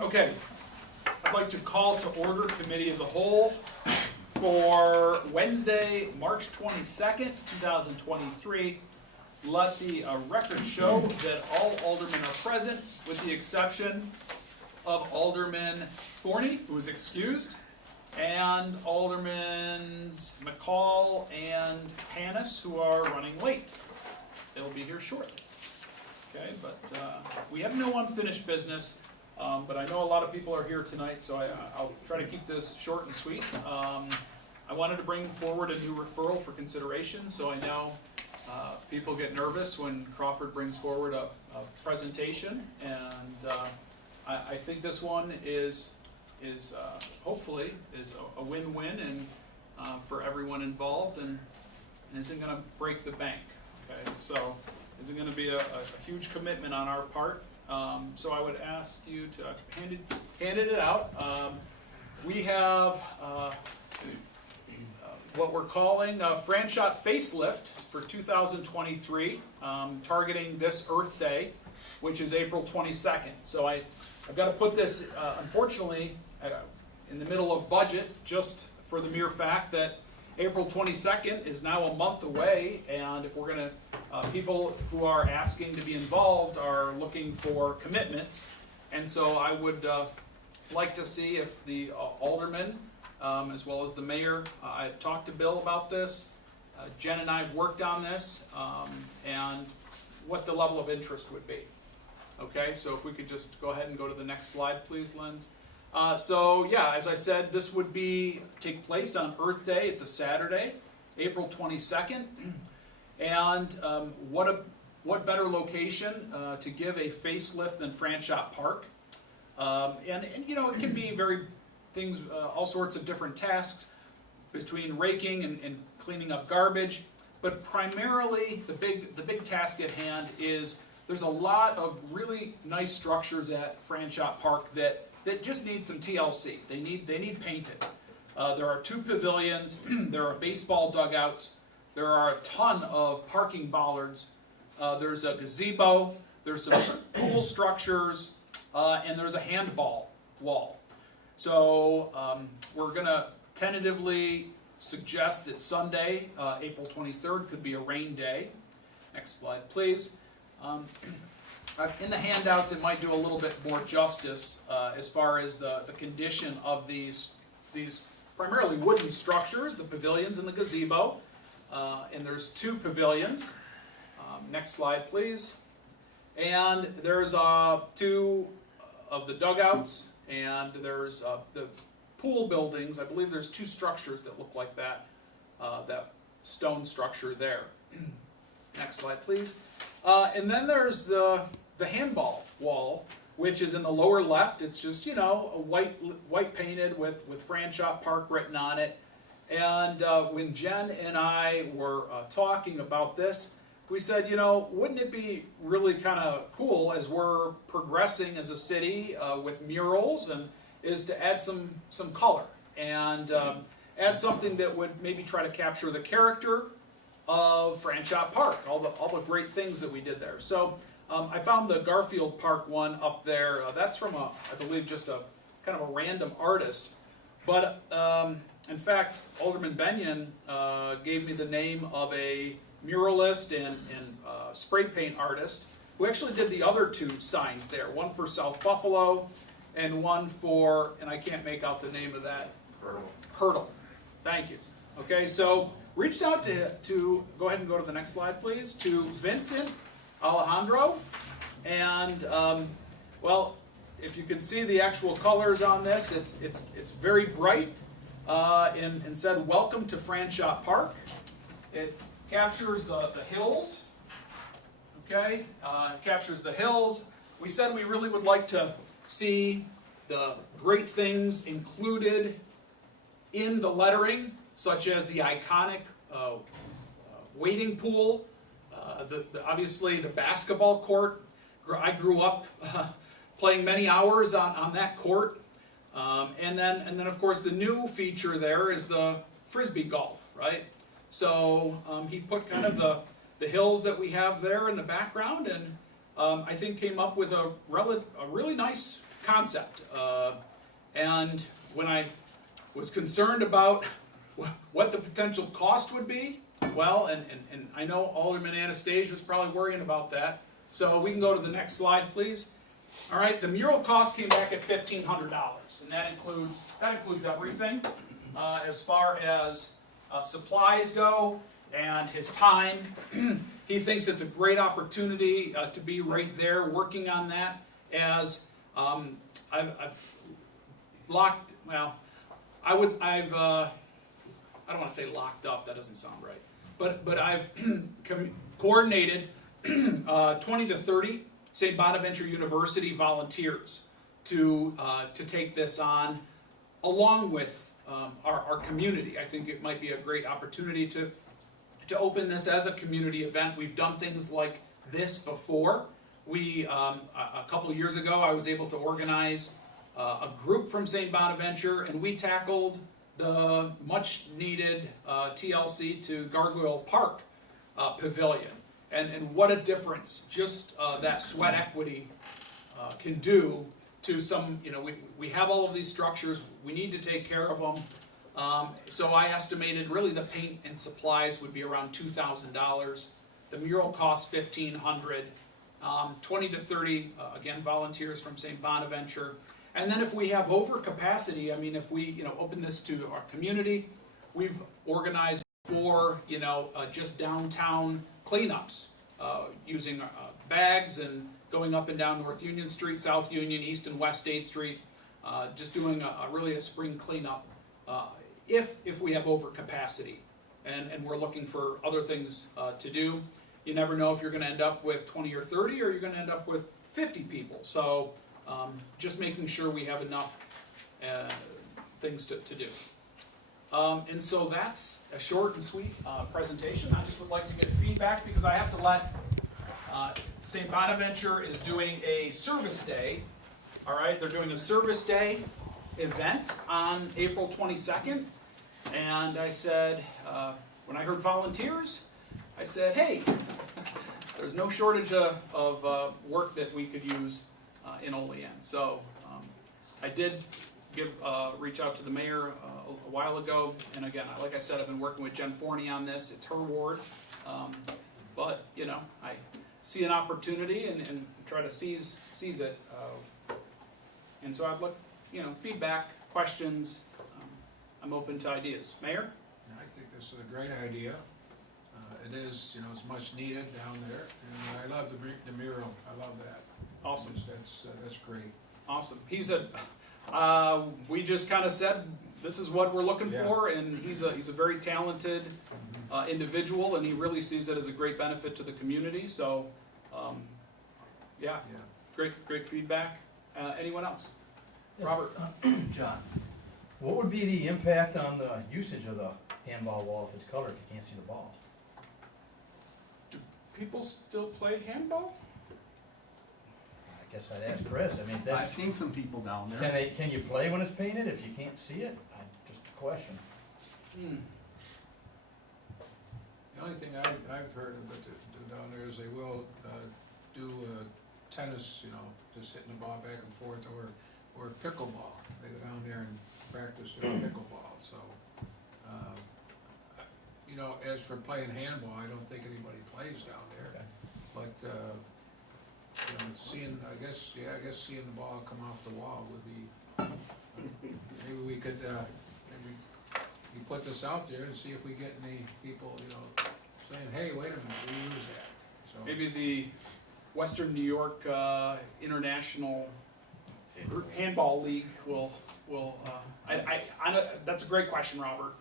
Okay, I'd like to call to order Committee of the Whole for Wednesday, March 22nd, 2023. Let the record show that all aldermen are present, with the exception of Alderman Thorny, who is excused, and Aldermans McCall and Panis, who are running late. They'll be here shortly. Okay, but we have no unfinished business, but I know a lot of people are here tonight, so I'll try to keep this short and sweet. I wanted to bring forward a new referral for consideration, so I know people get nervous when Crawford brings forward a presentation, and I think this one is hopefully a win-win and for everyone involved, and isn't going to break the bank. Okay, so isn't going to be a huge commitment on our part. So I would ask you to hand it out. We have what we're calling a Franchot Facelift for 2023, targeting this Earth Day, which is April 22nd. So I've got to put this, unfortunately, in the middle of budget, just for the mere fact that April 22nd is now a month away, and if we're going to, people who are asking to be involved are looking for commitments, and so I would like to see if the aldermen, as well as the mayor, I talked to Bill about this, Jen and I have worked on this, and what the level of interest would be. Okay, so if we could just go ahead and go to the next slide, please, Linz. So yeah, as I said, this would take place on Earth Day. It's a Saturday, April 22nd, and what better location to give a facelift than Franchot Park? And you know, it can be all sorts of different tasks between raking and cleaning up garbage, but primarily the big task at hand is there's a lot of really nice structures at Franchot Park that just need some TLC. They need painted. There are 2 pavilions, there are baseball dugouts, there are a ton of parking bollards, there's a gazebo, there's some pool structures, and there's a handball wall. So we're going to tentatively suggest that Sunday, April 23rd, could be a rain day. Next slide, please. In the handouts, it might do a little bit more justice as far as the condition of these primarily wooden structures, the pavilions and the gazebo. And there's 2 pavilions. Next slide, please. And there's 2 of the dugouts, and there's the pool buildings. I believe there's 2 structures that look like that stone structure there. Next slide, please. And then there's the handball wall, which is in the lower left. It's just, you know, a white painted with Franchot Park written on it. And when Jen and I were talking about this, we said, you know, wouldn't it be really kind of cool as we're progressing as a city with murals, and is to add some color and add something that would maybe try to capture the character of Franchot Park, all the great things that we did there. So I found the Garfield Park one up there. That's from I believe just a kind of a random artist. But in fact, Alderman Benyon gave me the name of a muralist and spray paint artist who actually did the other 2 signs there. One for South Buffalo and one for, and I can't make out the name of that. Hurdle. Thank you. Okay, so reached out to go ahead and go to the next slide, please, to Vincent Alejandro, and well, if you can see the actual colors on this, it's very bright, and said "Welcome to Franchot Park." It captures the hills. Okay, it captures the hills. We said we really would like to see the great things included in the lettering, such as the iconic wading pool, obviously the basketball court. I grew up playing many hours on that court, and then of course the new feature there is the frisbee golf, right? So he put kind of the hills that we have there in the background, and I think came up with a really nice concept. And when I was concerned about what the potential cost would be, well, and I know Alderman Anastasia is probably worrying about that. So we can go to the next slide, please. All right, the mural cost came back at $1,500, and that includes everything as far as supplies go and his time. He thinks it's a great opportunity to be right there working on that. As I've locked, well, I don't want to say locked up. That doesn't sound right. But I've coordinated 20 to 30 St. Bonaventure University volunteers to take this on, along with our community. I think it might be a great opportunity to open this as a community event. We've done things like this before. A couple of years ago, I was able to organize a group from St. Bonaventure, and we tackled the much-needed TLC to Gargoyle Park pavilion. And what a difference just that sweat equity can do to some, we have all of these structures, we need to take care of them. So I estimated really the paint and supplies would be around $2,000. The mural costs $1,500. 20 to 30, again, volunteers from St. Bonaventure. And then if we have overcapacity, if we open this to our community, we've organized for just downtown cleanups using bags and going up and down North Union Street, South Union, East and West 8th Street, just doing really a spring cleanup if we have overcapacity, and we're looking for other things to do. You never know if you're going to end up with 20 or 30, or you're going to end up with 50 people. So just making sure we have enough things to do. And so that's a short and sweet presentation. I just would like to get feedback because I have to let St. Bonaventure is doing a service day. All right, they're doing a service day event on April 22nd. And I said, when I heard volunteers, I said, hey, there's no shortage of work that we could use in Olean. So I did reach out to the mayor a while ago, and again, like I said, I've been working with Jen Forney on this. It's her ward, but I see an opportunity and try to seize it. And so I'd look, feedback, questions. I'm open to ideas. Mayor? I think this is a great idea. It is, it's much needed down there, and I love the mural. I love that. Awesome. That's great. Awesome. We just kind of said this is what we're looking for, and he's a very talented individual, and he really sees it as a great benefit to the community. So, great feedback. Anyone else? Robert? John, what would be the impact on the usage of the handball wall if it's colored, if you can't see the ball? Do people still play handball? I guess I'd ask Chris. If that's, I've seen some people down there. can you play when it's painted if you can't see it? Just a question. The only thing I've heard of it down there is they will do tennis, just hitting the ball back and forth, or pickleball. They go down there and practice their pickleball. So, as for playing handball, I don't think anybody plays down there. Okay. But seeing seeing the ball come off the wall would be. Maybe we could maybe we put this out there and see if we get any people, saying, "Hey, wait a minute, we use that." So Maybe the Western New York International Handball League will. That's a great question, Robert.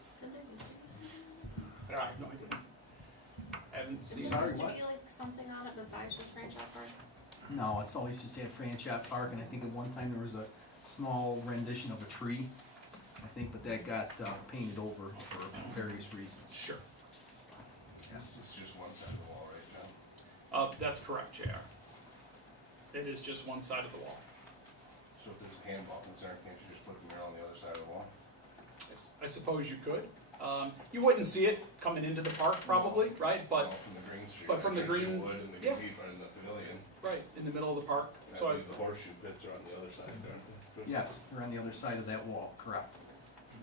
I have no idea. I haven't seen. Is there supposed to be like something on it besides just Franchot Park? No, it's always just at Franchot Park, and I think at one time there was a small rendition of a tree, I think, but that got painted over for various reasons. Sure. This is just one side of the wall right now. That's correct, JR. It is just one side of the wall. So if there's a handball concern, can't you just put a mural on the other side of the wall? I suppose you could. You wouldn't see it coming into the park, probably, right? But Well, from the green street. but from the I'm sure green- you would, and the yeah. gazebo in the pavilion. right, in the middle of the park. And So I I, believe the horseshoe pits are on the other side, aren't they? Yes, they're on the other side of that wall, correct.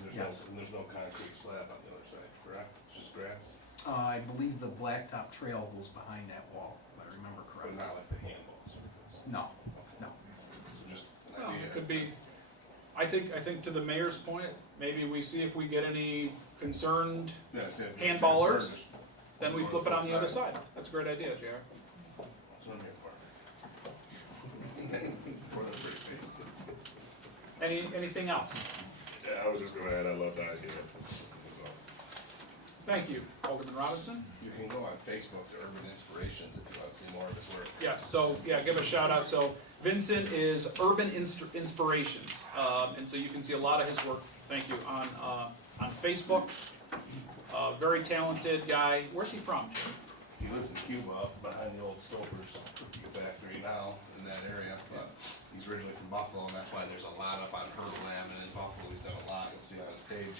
There's Yes. no, and there's no concrete slab on the other side, correct? It's just grass, I believe the blacktop trail goes behind that wall, if I remember but correctly. not like the handball surface. No, Okay. no. So just an well, idea. it could be, I think to the mayor's point, maybe we see if we get any concerned, Yeah, I said- handballers, Just- then we flip it on the other side. That's a great idea, JR. That's what I'm here for. For the pretty face. Anything else? Yeah, I was just gonna add, I love the idea. That's all. Thank you, Alderman Robinson. You can go on Facebook to Urban Inspirations if you want to see more of his work. Yes, so, yeah, give a shout out. So Vincent is Urban Inspirations, and so you can see a lot of his work, thank you, on Facebook. Very talented guy. Where's he from? He lives in Cuba, up behind the old Stouffer's cookie factory now, in that area, but he's originally from Buffalo, and that's why there's a lot up on Herbalam, and in Buffalo, he's done a lot, you'll see on his page.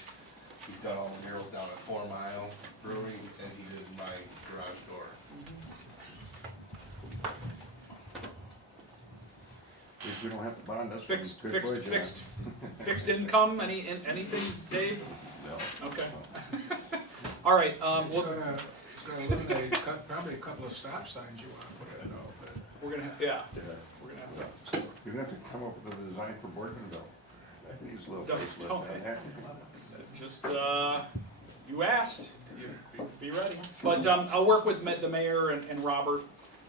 He's done all the murals down at 4 Mile Brewing, and he did my garage door. If we don't have to bond, that's. Fixed, good fixed, for you, John. fixed income, anything, Dave? No. Okay. All right, It's we'll, gonna eliminate probably a couple of stop signs you wanna put in, though, but. we're gonna have, yeah, Yeah. we're gonna have to. You're gonna have to come up with a design for Boardmanville. That needs a little Don't- facelift. don't. That happened. Just, you asked, be ready. But, I'll work with the mayor and Robert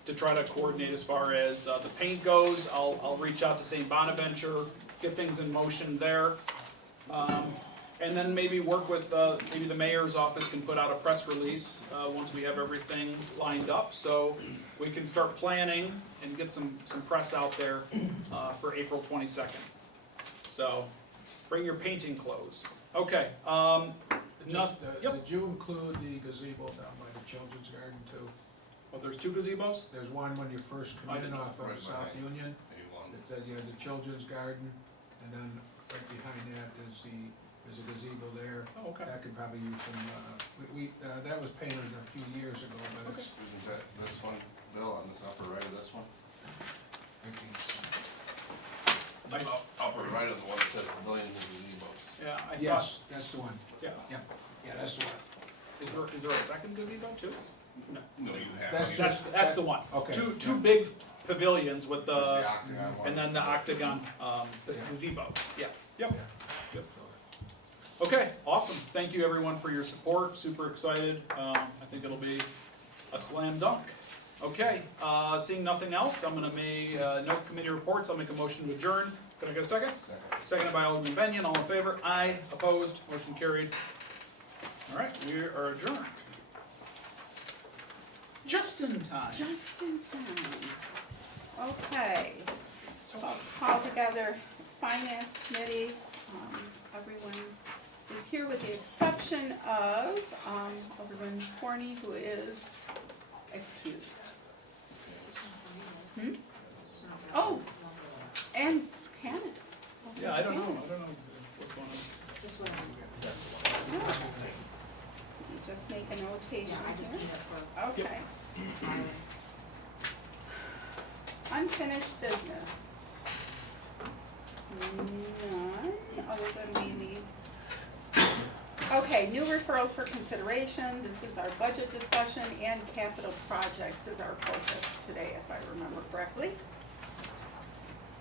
to try to coordinate as far as, the paint goes. I'll reach out to St. Bonaventure, get things in motion there. And then maybe work with, maybe the mayor's office can put out a press release, once we have everything lined up. So we can start planning and get some press out there, for April 22nd. So, bring your painting clothes. Okay, Just, yep. Did you include the gazebo down by the children's garden too? Oh, there's two gazebos? There's one when you first I come in didn't. off of Right South behind. Union, Maybe one. it said you had the children's garden, and then right behind that is there's a gazebo there. Oh, okay. That could probably use some, that was painted a few years ago, but it's, Isn't that this one, Bill, on this upper right of this one? I think Upper right of the one that says pavilions and gazebos. Yeah, I thought, yes, that's the one, yeah. yeah, that's the one. Is there a second gazebo too? No. No, you have. That's you- That's the one. Okay. Two big pavilions with There's the, the octagon one. and then the octagon, the Yeah. gazebo. Yeah, yep. Yeah. Good. Okay, awesome. Thank you everyone for your support. Super excited. I think it'll be a slam dunk. Okay, seeing nothing else, I'm gonna make, no committee reports. I'll make a motion to adjourn. Can I get a second? Second. Seconded by Alderman Benyon. All in favor? Aye. Opposed? Motion carried. All right, we are adjourned. Just in time. Just in time. Okay, so I'll call together finance committee. Everyone is here with the exception of Alderman Corney, who is excused. Oh, and Hannah. Yeah, I don't know what's going on. Yeah. You just make a notation here. Okay. Unfinished business. None, other than we need. Okay, new referrals for consideration. This is our budget discussion and capital projects is our focus today, if I remember correctly.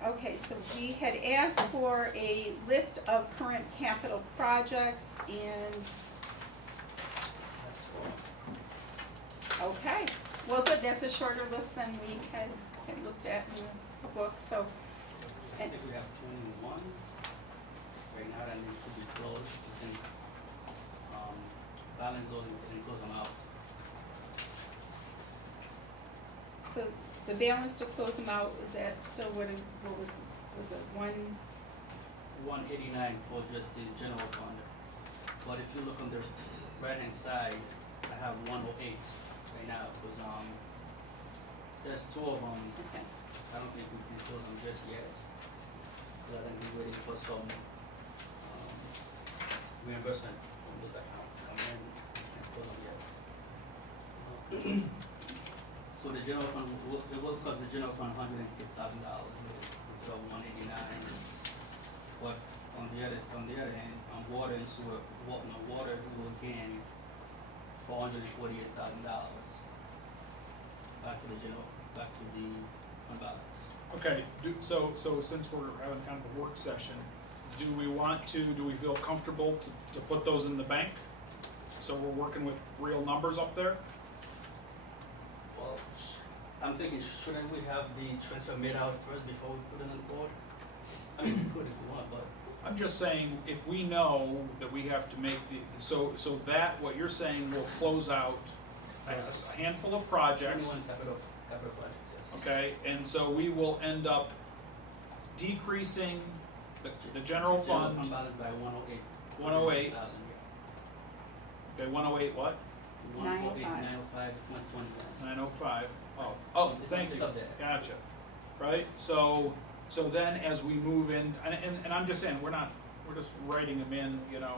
Okay, so we had asked for a list of current capital projects and okay, well, good, that's a shorter list than we had looked at in the book, so. I think we have 21 right now that needs to be closed. We can balance those and close them out. So the balance to close them out, is that still what it was it 189 for just the general fund. But if you look on the right hand side, I have 108 right now because there's two of them. okay, I don't think we can close them just yet. We're gonna be waiting for some reimbursement from those accounts, and then we can't close them yet. So the general fund, it will cost the general fund $150,000 instead of $189. But on the other hand, on water and sewer, water will gain $448,000 back to the fund balance. Okay, so since we're having kind of a work session, do we feel comfortable to put those in the bank? So we're working with real numbers up there? Well, I'm thinking, shouldn't we have the transfer made out first before we put it on the board? I mean, we could if we want, but I'm just saying, if we know that we have to make so that, what you're saying, will close out a handful of projects, 21 capital projects, yes. okay? And so we will end up decreasing the general fund, balance by 108. 108. 108,000, yeah. okay, 108 what? 108, 905. 905, 121. 905. Oh, So thank it's you. up there. Gotcha. Right? So then as we move in, and I'm just saying, we're just writing them in, you know,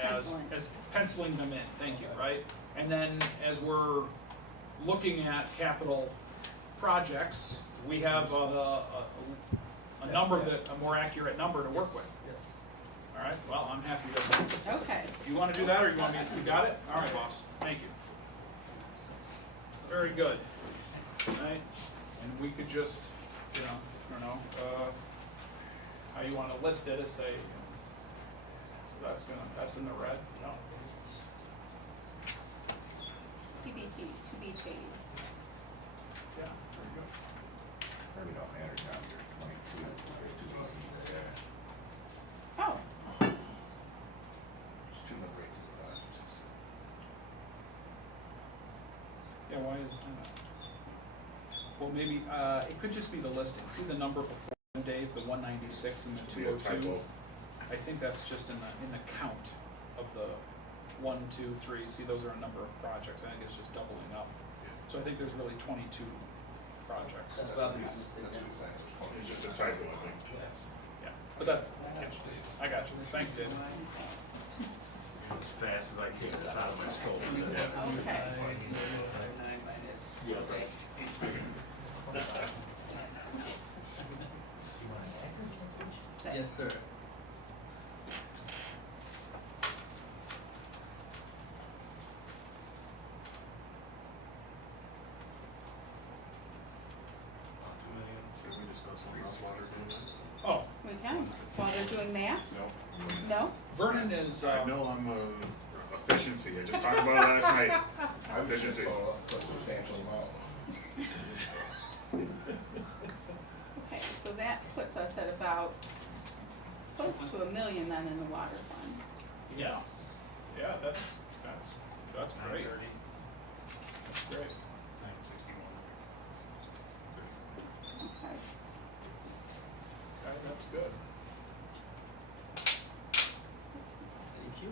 Penciling. as penciling them in, thank you, right? And then as we're looking at capital projects, we have a number a more accurate number to work with. Yes. All right, well, I'm happy to, Okay, you wanna do that, or you want me, you got it? All right, boss, thank you. Very good. All right, and we could just, you know, I don't know, how you wanna list it, is say, so that's in the red, no? TBT, to be paid. Yeah, very good. Probably don't matter down there, 22, there's 218 there. Oh, There's two number 8 projects. Yeah, why is that? Well, maybe, it could just be the listing, see the number before, Dave, the 196 and the Be a 202? typo. I think that's just in the count of the 1, 2, 3. See, those are a number of projects. I think it's just doubling up. So I think there's really 22 projects. That's probably not That's mistaken. what he's saying, there's 20. It's just a typo, I think. Yes. Yeah. But that's, I got you. Thank you, Dave. As fast as I can, it's out of my scope. okay. Yeah. Yes, sir. Can we discuss some wastewater doing Oh, We can, while they're doing math? No. No? Vernon is, I know I'm efficiency, I just talked about it last night. I would just Efficiency. follow up a substantial amount. Okay, so that puts us at about close to $1 million then in the water fund. yeah. Yeah, that's great. That's great. 961. Okay. Okay, that's good. Thank you.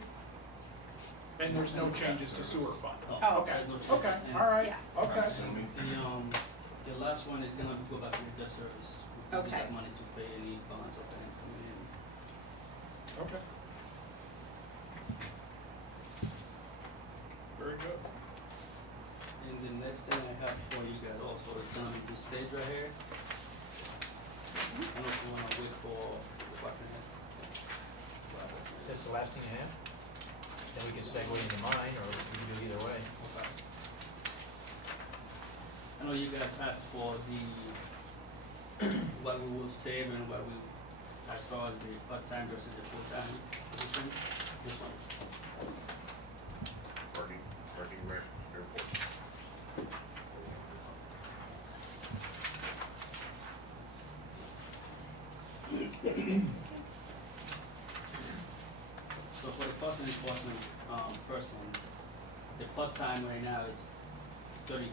And there's no changes to sewer fund? Oh, Okay, There's no change. okay, And all right, Yes. okay. Assuming. The last one is gonna go back to the debt service. We use Okay. that money to pay any bonds or anything coming in. Okay. Very good. And the next thing I have for you guys also is gonna be this page right here. I don't know if you wanna wait for the department head. Is this the last thing you have? Then we can segue into mine, or we can do either way. Okay. I know you guys asked for the, what we will save and what we, as far as the part-time versus the full-time position, this one. Parking rec, airport. So for the part-time enforcement, person, the part-time right now is $30,127.50.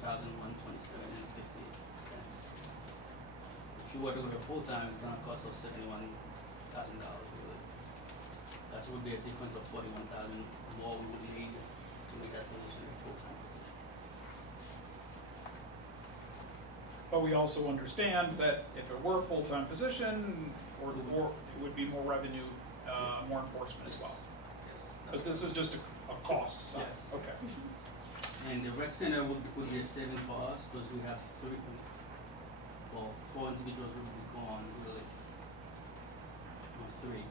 If you were to go to full-time, it's gonna cost us $71,000 really. That would be a difference of $41,000 more we would need to make that position a full-time position. But we also understand that if it were a full-time position, or more, it would be more revenue, more enforcement as well. Yes. But this is just a cost side, Yes. okay. And the rec center would be a saving for us, because we have four individuals will be gone, really. Or three.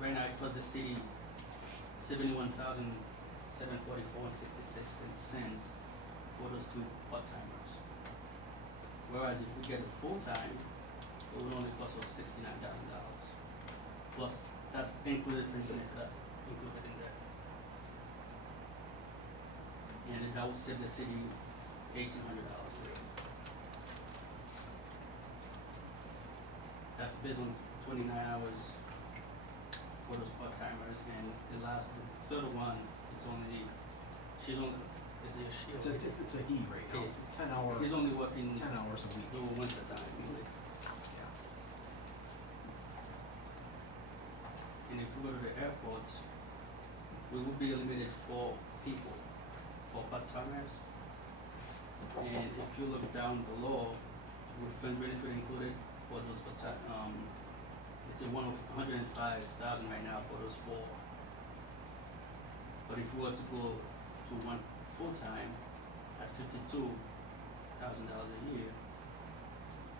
Right now, it costs the city $71,744.66 for those two part-timers. Whereas if we get a full-time, it would only cost us $69,000. Plus, that's included for that, included in there. And that would save the city $1,800 a year. That's based on 29 hours for those part-timers, and the third one is only, is It's a he right now, it's a 10-hour, he's only working 10 hours a week. over winter time. And if we go to the airport, we would be limited 4 people, 4 part-timers. And if you look down below, with fringe benefit included for those it's a $105,000 right now for those 4. But if we were to go to one full-time at $52,000 a year,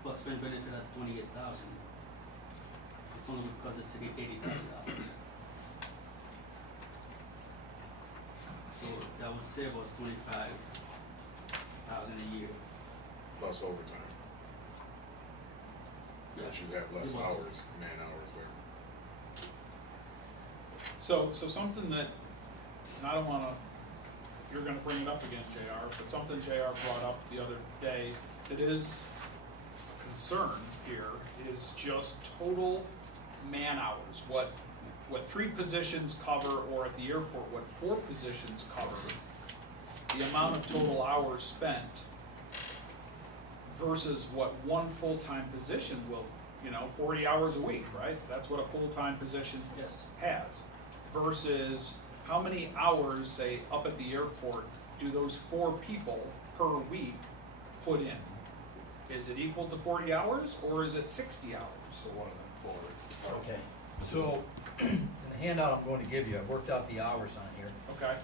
plus fringe benefit at $28,000, it's only would cost the city $80,000. So that would save us $25,000 a year. Plus overtime. Because you have less hours, man hours there. So something that, and I don't wanna, you're gonna bring it up again, JR, but something JR brought up the other day that is a concern here is just total man hours, what 3 positions cover, or at the airport, what 4 positions cover, the amount of total hours spent versus what one full-time position will, 40 hours a week, right? That's what a full-time position Yes. has. Versus how many hours, say, up at the airport, do those 4 people per week put in? Is it equal to 40 hours, or is it 60 hours? So one of them forward. Okay, so in the handout I'm going to give you, I've worked out the hours on here. Okay,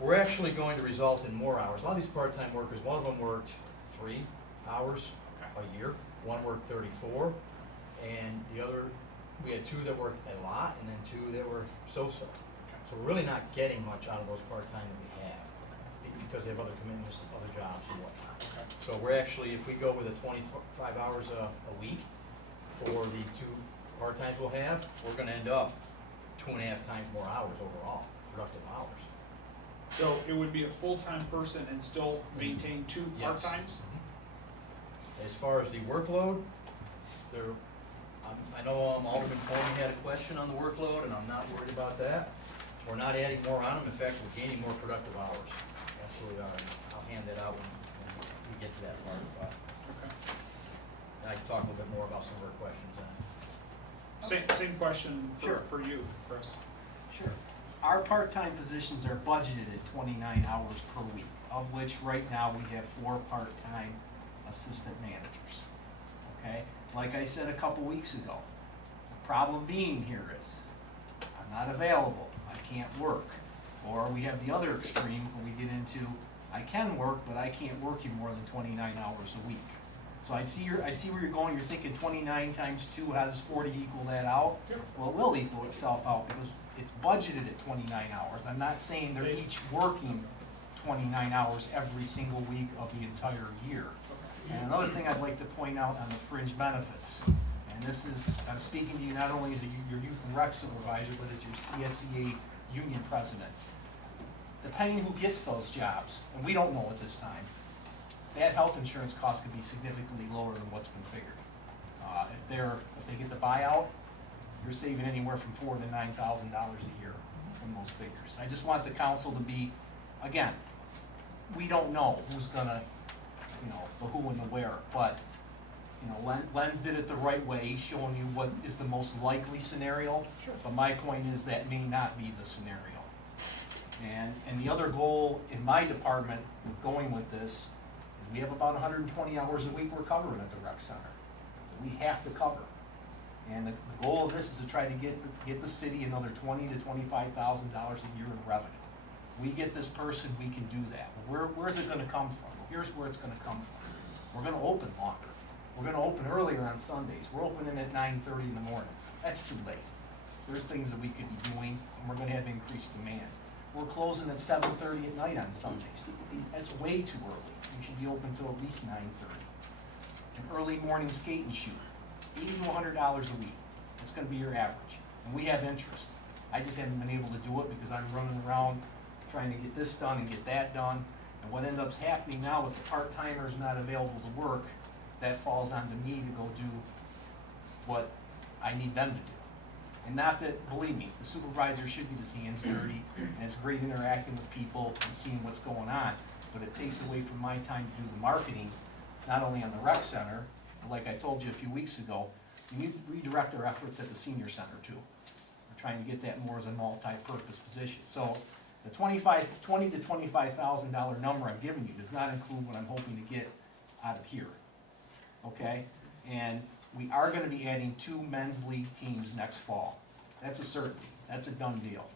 We're actually going to result in more hours. A lot of these part-time workers, one of them worked 3 hours a year, one worked 34, and the other, we had 2 that worked a lot, and then 2 that were so-so. So we're really not getting much out of those part-time that we have, because they have other commitments, other jobs and whatnot. okay. So we're actually, if we go with the 25 hours a week for the 2 part-times we'll have, we're gonna end up 2.5 times more hours overall, productive hours. So it would be a full-time person and still maintain 2 Yes. part-times? As far as the workload, I know Alderman Coleman had a question on the workload, and I'm not worried about that. We're not adding more on them, in fact, we're gaining more productive hours. Absolutely are, and I'll hand that out when we get to that part, but Okay. I can talk a little bit more about some of our questions then. Same question Sure. for you, Chris. Sure. Our part-time positions are budgeted at 29 hours per week, of which right now we have 4 part-time assistant managers. Okay? Like I said a couple weeks ago, the problem being here is I'm not available, I can't work. Or we have the other extreme when we get into I can work, but I can't work you more than 29 hours a week. So I see where you're going. You're thinking 29 times 2, how does 40 equal that out? Yep. Well, it will equal itself out because it's budgeted at 29 hours. I'm not saying they're each working 29 hours every single week of the entire year. And another thing I'd like to point out on the fringe benefits, and this is, I'm speaking to you not only as your youth and rec supervisor, but as your CSEA union president. Depending who gets those jobs, and we don't know at this time, that health insurance cost could be significantly lower than what's been figured. If they get the buyout, you're saving anywhere from $4,000 to $9,000 a year from those figures. I just want the council to be, again, we don't know who's gonna, the who and the where, but, Lenz did it the right way, he's showing you what is the most likely scenario. Sure. But my point is that may not be the scenario. And the other goal in my department with going with this is we have about 120 hours a week we're covering at the rec center. We have to cover. And the goal of this is to try to get the city another $20,000 to $25,000 a year in revenue. We get this person, we can do that. Where's it gonna come from? Here's where it's gonna come from. We're gonna open longer. We're gonna open earlier on Sundays. We're opening at 9:30 in the morning. That's too late. There's things that we could be doing, and we're gonna have increased demand. We're closing at 7:30 at night on Sundays. That's way too early. We should be open till at least 9:30. An early morning skate and shoot, $80 to $100 a week. That's gonna be your average. And we have interest. I just haven't been able to do it because I'm running around trying to get this done and get that done. And what ends up happening now with the part-timers not available to work, that falls onto me to go do what I need them to do. And not that, believe me, the supervisor should get his hands dirty, and it's great interacting with people and seeing what's going on, but it takes away from my time to do the marketing, not only on the rec center, but like I told you a few weeks ago, we need to redirect our efforts at the senior center too. We're trying to get that more as a multi-purpose position. So the $20,000 to $25,000 number I'm giving you does not include what I'm hoping to get out of here, okay? And we are gonna be adding 2 men's league teams next fall. That's a certainty, that's a done deal.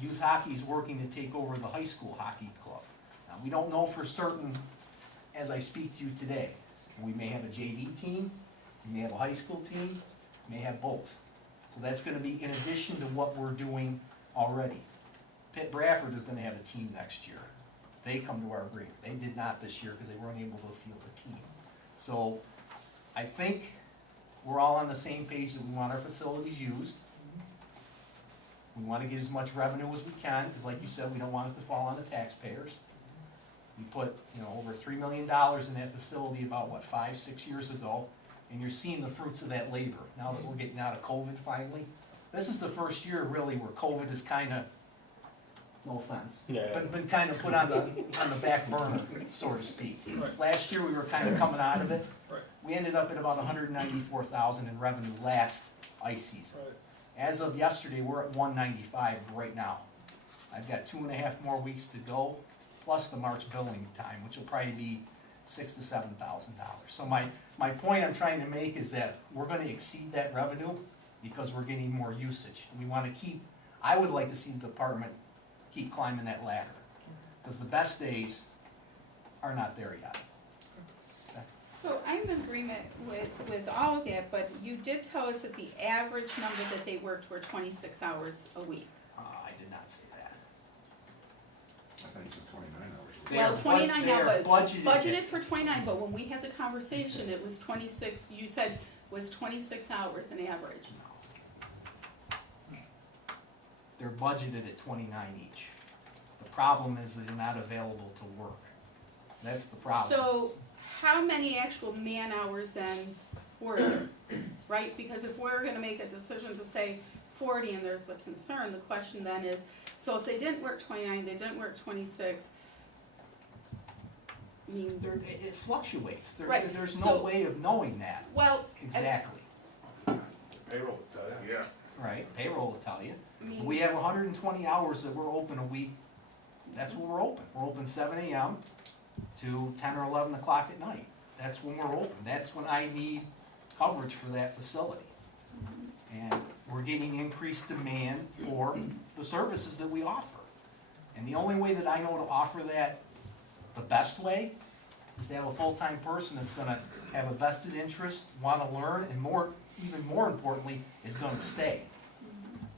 Youth hockey is working to take over the high school hockey club. Now, we don't know for certain as I speak to you today. We may have a JV team, we may have a high school team, we may have both. So that's gonna be in addition to what we're doing already. Pitt Bradford is gonna have a team next year. They come to our agreement. They did not this year because they weren't able to field a team. So I think we're all on the same page that we want our facilities used. We want to get as much revenue as we can, because like you said, we don't want it to fall on the taxpayers. We put, over $3 million in that facility about, 5, 6 years ago, and you're seeing the fruits of that labor, now that we're getting out of COVID finally. This is the first year really where COVID is kind of, no offense, been kind of put on the back burner, so to speak. Right. Last year, we were kind of coming out of it. Right. We ended up at about 194,000 in revenue last ice season. Right. As of yesterday, we're at 195 right now. I've got 2.5 more weeks to go, plus the March billing time, which will probably be $6,000 to $7,000. So my point I'm trying to make is that we're gonna exceed that revenue because we're getting more usage. We wanna I would like to see the department keep climbing that ladder, because the best days are not there yet. So I'm in agreement with all of that, but you did tell us that the average number that they worked were 26 hours a week. I did not say that. I think it's 29 hours. They Well, are 29 now, they are but budgeted. budgeted for 29, but when we had the conversation, it was 26, you said was 26 hours an average. They're budgeted at 29 each. The problem is that they're not available to work. That's the problem. So how many actual man hours then were there, right? Because if we're gonna make a decision to say 40 and there's the concern, the question then is, so if they didn't work 29, they didn't work 26, I mean, It fluctuates. Right, There's no so- way of knowing that well, exactly, Payroll will tell you. Yeah. right? Payroll will tell you. I mean, We have 120 hours that we're open a week. That's when we're open. We're open 7 a.m. to 10 or 11 o'clock at night. That's when we're open. That's when I need coverage for that facility. And we're getting increased demand for the services that we offer. And the only way that I know to offer that the best way is to have a full-time person that's gonna have a vested interest, wanna learn, and even more importantly, is gonna stay.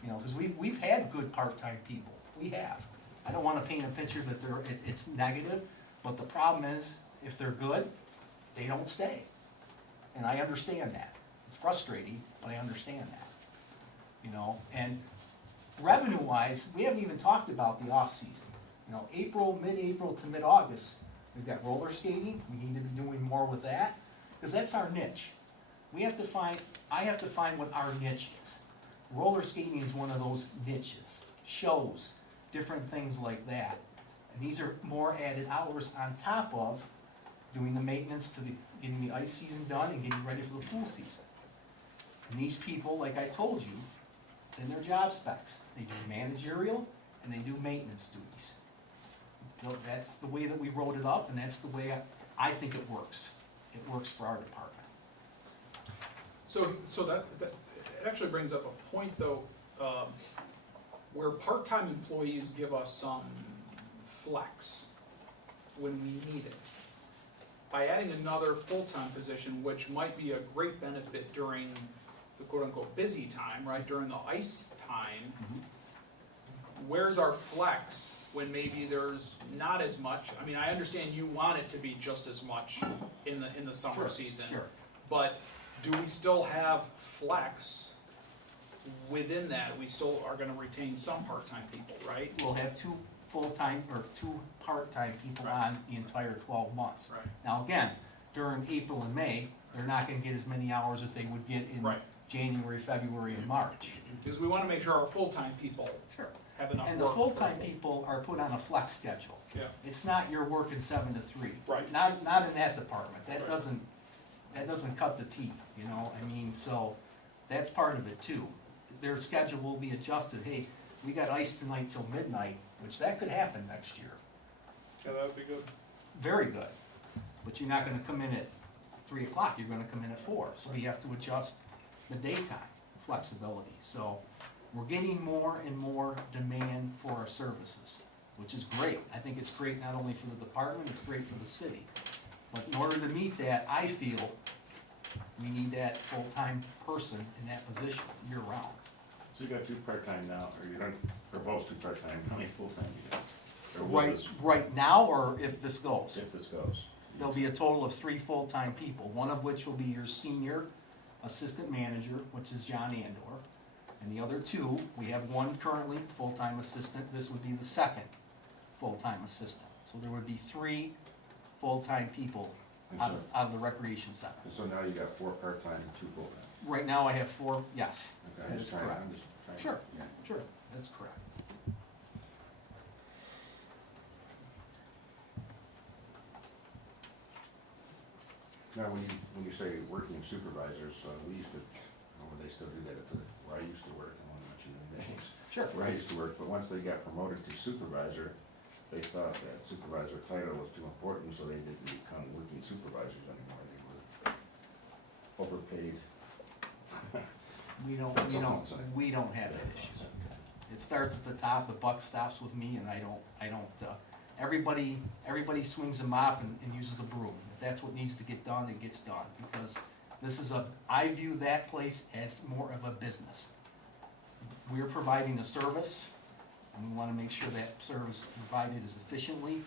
Because we've had good part-time people. We have. I don't wanna paint a picture that it's negative, but the problem is, if they're good, they don't stay. And I understand that. It's frustrating, but I understand that. And revenue-wise, we haven't even talked about the off-season. Mid-April to mid-August, we've got roller skating. We need to be doing more with that, because that's our niche. I have to find what our niche is. Roller skating is one of those niches, shows, different things like that. And these are more added hours on top of doing the maintenance to getting the ice season done and getting ready for the pool season. And these people, like I told you, it's in their job specs. They do managerial and they do maintenance duties. That's the way that we wrote it up, and that's the way I think it works. It works for our department. So that it actually brings up a point though, where part-time employees give us some flex when we need it. By adding another full-time position, which might be a great benefit during the quote-unquote busy time, right, during the ice time, where's our flex when maybe there's not as much? I mean, I understand you want it to be just as much in the summer Sure, season. Sure. But do we still have flex within that? We still are gonna retain some part-time people, right? We'll have two full-time or two part-time people Right. on the entire 12 months. Right. Now, again, during April and May, they're not gonna get as many hours as they would get in Right. January, February, and March. Because we wanna make sure our full-time people Sure. have enough work. And the for full-time everybody. people are put on a flex schedule. Yeah, It's not you're working 7 to 3. Right. Not in that department. That doesn't cut the teeth, you know, I mean, so that's part of it too. Their schedule will be adjusted. Hey, we got ice tonight till midnight, which that could happen next year. yeah, that would be good. Very good. But you're not gonna come in at 3 o'clock, you're gonna come in at 4. So you have to adjust the daytime flexibility. So we're getting more and more demand for our services, which is great. I think it's great not only for the department, it's great for the city. But in order to meet that, I feel we need that full-time person in that position year-round. So you got two part-time now, or you're gonna propose two part-time, how many full-time you got? Or will Right, this- right now, or if this goes? If this goes. There'll be a total of 3 full-time people, one of which will be your senior assistant manager, which is John Andor. And the other 2, we have one currently, full-time assistant, this would be the second full-time assistant. So there would be 3 full-time people And out so, of the recreation center. and so now you got 4 part-time and 2 full-time. Right now I have 4, yes, Okay, that I'm is just trying, correct. I'm just trying. Sure. Yeah. Sure, that's correct. Now, when you say working supervisors, we used to, well, they still do that at the, where I used to work, I won't mention the names. Sure. Where I used to work, but once they got promoted to supervisor, they thought that supervisor title was too important, so they didn't become working supervisors anymore. They were overpaid. We don't have that issue. It starts at the top, the buck stops with me, and I don't, everybody swings a mop and uses a broom. If that's what needs to get done, it gets done, because this is I view that place as more of a business. We're providing a service, and we wanna make sure that service is provided as efficiently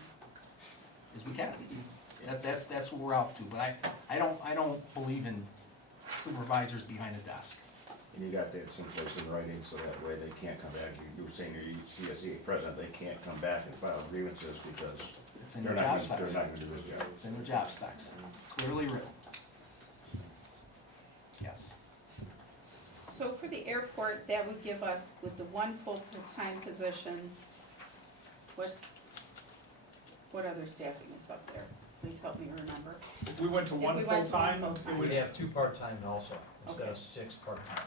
as we can. That's what we're out to, but I don't believe in supervisors behind a desk. And you got that someplace in writing, so that way they can't come back. You were saying your CSEA president, they can't come back and file grievances because It's in they're their not job gonna, specs. they're not gonna do this job. It's in their job specs, clearly written. Yes. So for the airport, that would give us, with the 1 full-time position, what other staffing is up there? Please help me remember. If we went to If one we went to one full-time, it full-time. would We'd have 2 part-time also, instead Okay. of 6 part-time.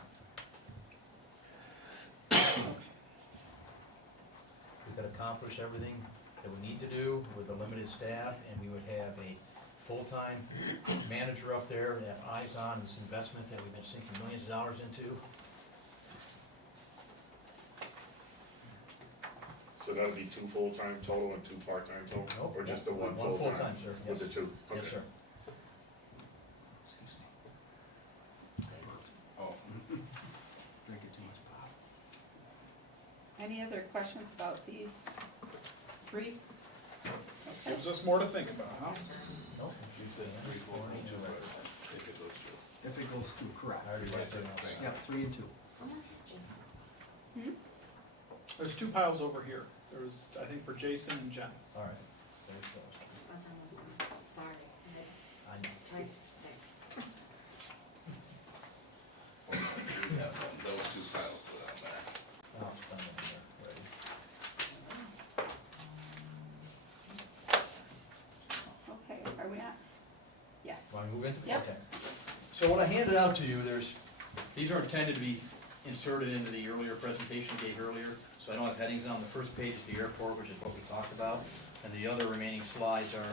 We could accomplish everything that we need to do with a limited staff, and we would have a full-time manager up there, and have eyes on this investment that we've been sinking millions of dollars into. So that would be 2 full-time total and 2 part-time total? Nope, Or just the one 1 full-time? full-time, sir, With the yes. 2? Yes, Okay. sir. Excuse me. Oh, Drinking too much pop. Any other questions about these 3? Okay. gives us more to think about, huh? Nope, if you say that. 3 full-time supervisors. Take it those 2. If it goes through, correct. I already wrote that Thank down. you. Yep, 3 and 2. Hmm? There's 2 piles over here. There's, I think, for Jason and Jen. All right, very close. Sorry. I know. Type We have those 2 piles put on there. I'll spend it there, ready. Okay, are we not? Yes. Want to move into? Yep. Okay. So what I handed out to you, these are intended to be inserted into the earlier presentation we gave earlier. So I don't have headings on. The first page is the airport, which is what we talked about. And the other remaining slides are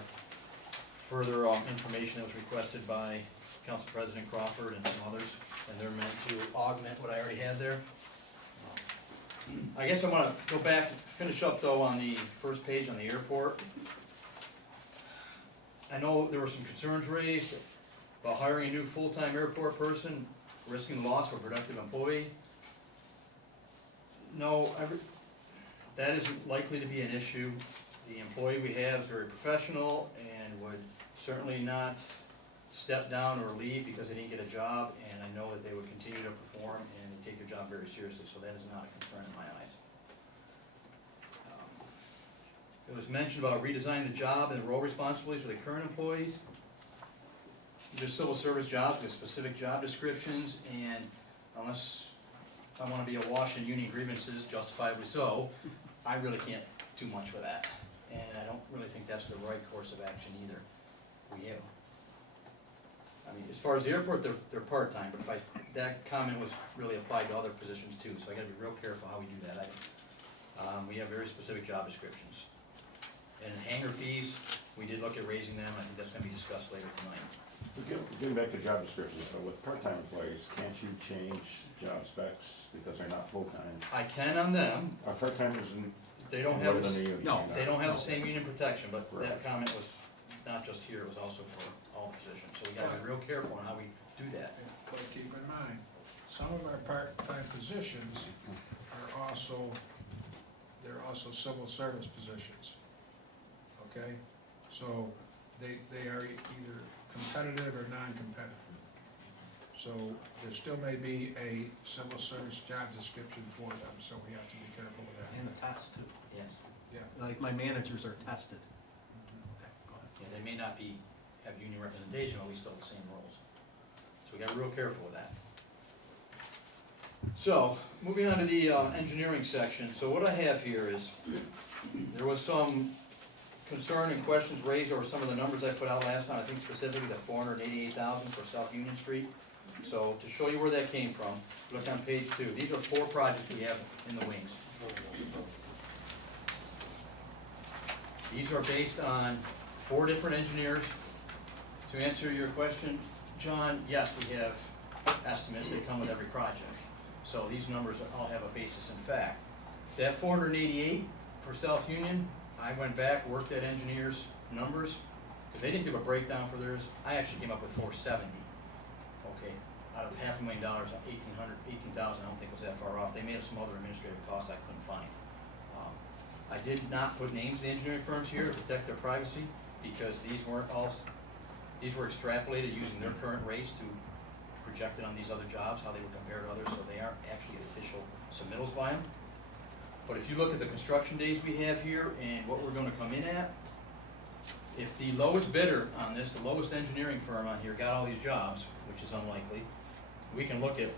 further information that was requested by Council President Crawford and some others. And they're meant to augment what I already had there. I guess I wanna go back, finish up though on the first page on the airport. I know there were some concerns raised about hiring a new full-time airport person, risking loss of a productive employee. No, that isn't likely to be an issue. The employee we have is very professional and would certainly not step down or leave because they didn't get a job, and I know that they would continue to perform and take their job very seriously, so that is not a concern in my eyes. It was mentioned about redesigning the job and the role responsibilities for the current employees. These are civil service jobs with specific job descriptions, and unless I wanna be awash in union grievances, justifiably so, I really can't do much with that. And I don't really think that's the right course of action either. I mean, as far as the airport, they're part-time, but that comment was really applied to other positions too, so I gotta be real careful how we do that. We have very specific job descriptions. And hangar fees, we did look at raising them, I think that's gonna be discussed later tonight. Getting back to job descriptions, so with part-time employees, can't you change job specs because they're not full-time? I can on them, Are part-timers in? they don't have, more than the union? No, they don't have the same union protection, but Right. that comment was not just here, it was also for all positions, so we gotta be real careful on how we do that. But keep in mind, some of our part-time positions are also, they're also civil service positions. Okay? So they are either competitive or non-competitive. So there still may be a civil service job description for them, so we have to be careful with that. And the test too. Yes. Yeah. Like my managers are tested. Okay, go ahead. Yeah, they may not have union representation, but we still have the same roles. So we gotta be real careful with that. So, moving on to the engineering section, so what I have here is, there was some concern and questions raised over some of the numbers I put out last time, I think specifically the 488,000 for South Union Street. So, to show you where that came from, look on page 2, these are 4 projects we have in the wings. These are based on 4 different engineers. To answer your question, John, yes, we have estimates that come with every project. So these numbers all have a basis in fact. That 488 for South Union, I went back, worked at engineers' numbers, because they didn't give a breakdown for theirs. I actually came up with 470. Okay, out of $500,000, 18,000, I don't think was that far off. They may have some other administrative costs I couldn't find. I did not put names of the engineering firms here to protect their privacy, because these were extrapolated using their current rates to project it on these other jobs, how they would compare to others, so they aren't actually official submittals by them. But if you look at the construction days we have here and what we're gonna come in at, if the lowest bidder on this, the lowest engineering firm on here got all these jobs, which is unlikely, we're looking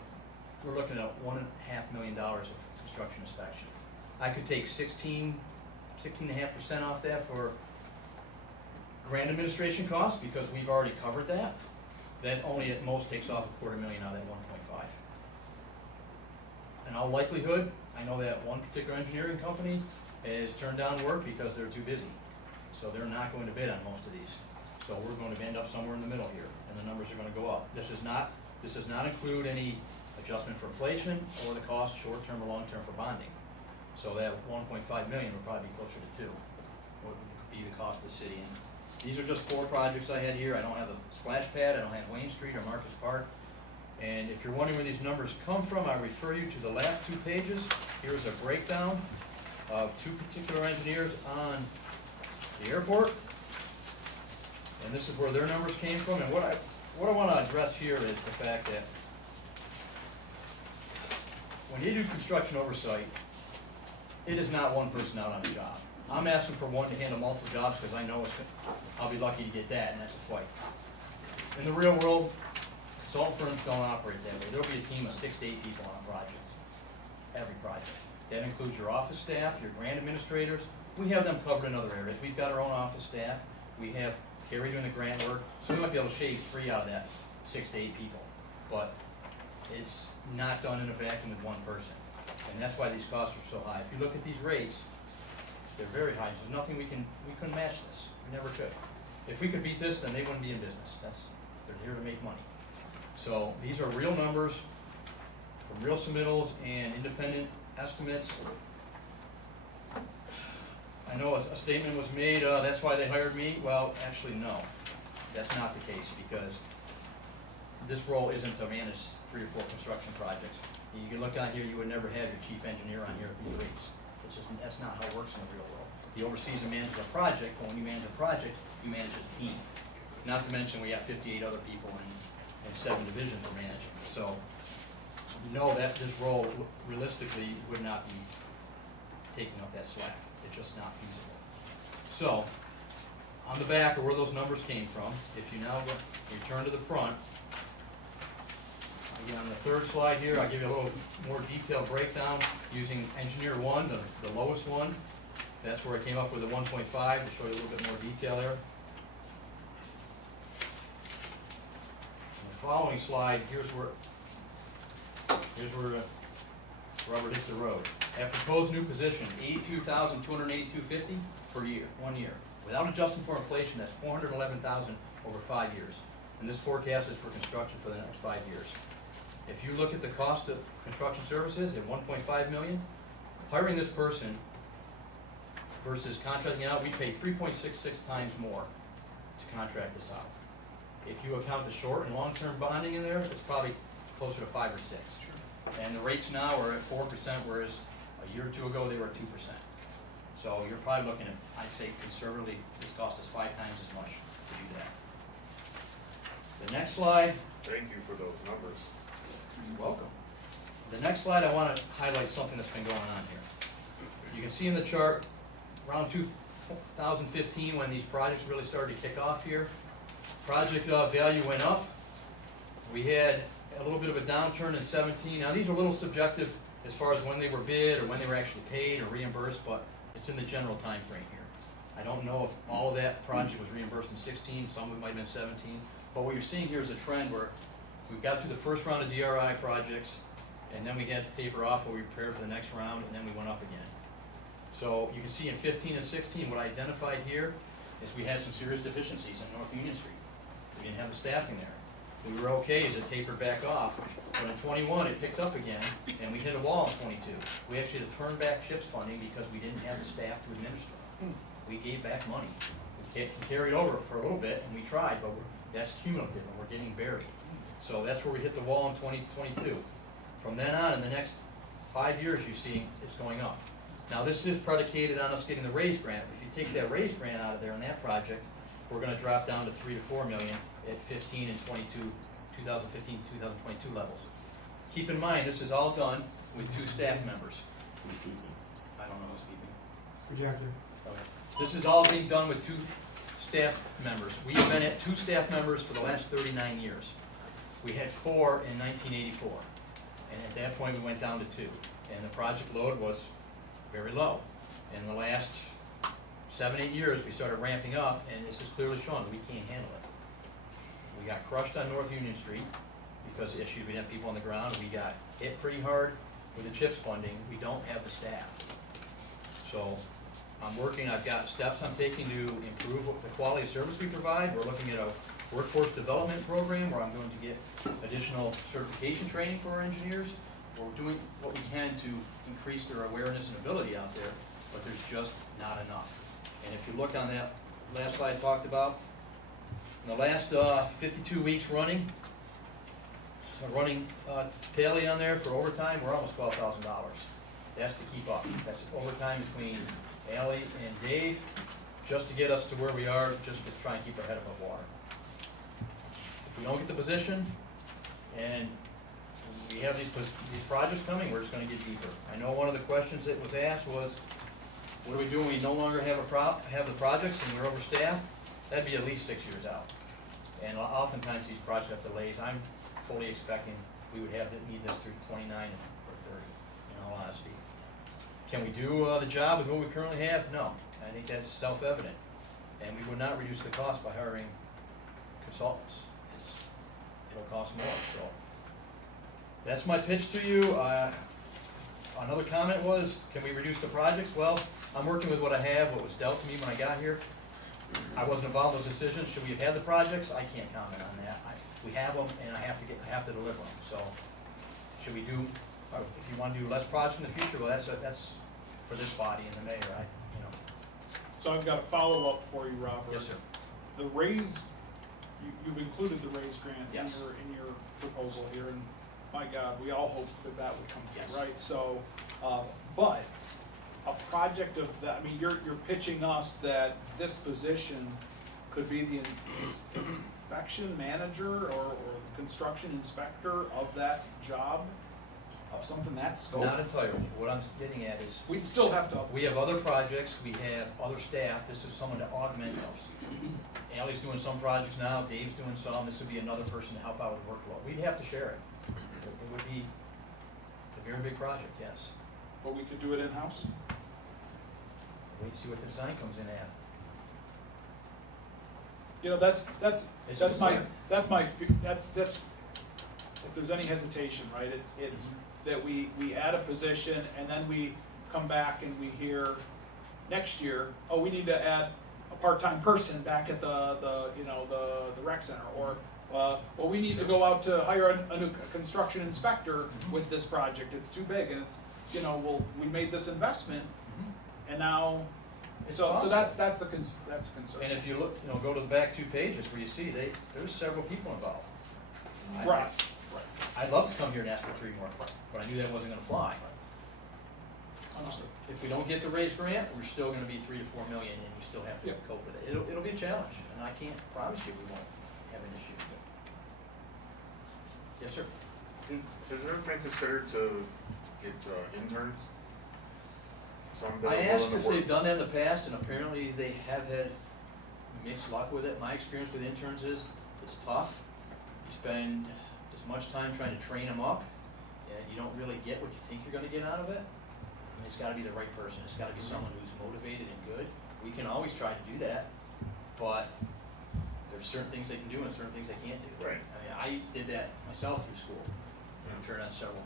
at $1.5 million of construction inspection. I could take 16.5% off that for grant administration costs, because we've already covered that. That only at most takes off $250,000 out of that 1.5. In all likelihood, I know that one particular engineering company has turned down work because they're too busy. So they're not going to bid on most of these. So we're going to end up somewhere in the middle here, and the numbers are gonna go up. This does not include any adjustment for inflation or the cost short-term or long-term for bonding. So that 1.5 million would probably be closer to 2, what would be the cost of the city. And these are just 4 projects I had here. I don't have a splash pad, I don't have Wayne Street or Marcus Park. And if you're wondering where these numbers come from, I refer you to the last 2 pages. Here's a breakdown of 2 particular engineers on the airport. And this is where their numbers came from. And what I want to address here is the fact that when you do construction oversight, it is not one person out on a job. I'm asking for one to handle multiple jobs because I know I'll be lucky to get that, and that's a fight. In the real world, consultant firms don't operate that way. There'll be a team of 6 to 8 people on a project, every project. That includes your office staff, your grant administrators. We have them covered in other areas. We've got our own office staff. We have Carrie doing the grant work, so we might be able to shave 3 out of that 6 to 8 people. But it's not done in a vacuum with one person. And that's why these costs are so high. If you look at these rates, they're very high. There's nothing we couldn't match this. We never could. If we could beat this, then they wouldn't be in business. They're here to make money. So these are real numbers from real submittals and independent estimates. I know a statement was made, that's why they hired me. Well, actually, no, that's not the case, because this role isn't to manage 3 or 4 construction projects. You can look on here, you would never have your chief engineer on here at these rates. It's just, that's not how it works in the real world. He oversees and manages a project, but when you manage a project, you manage a team. Not to mention, we have 58 other people and 7 divisions we're managing. So, no, that this role realistically would not be taking up that slack. It's just not feasible. So, on the back of where those numbers came from, if you now return to the front, again, on the third slide here, I'll give you a little more detailed breakdown using engineer 1, the lowest one. That's where I came up with the 1.5 to show you a little bit more detail there. On the following slide, here's where the rubber hits the road. At proposed new position, $82,282.50 per year, 1 year. Without adjusting for inflation, that's $411,000 over 5 years. And this forecast is for construction for the next 5 years. If you look at the cost of construction services at $1.5 million, hiring this person versus contracting out, we pay 3.66 times more to contract this out. If you account the short and long-term bonding in there, it's probably closer to 5 or 6. And the rates now are at 4%, whereas a year or 2 ago, they were at 2%. So you're probably looking at, I'd say conservatively, this cost us 5 times as much to do that. The next slide. Thank you for those numbers. You're welcome. The next slide, I want to highlight something that's been going on here. You can see in the chart, around 2015, when these projects really started to kick off here, project value went up. We had a little bit of a downturn in 17. Now, these are a little subjective as far as when they were bid or when they were actually paid or reimbursed, but it's in the general time frame here. I don't know if all of that project was reimbursed in 16, some of it might have been 17, but what you're seeing here is a trend where we got through the first round of DRI projects, and then we had to taper off while we prepared for the next round, and then we went up again. So you can see in 15 and 16, what I identified here is we had some serious deficiencies in North Union Street. We didn't have the staffing there. We were okay as it tapered back off, but in 21 it picked up again, and we hit a wall in 22. We actually had to turn back CHIPS funding because we didn't have the staff to administer it. We gave back money. We carried over for a little bit, and we tried, but that's cumulative, and we're getting buried. So that's where we hit the wall in 2022. From then on, in the next 5 years, you see it's going up. Now, this is predicated on us getting the RAISE grant. If you take that RAISE grant out of there in that project, we're going to drop down to 3 to 4 million at 15 and 22, 2015, 2022 levels. Keep in mind, this is all done with 2 staff members. I don't know who's speaking. Projector. Okay. This is all being done with 2 staff members. We've been at 2 staff members for the last 39 years. We had 4 in 1984, and at that point we went down to 2, and the project load was very low. In the last 7, 8 years, we started ramping up, and this is clearly showing we can't handle it. We got crushed on North Union Street because of issues. We didn't have people on the ground. We got hit pretty hard with the CHIPS funding. We don't have the staff. So I've got steps I'm taking to improve the quality of service we provide. We're looking at a workforce development program where I'm going to get additional certification training for our engineers. We're doing what we can to increase their awareness and ability out there, but there's just not enough. And if you look on that last slide I talked about, in the last 52 weeks running tally on there for overtime, we're almost $12,000. That's to keep up. That's overtime between Ally and Dave, just to get us to where we are, just to try and keep our head above water. If we don't get the position, and we have these projects coming, we're just gonna get deeper. I know one of the questions that was asked was, what do we do when we no longer have the projects and we're overstaffed? That'd be at least 6 years out. And oftentimes these projects have delays. I'm fully expecting we would need this through 29 or 30, in all honesty. Can we do the job with what we currently have? No, I think that's self-evident. And we would not reduce the cost by hiring consultants. It'll cost more, so. That's my pitch to you. Another comment was, can we reduce the projects? Well, I'm working with what I have, what was dealt to me when I got here. I wasn't involved in those decisions. Should we have had the projects? I can't comment on that. We have them, and I have to deliver them. So, should we do If you wanna do less projects in the future, well, that's for this body and the mayor, you know. So I've got a follow-up for you, Robert. Yes, sir. The raise, you've included the raise grant Yes. in your proposal here, and my God, we all hope that that would come Yes. through, right? So, but a project of that, I mean, you're pitching us that this position could be the inspection manager or construction inspector of that job, of something that scope? Not entirely. What I'm getting at is, We'd still have to, we have other projects, we have other staff, this is someone to augment those. Ally's doing some projects now, Dave's doing some, this would be another person to help out with workload. We'd have to share it. It would be a very big project, yes. but we could do it in-house? Wait and see what the design comes in at. You know, that's It's my, concern. that's, if there's any hesitation, right, it's that we add a position and then we come back and we hear next year, oh, we need to add a part-time person back at the rec center, or, well, we need to go out to hire a new construction inspector with this project, it's too big, and it's, well, we made this investment, and now, It's so possible. that's a concern. And if you look, go to the back 2 pages where you see there's several people involved. Right. I'd love to come here and ask for 3 more, but I knew that wasn't gonna fly. Understood. If we don't get the raise grant, we're still gonna be 3 to 4 million, and you still have to Yeah. cope with it. It'll be a challenge, and I can't promise you we won't have an issue. Yes, sir. Has there been considered to get interns? Some that I are asked willing to if work. they've done that in the past, and apparently they have had mixed luck with it. My experience with interns is, it's tough. You spend as much time trying to train them up, and you don't really get what you think you're gonna get out of it. I mean, it's gotta be the right person, it's gotta be someone who's motivated and good. We can always try to do that, but there's certain things they can do and certain things they can't do. Right. I mean, I did that myself through school, and turned on several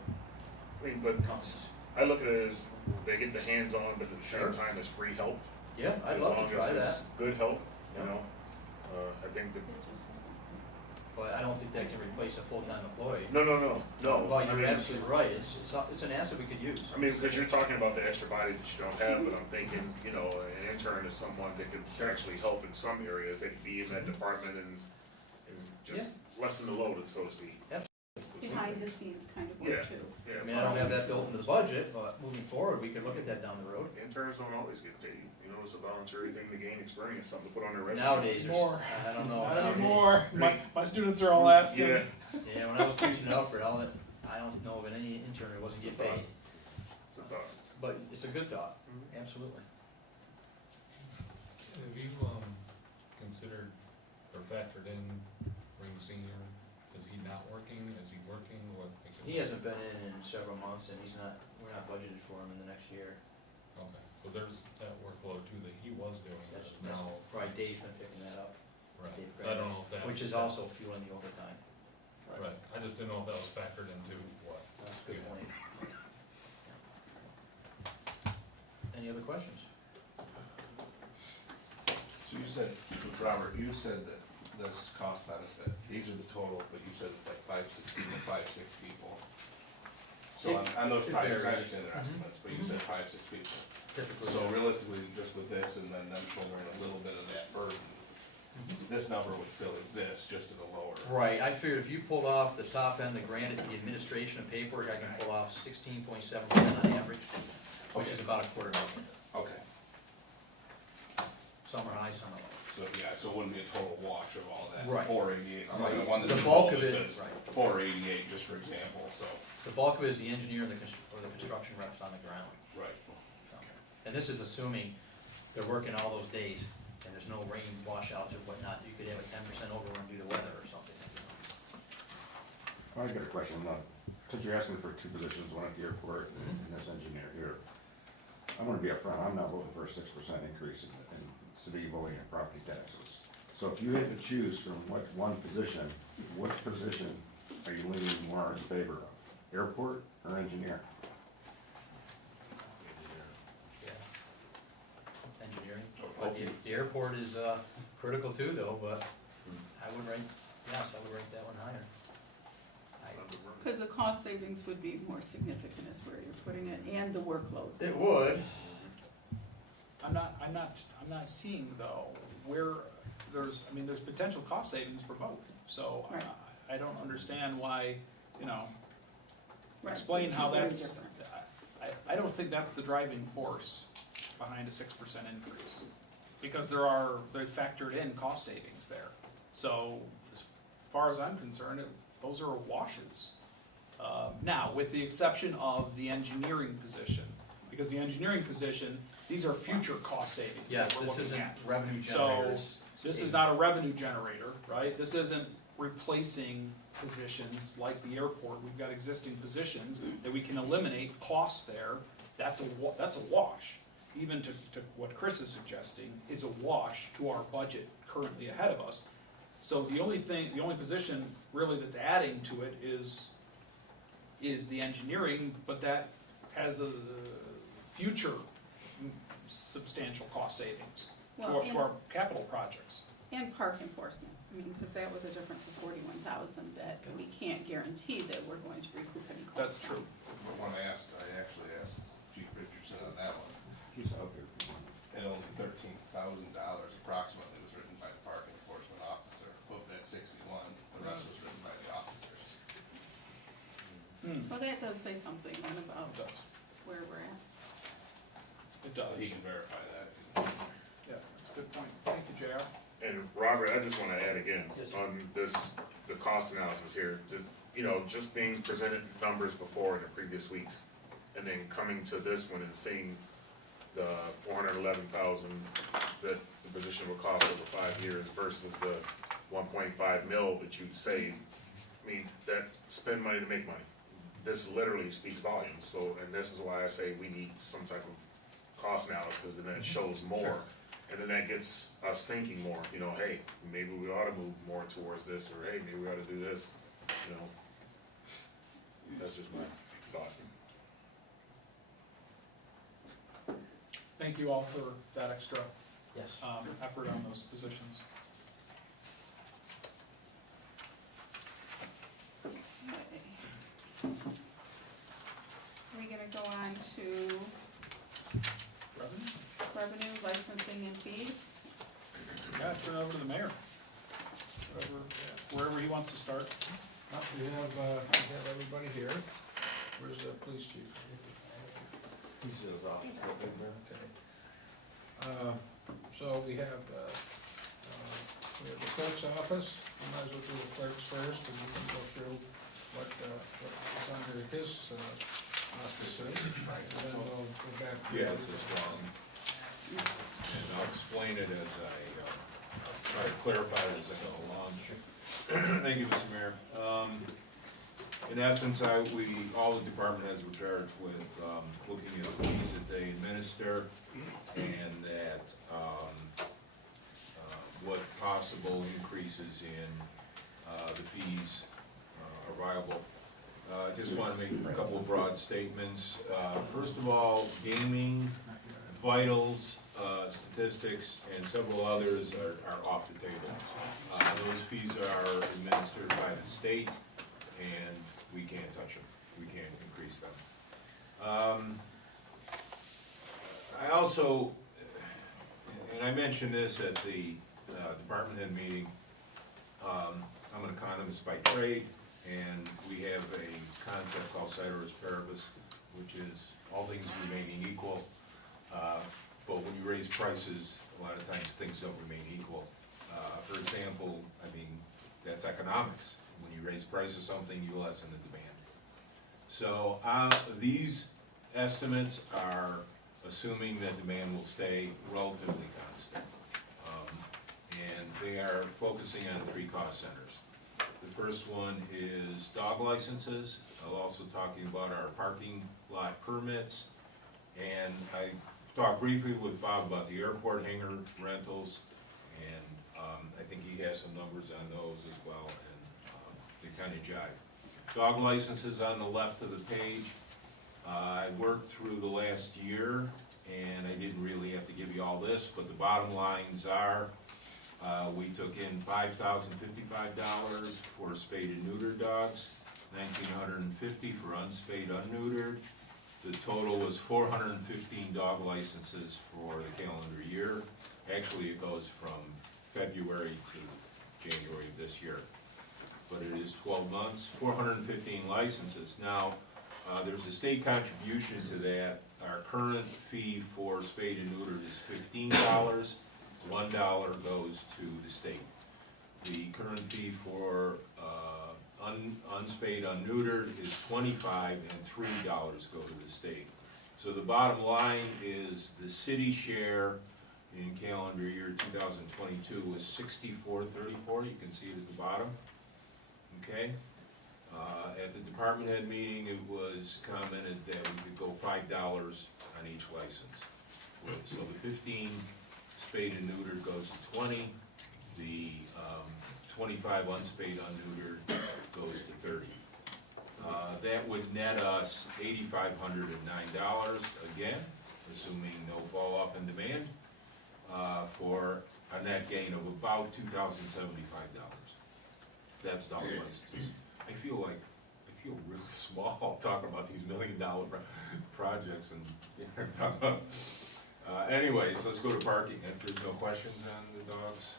I mean, but companies. I look at it as they get the hands-on, but at the Sure. same time, it's free help. Yeah, I'd As love long to try as that. it's good help, you Yeah. know. I think that, But I don't think that can replace a full-time employee. no. Well, I you're mean, absolutely right, it's an asset we could use. I mean, because you're talking about the extra bodies that you don't have, but I'm thinking, an intern is someone that could actually help in some areas. They could be in that department and just lessen the load, so to speak. Behind the scenes kind of Yeah. work too. Yeah, I mean, I don't have that built into the budget, but moving forward, we could look at that down the road. Interns don't always get paid. It's a voluntary thing to gain experience, something to put on their resume. Nowadays, More. I don't know. Not nowadays. anymore. My students are all asking. Yeah, Yeah, when I was teaching at Alfred, I don't know of any intern that wasn't getting paid, it's a thought. but it's a good thought, absolutely. Have you, considered or factored in Ring Senior? Is he not working? Is he working? What? because- He hasn't been in several months, and we're not budgeted for him in the next year. Okay, so there's that workload too that he was doing, That's that's now, probably Dave's been picking that up, right, Dave I don't know if that. which is also fueling the overtime. Right, I just didn't know if that was factored into what. That's a good Yeah. point. Any other questions? So you said, Robert, you said that this cost benefit, these are the total, but you said it's like 5, 6 people. So on those It projects, I varies. understand their estimates, but you said 5, 6 people. Typically, So yeah. realistically, just with this and then them shouldering a little bit of that burden, this number would still exist, just at a lower. Right, I figured if you pulled off the top end, the granted, the administration and paperwork, I can pull off 16.7% on average, which is about $250,000. Okay, Some are high, some are low. so yeah, so it wouldn't be a total wash of all that. Right. 488, I'm like the one that's The bulk involved of that it, says right. 488, just for example, so, The bulk of it is the engineer and the construction reps on the ground. right. And this is assuming they're working all those days, and there's no rain washouts or whatnot, you could have a 10% overrun due to weather or something. I got a question, since you're asking for 2 positions, one at the airport and this engineer here, I'm gonna be upfront, I'm not voting for a 6% increase in city voting and property taxes. So if you had to choose from what one position, which position are you leaning more in favor of? Airport or engineer? Yeah. Engineering. But the airport is critical too, though, but I would rank that one higher. Because the cost savings would be more significant is where you're putting it, and the workload. It would. I'm not seeing though where there's potential cost savings for both. So Right. I don't understand why, Right, explain which how is very that's, different. I don't think that's the driving force behind a 6% increase. Because they factored in cost savings there. So as far as I'm concerned, those are washes. Now, with the exception of the engineering position, because the engineering position, these are future cost savings Yes, that we're this looking isn't at. revenue So, generators. This is not a revenue generator, right? This isn't replacing positions like the airport. We've got existing positions that we can eliminate costs there. That's a wash. Even to what Chris is suggesting is a wash to our budget currently ahead of us. So the only position really that's adding to it is the engineering, but that has the future substantial cost savings Well, to our capital projects. And park enforcement, because that was a difference of 41,000 that we can't guarantee that we're going to recoup any costs. That's true. But when I actually asked Chief Richardson on that one, He's out there. and only $13,000 approximately was written by the park enforcement officer, of that 61, the rest was written by the officers. Well, that does say something then about It does. where we're at. It does. He can verify that. Yeah, that's a good point. Thank you, JR. And Robert, I just wanna add again, Yes, sir. on the cost analysis here, just being presented numbers before in the previous weeks, and then coming to this one and seeing the 411,000 that the position would cost over 5 years versus the 1.5 mil that you'd save. That spend money to make money. This literally speaks volumes, so, and this is why I say we need some type of cost analysis, because then it shows more. And then that gets us thinking more, hey, maybe we ought to move more towards this, or hey, maybe we ought to do this, That's just my thought. Thank you all for that extra Yes. effort on those positions. Okay. Are we gonna go on to Revenue? revenue, licensing, and fees? Yeah, turn it over to the mayor. Wherever he wants to start. We have everybody here. Where's the police chief? He's his office. Okay. So we have the clerk's office. We might as well do the clerk's first, and we can go through what's under his auspices. And then we'll go back to. Yeah, it's this long, and I'll explain it as I, try to clarify it as I go along. Thank you, Mr. Mayor. In essence, all the department heads were charged with, looking at the fees that they administer, and that, what possible increases in, the fees, are viable. I just want to make a couple of broad statements. First of all, gaming, vitals, statistics, and several others are off the table. Those fees are administered by the state, and we can't touch them. We can't increase them. I also, and I mentioned this at the department head meeting, I'm an economist by trade, and we have a concept called ceteris paribus, which is all things remaining equal. But when you raise prices, a lot of times things don't remain equal. For example, that's economics. When you raise the price of something, you lessen the demand. So these estimates are assuming that demand will stay relatively constant. And they are focusing on 3 cost centers. The first one is dog licenses. I'm also talking about our parking lot permits. And I talked briefly with Bob about the airport hangar rentals, and I think he has some numbers on those as well, and they kind of jive. Dog licenses on the left of the page. I worked through the last year, and I didn't really have to give you all this, but the bottom lines are, we took in $5,055 for spayed and neutered dogs, 1,950 for unspayed, unneutered. The total was 415 dog licenses for the calendar year. Actually, it goes from February to January of this year. But it is 12 months, 415 licenses. Now, there's a state contribution to that. Our current fee for spayed and neutered is $15. $1 goes to the state. The current fee for unspayed, unneutered is $25, and $3 go to the state. So the bottom line is the city share in calendar year 2022 was $64.34. You can see it at the bottom. Okay. At the department head meeting, it was commented that we could go $5 on each license. So the 15 spayed and neutered goes to 20. The 25 unspayed, unneutered goes to 30. That would net us $8,509, again, assuming no fall off in demand, for a net gain of about $2,075. That's dog licenses. I feel real small talking about these $1 million projects and anyways, let's go to parking. If there's no questions on the dogs.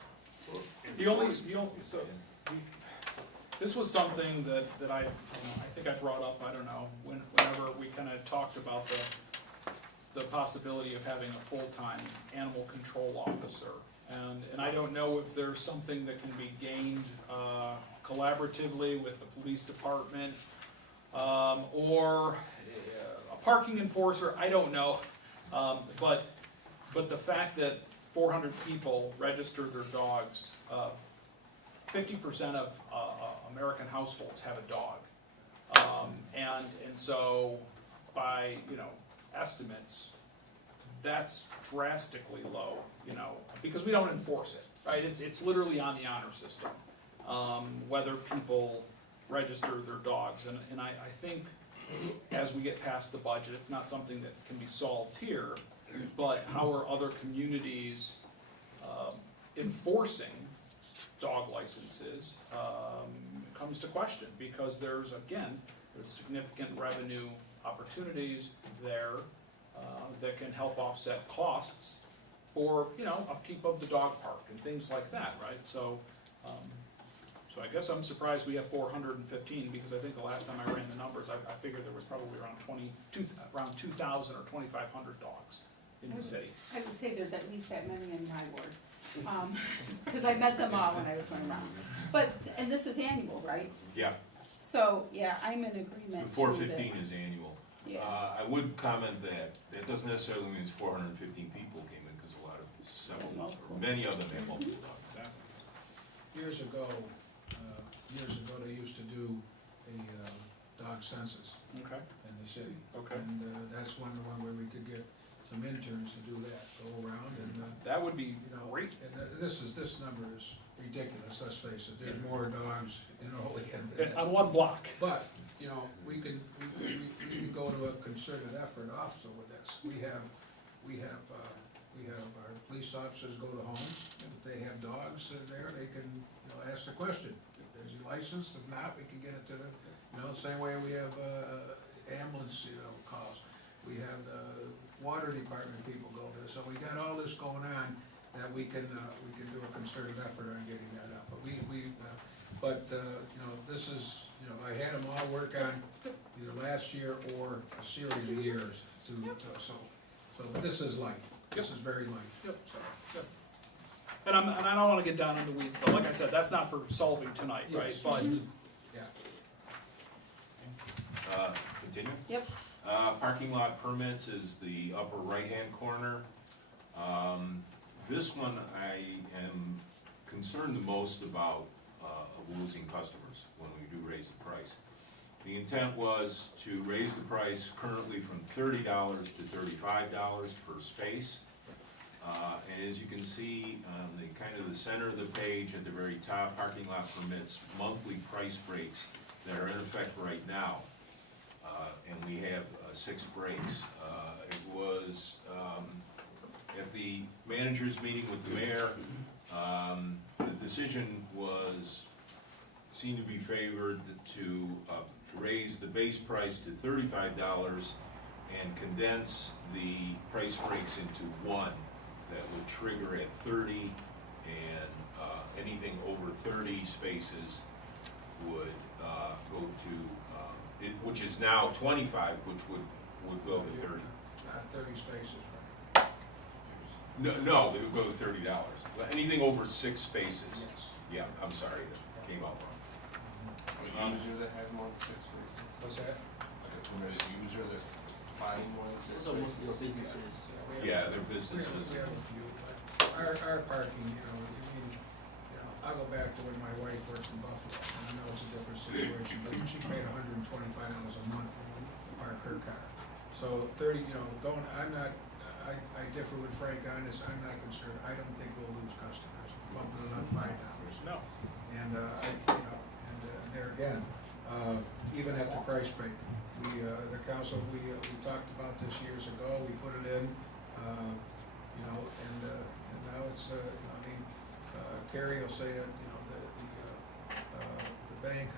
This was something that I think I brought up, I don't know, whenever we kind of talked about the possibility of having a full-time animal control officer. And I don't know if there's something that can be gained collaboratively with the police department, or a parking enforcer, I don't know. But the fact that 400 people registered their dogs, 50% of American households have a dog. And so by, estimates, that's drastically low, because we don't enforce it, right? It's literally on the honor system, whether people register their dogs. And I think as we get past the budget, it's not something that can be solved here, but how are other communities enforcing dog licenses comes to question, because there's significant revenue opportunities there that can help offset costs for, upkeep of the dog park and things like that, right? So I guess I'm surprised we have 415, because I think the last time I ran the numbers, I figured there was probably around 2,000 or 2,500 dogs in the city. I would say there's at least that many in my ward, because I met them all when I was going around. But, and this is annual, right? Yeah, So, yeah, I'm in agreement. the 415 is annual. Yeah. I would comment that doesn't necessarily mean 415 people came in, because many of them have multiple dogs. Exactly. Years ago, they used to do a dog census Okay. in the city. Okay. And that's one where we could get some interns to do that, go around and, That would be great. and this number is ridiculous, let's face it, there's more dogs in Olean. On one block. But, we can go to a concerted effort also with this. We have our police officers go to homes, and if they have dogs in there, they can, ask the question. Is he licensed? If not, we can get it to the, same way we have, ambulance, calls. We have the water department people go there, so we got all this going on that we can do a concerted effort on getting that up. But this is, I had them all work on either last year or a series of years so this is light. This is very light. Yep. So, Yep. And I don't wanna get down into the weeds, but like I said, that's not for solving tonight, right? Yes. But, yeah. Continue? Yep. Parking lot permits is the upper right-hand corner. This one I am concerned the most about of losing customers when we do raise the price. The intent was to raise the price currently from $30 to $35 per space. And as you can see on the center of the page at the very top, parking lot permits monthly price breaks that are in effect right now. And we have 6 breaks. It was at the managers meeting with the mayor, the decision seemed to be favored to raise the base price to $35 and condense the price breaks into one that would trigger at 30, and anything over 30 spaces would go to, which is now 25, which would go to 30. Not 30 spaces, No, it would go to $30. Anything over 6 spaces. Yes. Yeah, I'm sorry, that came out wrong. A user that has more than 6 spaces. What's that? Like a permitted user that's buying more than 6 Those are most of your spaces. businesses. Yeah, they're businesses. We have a few, but our parking, I'll go back to when my wife worked in Buffalo, and I know it's a different situation, but she paid $125 a month to park her car. So 30, I differ with Frank on this, I'm not concerned, I don't think we'll lose customers, bumping it up $5. No. And, there again, even at the price break, the council, we talked about this years ago, we put it in, and now it's, Kerry will say that, the bank,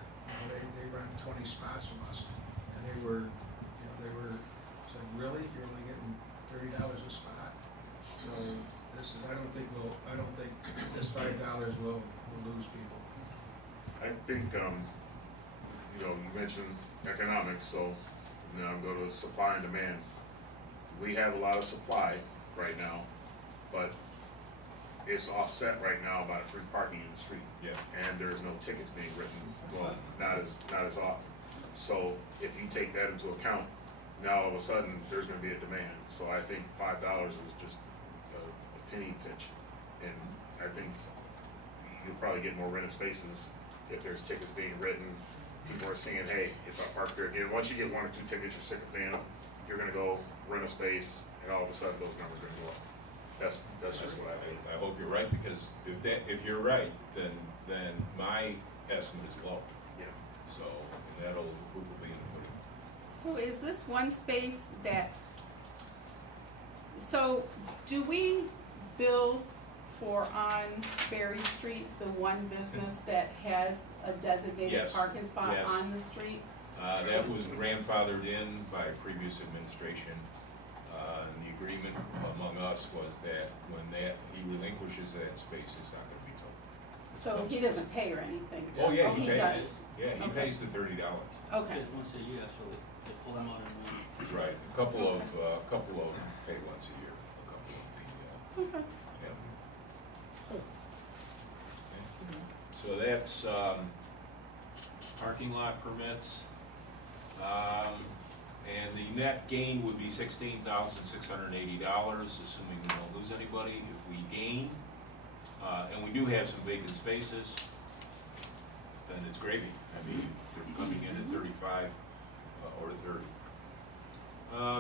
they rent 20 spots from us, and they were saying, really, you're only getting $30 a spot? So this is, I don't think this $5 will lose people. I think, you mentioned economics, so now I'm going to supply and demand. We have a lot of supply right now, but it's offset right now by free parking in the street. Yeah. And there's no tickets being written, well, not as often. So if you take that into account, now all of a sudden, there's gonna be a demand. So I think $5 is just a penny pinch. And I think you'll probably get more rented spaces if there's tickets being written. People are saying, hey, if I park here again, once you get 1 or 2 tickets, you're sick of paying them, you're gonna go rent a space, and all of a sudden, those numbers are gonna go up. That's just what I think. I hope you're right, because if you're right, then my estimate is low. Yeah. So that'll proof will be in the pudding. So is this one space so do we bill for on Berry Street, the one business that has a designated Yes. parking spot Yes. on the street? That was grandfathered in by previous administration. And the agreement among us was that when he relinquishes that space, it's not gonna be filled. So he doesn't pay or anything? Oh, yeah, Oh, he pays. does? Yeah, he Okay. pays the $30. Okay, Just once a year, actually, the full amount of money. Right, a couple of pay once a year, a couple of okay. yeah. So that's, parking lot permits. And the net gain would be $16,680, assuming we don't lose anybody. If we gain, and we do have some vacant spaces, then it's gravy. I mean, they're coming in at 35 or 30.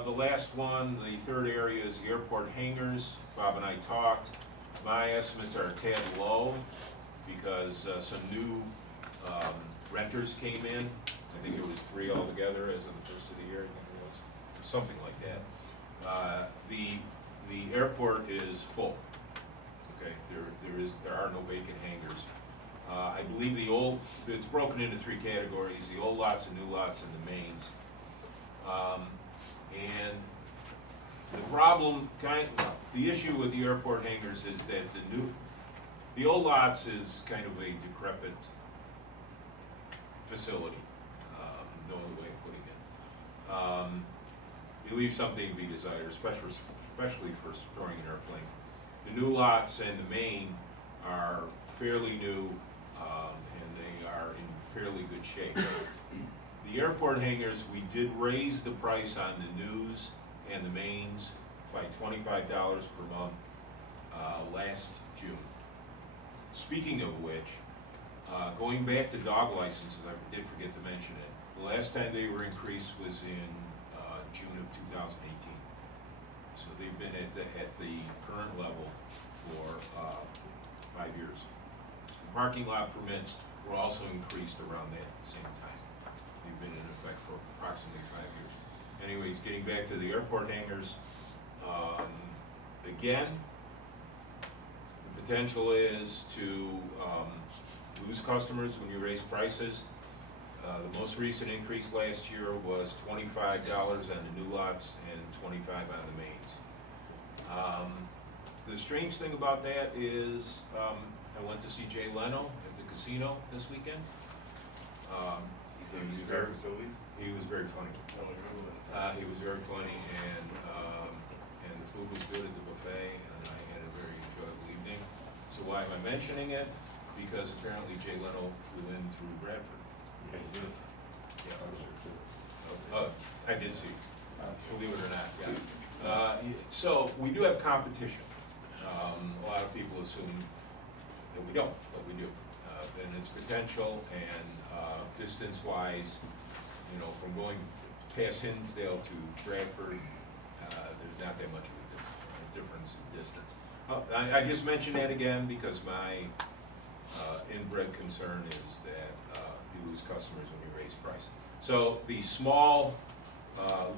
The last one, the third area is the airport hangars. Bob and I talked. My estimates are a tad low because some new renters came in. I think it was 3 altogether as of the first of the year, I think it was, something like that. The airport is full. Okay, there are no vacant hangars. I believe it's broken into 3 categories: the old lots, the new lots, and the mains. And the problem, the issue with the airport hangars is that the old lots is kind of a decrepit facility. No other way of putting it. You leave something to be desired, especially for storing an airplane. The new lots and the main are fairly new, and they are in fairly good shape. The airport hangars, we did raise the price on the news and the mains by $25 per month last June. Speaking of which, going back to dog licenses, I did forget to mention it. The last time they were increased was in June of 2018. So they've been at the current level for 5 years. The parking lot permits were also increased around that same time. They've been in effect for approximately 5 years. Anyways, getting back to the airport hangars, again, the potential is to lose customers when you raise prices. The most recent increase last year was $25 on the new lots and $25 on the mains. The strange thing about that is, I went to see Jay Leno at the casino this weekend. He's gonna use our facilities? He was very funny. He was very funny, and the food was good at the buffet, and I had a very enjoyable evening. So why am I mentioning it? Because apparently Jay Leno flew in through Bradford. Yeah, I was there too. I did see, believe it or not, yeah. So we do have competition. A lot of people assume that we don't, but we do. And it's potential, and distance-wise, you know, from going past Hinsdale to Bradford, there's not that much of a difference in distance. I just mention that again because my inbred concern is that you lose customers when you raise price. So the small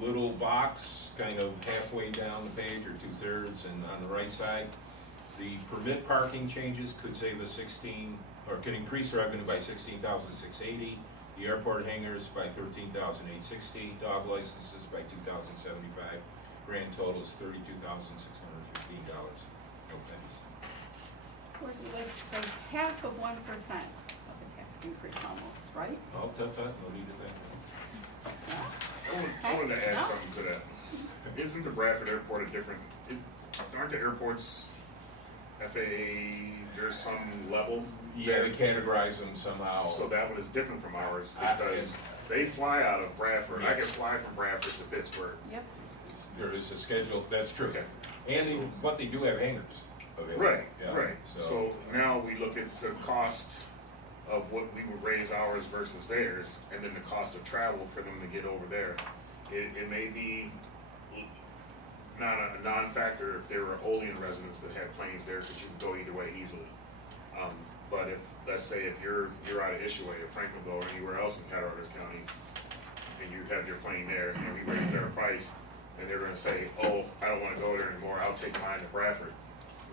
little box, kind of halfway down the page or 2/3, and on the right side, the permit parking changes could save us can increase revenue by $16,680. The airport hangars by $13,860. Dog licenses by $2,075. Grand total is $32,615. No pennies. Of course, we like to say half of 1% of the tax increase almost, right? Oh, tut, no need to thank I wanted to add No. something to that. Isn't the Bradford Airport a different, aren't the airports FAA, there's some level? Yeah, they categorize them somehow. So that one is different from ours I- because they fly out of Bradford. I can fly from Bradford to Pittsburgh. Yep. There is a schedule, that's true. Okay. But they do have hangars available. Right, Yeah, right. So now we look at the cost of what we would raise ours versus theirs, and then the cost of travel for them to get over there. It may be not a non-factor if there were Olean residents that had planes there, because you can go either way easily. But if, let's say if you're out of Ishiway or Franklinville or anywhere else in Cattaraugus County, and you have your plane there, and we raise their price, and they're gonna say, oh, I don't wanna go there anymore, I'll take mine to Bradford.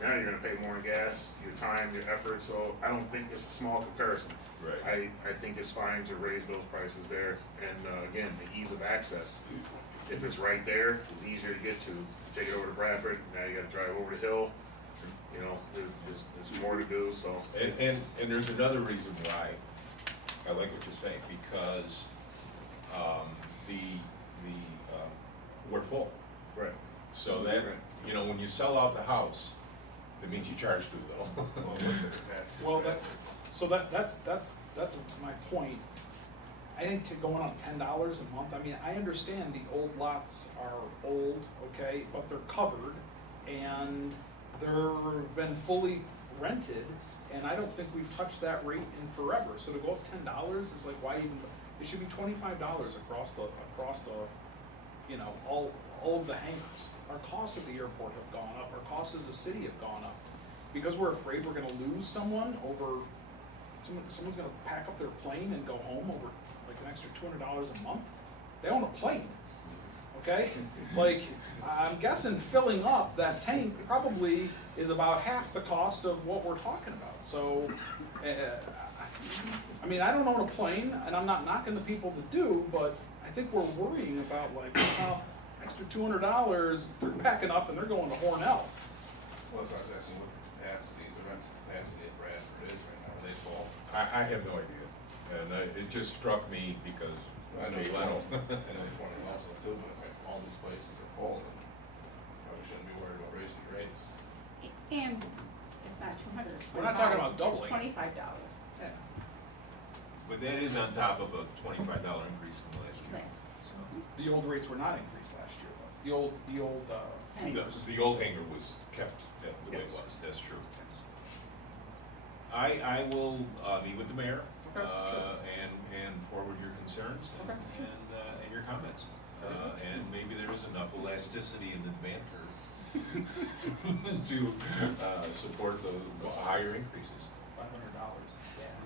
Now you're gonna pay more in gas, your time, your effort, so I don't think it's a small comparison. Right. I think it's fine to raise those prices there, and, again, the ease of access. If it's right there, it's easier to get to. Take it over to Bradford, now you gotta drive over the hill, you know, there's more to do, so. And there's another reason why I like what you're saying, because, we're full. Right. So that, you know, when you sell out the house, that means you charge too though. Well, what's the capacity? Well, that's my point. I think to going up $10 a month, I mean, I understand the old lots are old, okay, but they're covered and they've been fully rented, and I don't think we've touched that rate in forever. So to go up $10 is like, why even, it should be $25 across the, you know, all of the hangars. Our costs at the airport have gone up, our costs as a city have gone up. Because we're afraid we're gonna lose someone over, someone's gonna pack up their plane and go home over like an extra $200 a month. They own a plane, okay? Like, I'm guessing filling up that tank probably is about half the cost of what we're talking about. So, I mean, I don't own a plane, and I'm not knocking the people that do, but I think we're worrying about like, extra $200, they're packing up and they're going to Hornell. Well, I was asking what the capacity, the rental capacity at Bradford is right now, are they full? I have no idea, and it just struck me because I know Jay you're Leno. I know you're pointing also too, but if all these places are full, then probably shouldn't be worried about raising your rates. And it's not 200. it's We're not talking about $25. doubling. It's $25. Yeah. But that is on top of a $25 increase from last year. Nice. So, The old rates were not increased last year, though. The old hangars. The old hangar was kept the way it Yes. was, that's true. I will meet with the mayor, Okay, sure. and forward your concerns and, Okay, sure. and your comments. And maybe there is enough elasticity in the demand curve to support the higher increases. $500 gas.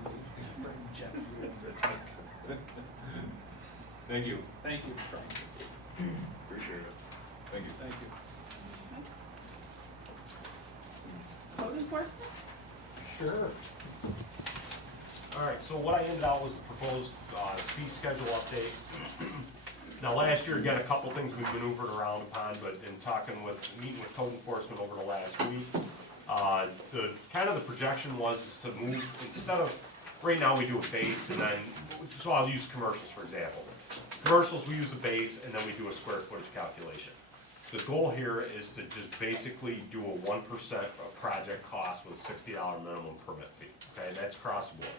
Bring jet fuel in the tank. Thank you, Thank you, Frank. Appreciate it. thank you. Thank you. Code enforcement? Sure. All right, so what I ended out was the proposed fee schedule update. Now, last year, again, a couple things we maneuvered around upon, but in meeting with code enforcement over the last week, the projection was is to move, instead of, right now we do a base and then, so I'll use commercials for example. Commercials, we use a base and then we do a square footage calculation. The goal here is to just basically do a 1% of project cost with a $60 minimum permit fee, okay? That's across the board.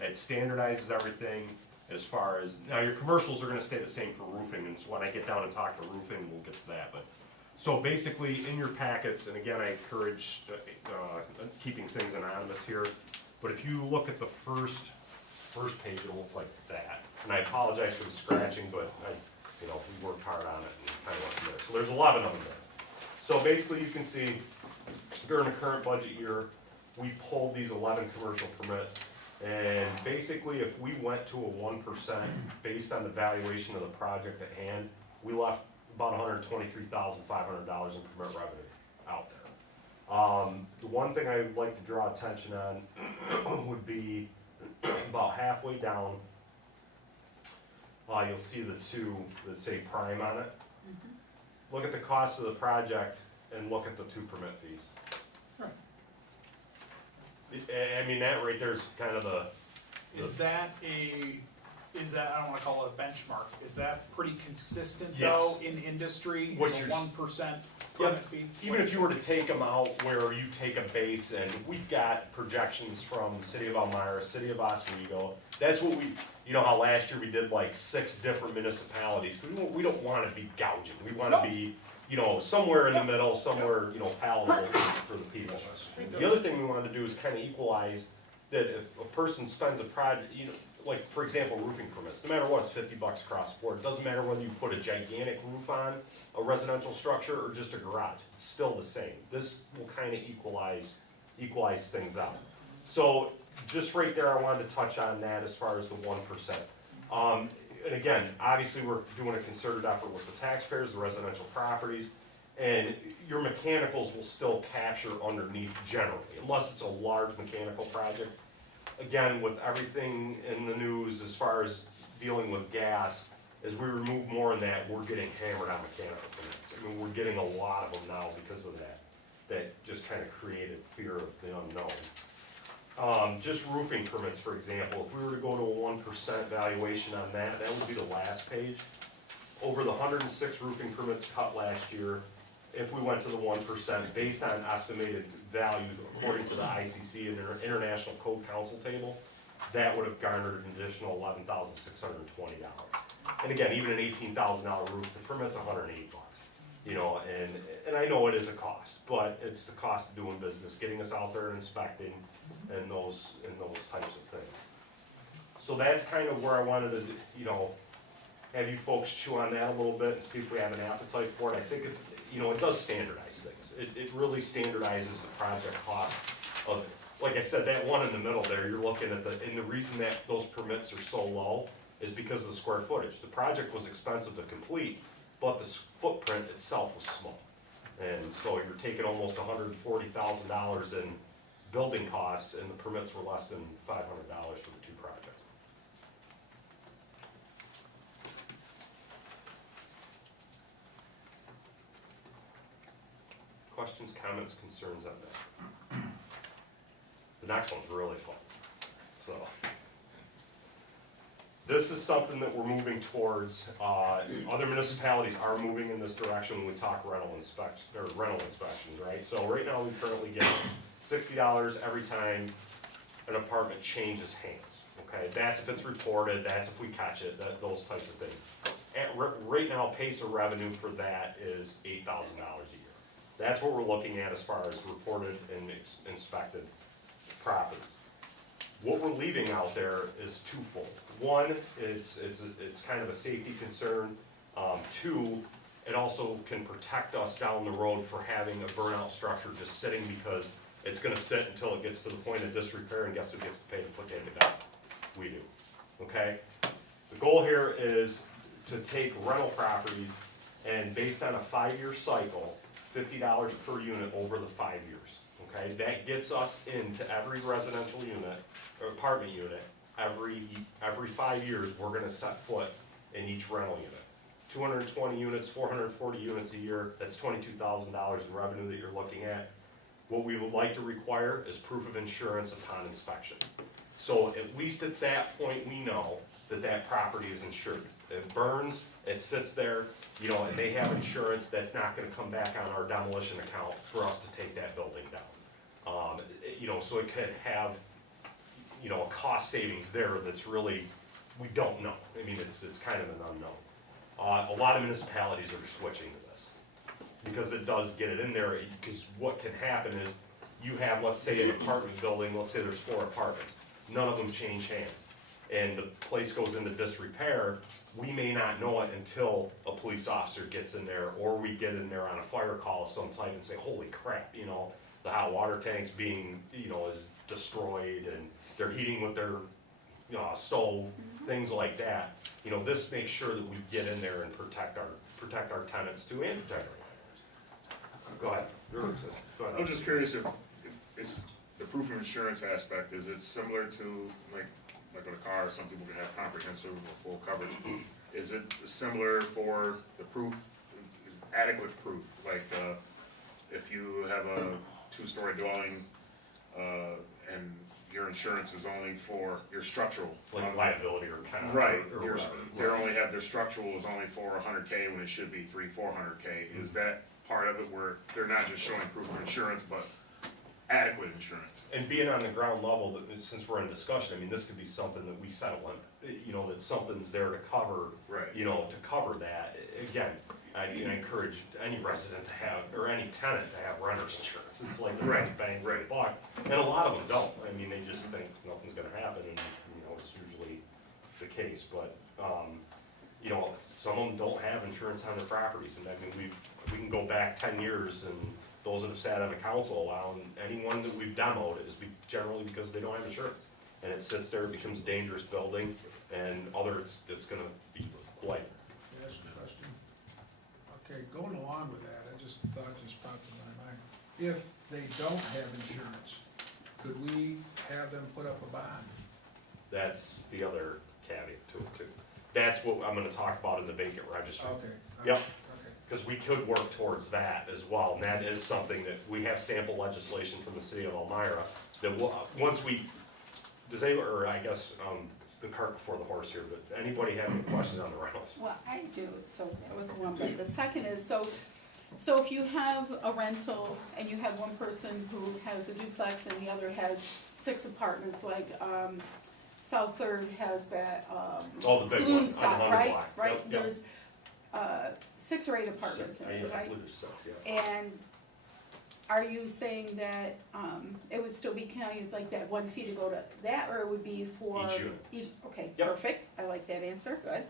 It standardizes everything as far as, now your commercials are gonna stay the same for roofing, and so when I get down and talk to roofing, we'll get to that, but. So basically, in your packets, and again, I encourage, keeping things anonymous here, but if you look at the first page, it'll look like that. And I apologize for the scratching, but we worked hard on it and kind of went from there. So there's a lot of numbers there. So basically, you can see, during the current budget year, we pulled these 11 commercial permits. And basically, if we went to a 1% based on the valuation of the project at hand, we left about $123,500 in permit revenue out there. The one thing I'd like to draw attention on would be about halfway down, you'll see the two that say prime on it. Look at the cost of the project and look at the 2 permit fees. I mean, that right there is kind of the. Is that, I don't wanna call it a benchmark, is that pretty consistent Yes. though in industry? What Is a you're 1% permit fee? Even if you were to take them out where you take a base, and we've got projections from the city of Elmira, city of Oswego, that's what you know how last year we did like 6 different municipalities, we don't wanna be gouging, we wanna be, somewhere in the middle, somewhere, palatable for the people. The other thing we wanted to do is kind of equalize that if a person spends a project, like for example, roofing permits, no matter what, it's $50 across the board. It doesn't matter whether you put a gigantic roof on a residential structure or just a garage, it's still the same. This will kind of equalize things out. So just right there, I wanted to touch on that as far as the 1%. And again, obviously, we're doing a concerted effort with the taxpayers, the residential properties, and your mechanicals will still capture underneath generally, unless it's a large mechanical project. Again, with everything in the news as far as dealing with gas, as we remove more of that, we're getting hammered on mechanical permits. I mean, we're getting a lot of them now because of that. That just kind of created fear of the unknown. Just roofing permits, for example, if we were to go to a 1% valuation on that, that would be the last page. Over the 106 roofing permits cut last year, if we went to the 1%, based on estimated value according to the ICC, International Code Council table, that would have garnered an additional $11,620. And again, even an $18,000 roof, the permit's $108. And I know it is a cost, but it's the cost of doing business, getting us out there and inspecting, and those types of things. So that's kind of where I wanted to, have you folks chew on that a little bit and see if we have an appetite for it. I think it does standardize things. It really standardizes the project cost of it. Like I said, that one in the middle there, you're looking at and the reason that those permits are so low is because of the square footage. The project was expensive to complete, but the footprint itself was small. And so you're taking almost $140,000 in building costs, and the permits were less than $500 for the 2 projects. Questions, comments, concerns on that? The next one's really fun. So, this is something that we're moving towards. Other municipalities are moving in this direction when we talk rental inspections, right? So right now, we currently get $60 every time an apartment changes hands, okay? That's if it's reported, that's if we catch it, those types of things. Right now, pace of revenue for that is $8,000 a year. That's what we're looking at as far as reported and inspected properties. What we're leaving out there is twofold. One, it's kind of a safety concern. 2, it also can protect us down the road for having a burnout structure just sitting because it's gonna sit until it gets to the point of disrepair, and guess who gets to pay to take it down? We do, okay? The goal here is to take rental properties and based on a 5-year cycle, $50 per unit over the 5 years, okay? That gets us into every residential unit or apartment unit every 5 years, we're gonna set foot in each rental unit. 220 units, 440 units a year, that's $22,000 in revenue that you're looking at. What we would like to require is proof of insurance upon inspection. So at least at that point, we know that that property is insured. It burns, it sits there, you know, and they have insurance, that's not gonna come back on our demolition account for us to take that building down. You know, so it could have, you know, a cost savings there that's really, we don't know. I mean, it's kind of an unknown. A lot of municipalities are switching to this, because it does get it in there, because what can happen is, you have, let's say, an apartment building, let's say there's 4 apartments, none of them change hands, and the place goes into disrepair, we may not know it until a police officer gets in there, or we get in there on a fire call of some type and say, holy crap, you know, the hot water tank's being, you know, is destroyed, and they're heating with their, you know, stove, things like that. You know, this makes sure that we get in there and protect our tenants too, and protect our landlords. Go ahead. Go ahead. I'm just curious if it's the proof of insurance aspect, is it similar to like with a car, some people can have comprehensive or full coverage. Is it similar for the proof, adequate proof? Like, if you have a 2-story dwelling, and your insurance is only for your structural. Like liability or kind of. Right, or your, whatever. they only have, their structural is only for 100K when it should be 300-400K. Is that part of it where they're not just showing proof of insurance, but adequate insurance? And being on the ground level, since we're in discussion, I mean, this could be something that we settle in, you know, that something's there to cover, Right. you know, to cover that. Again, I encourage any resident to have, or any tenant to have renter's insurance. It's like the best bang for the buck. And a lot of them don't. I mean, they just think nothing's gonna happen, and, you know, it's usually the case. But, you know, some of them don't have insurance on their properties, and I mean, we can go back 10 years, and those that have sat on the council allowing anyone that we've demoed is generally because they don't have insurance. And it sits there, it becomes a dangerous building, and it's gonna be blight. Yes, question. Okay, going along with that, I just thought just popped in my mind. If they don't have insurance, could we have them put up a bond? That's the other caveat to it too. That's what I'm gonna talk about in the vacant registry. Okay. Yep. Okay. Because we could work towards that as well, and that is something that we have sample legislation from the city of Elmira, that will, once we, does any, or I guess, the cart before the horse here, but anybody have any questions on the rentals? Well, I do, so that was one, but the second is, so if you have a rental and you have one person who has a duplex and the other has 6 apartments, like, South Third has that, Oh, the big saloon one, on stop, 100 right? block. Right, Yep, yep. there's, 6 or 8 apartments in I it, right? believe there's 6, yeah. And are you saying that, it would still be counted like that 1 fee to go to that, or it would be for? Each unit. Okay, Yep. perfect, I like that answer, good.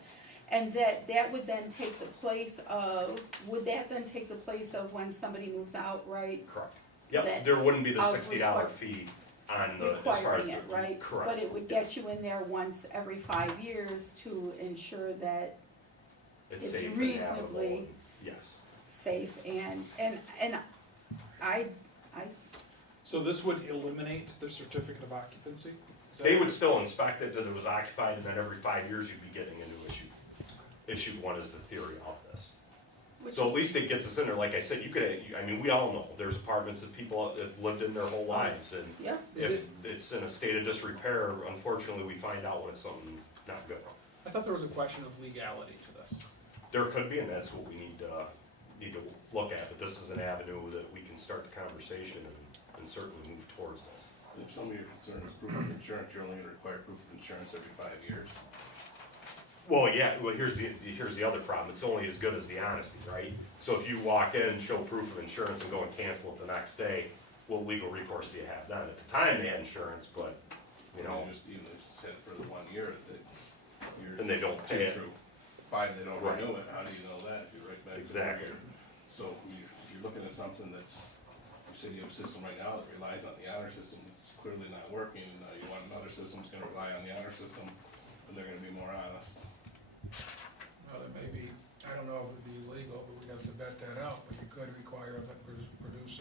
And that would then take the place of, would that then take the place of when somebody moves out, right? Correct. Yep, That there wouldn't be the of $60 require- fee on the, as far as Requiring the. it, right? Correct. But it would get you in there once every 5 years to ensure that it's safe and reasonably- habitable, and- Yes. safe and I, So this would eliminate the certificate of occupancy? Is that- They would still inspect it, that it was occupied, and then every 5 years you'd be getting a new issued one is the theory of this. which So is, at least it gets us in there, like I said, I mean, we all know, there's apartments that people have lived in their whole lives, and yeah, Is if it- it's in a state of disrepair, unfortunately, we find out when it's something not good. I thought there was a question of legality to this. There could be, and that's what we need to look at, but this is an avenue that we can start the conversation and certainly move towards this. If some of your concern is proof of insurance, you're only gonna require proof of insurance every 5 years. Well, yeah, here's the other problem, it's only as good as the honesty, right? So if you walk in and show proof of insurance and go and cancel it the next day, what legal recourse do you have then? At the time, they had insurance, but, you know, Just even if you said for the 1 year, that you're. and they don't pay it. 5, they don't Right. renew it, how do you know that? You're right back to the 1 Exactly. year. So you're looking at something that's, you said you have a system right now that relies on the honor system, it's clearly not working, and you want another system that's gonna rely on the honor system, and they're gonna be more honest. Well, it may be, I don't know if it'd be legal, but we'd have to vet that out, but you could require them to produce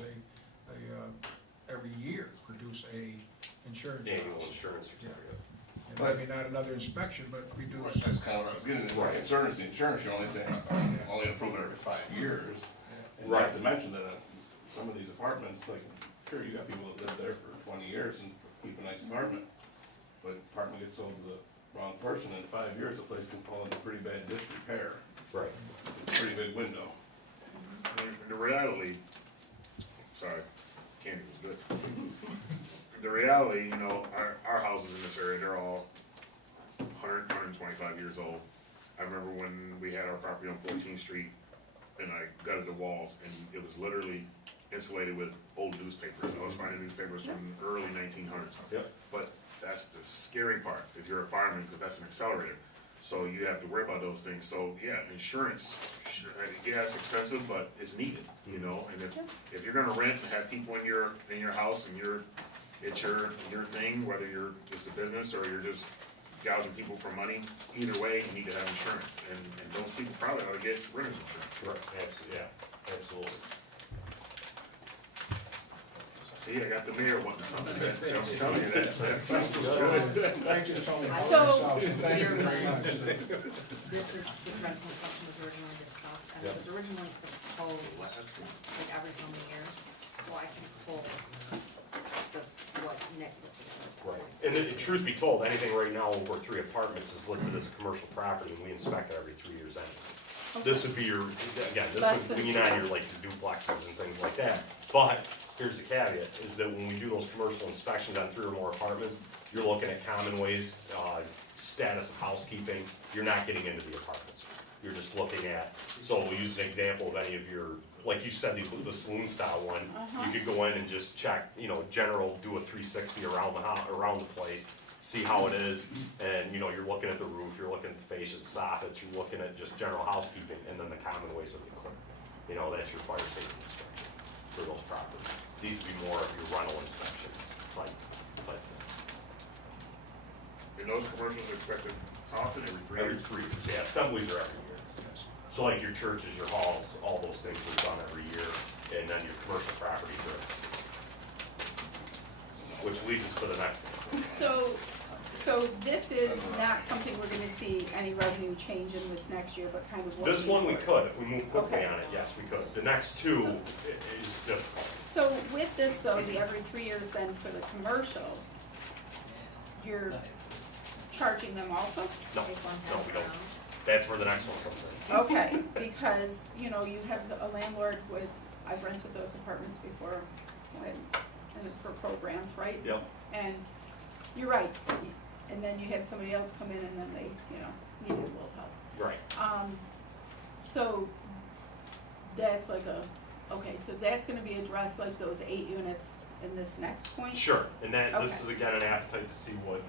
every year, produce a insurance Annual policy. insurance certificate. And maybe not another inspection, but reduce. That's kind of what I was getting at. My concern is the insurance, you're only saying, only approve it every 5 years. And you have to mention that some of these apartments, like, sure, you got people that live there for 20 years and keep a nice apartment. But apartment gets sold to the wrong person, in 5 years, the place can fall into pretty bad disrepair. Right. It's a pretty big window. And the reality, sorry, candy was good. The reality, you know, our houses in this area, they're all 100, 125 years old. I remember when we had our property on 14th Street, and I gutted the walls, and it was literally insulated with old newspapers. I was finding newspapers from the early 1900s. Yep. But that's the scary part, if you're a fireman, because that's an accelerator. So you have to worry about those things. So yeah, insurance, yeah, it's expensive, but it's needed, you know? And if you're gonna rent and have people in your house and it's your thing, whether it's a business or you're just gouging people for money, either way, you need to have insurance. And those people probably ought to get renter's insurance. Right, yeah, absolutely. See, I got the mayor wanting something, I'm telling you that. Thank you, Tony. So- Thank you very much. This was, the rental inspection was originally discussed, and it was originally proposed like every so many years, so I can pull what Nick put together. Right, and truth be told, anything right now over 3 apartments is listed as a commercial property, and we inspect it every 3 years anyway. This would be your, again, this Less would than lean on your, like, your duplexes and things like that. But, here's the caveat, is that when we do those commercial inspections on 3 or more apartments, you're looking at common ways, status of housekeeping, you're not getting into the apartments. You're just looking at, so we'll use an example of any of your, like you said, the saloon style one, you could go in and just check, you know, general, do a 360 around around the place, see how it is, and, you know, you're looking at the roof, you're looking at the fascia, the soffits, you're looking at just general housekeeping, and then the common ways of the clear. You know, that's your fire safety inspection for those properties. These would be more of your rental inspection, like. And those commercials are expected often, every 3 years? Every 3 years, yeah, assemblies are every year. So like your churches, your halls, all those things are done every year, and then your commercial properties are, which leads us to the next one. So this is not something we're gonna see any revenue change in this next year, but kind of what. This one we could, if we move quickly Okay. on it, yes, we could. The next 2 is difficult. So with this though, the every 3 years then for the commercial, you're charging them also? No, Take one no, half we don't. round. That's where the next one comes in. Okay, because, you know, you have a landlord with, I've rented those apartments before, when, and for programs, right? Yep. And you're right, and then you had somebody else come in and then they, you know, needed a little help. Right. So that's like okay, so that's gonna be addressed like those 8 units in this next point? Sure, and that, this Okay. is again an appetite to see what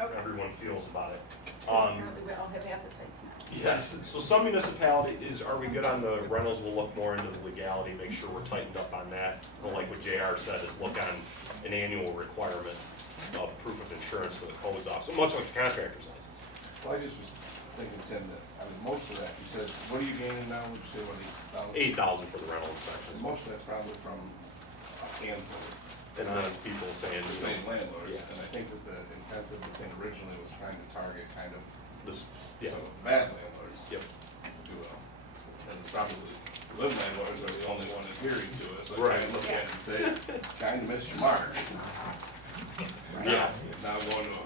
Okay. everyone feels about it. 'Cause apparently we all have appetites now. Yes, so some municipalities, are we good on the rentals, we'll look more into the legality, make sure we're tightened up on that. But like what JR said, is look on an annual requirement of proof of insurance for the codes officer, much like the contractor's license. Well, I just was thinking, Tim, that, I mean, most of that, you said, what are you gaining now, would you say, what, 8,000 for the rental inspection. Most of that's probably from a handful. And honest people saying, The same landlords, Yeah. and I think that the intent of the thing originally was trying to target kind of this, yeah, some of the bad landlords. yep, If you will. And it's probably, good landlords are the only one adhering to it, so I Right. kind of look at it and say, kind of missed your mark. Yeah. Now going to,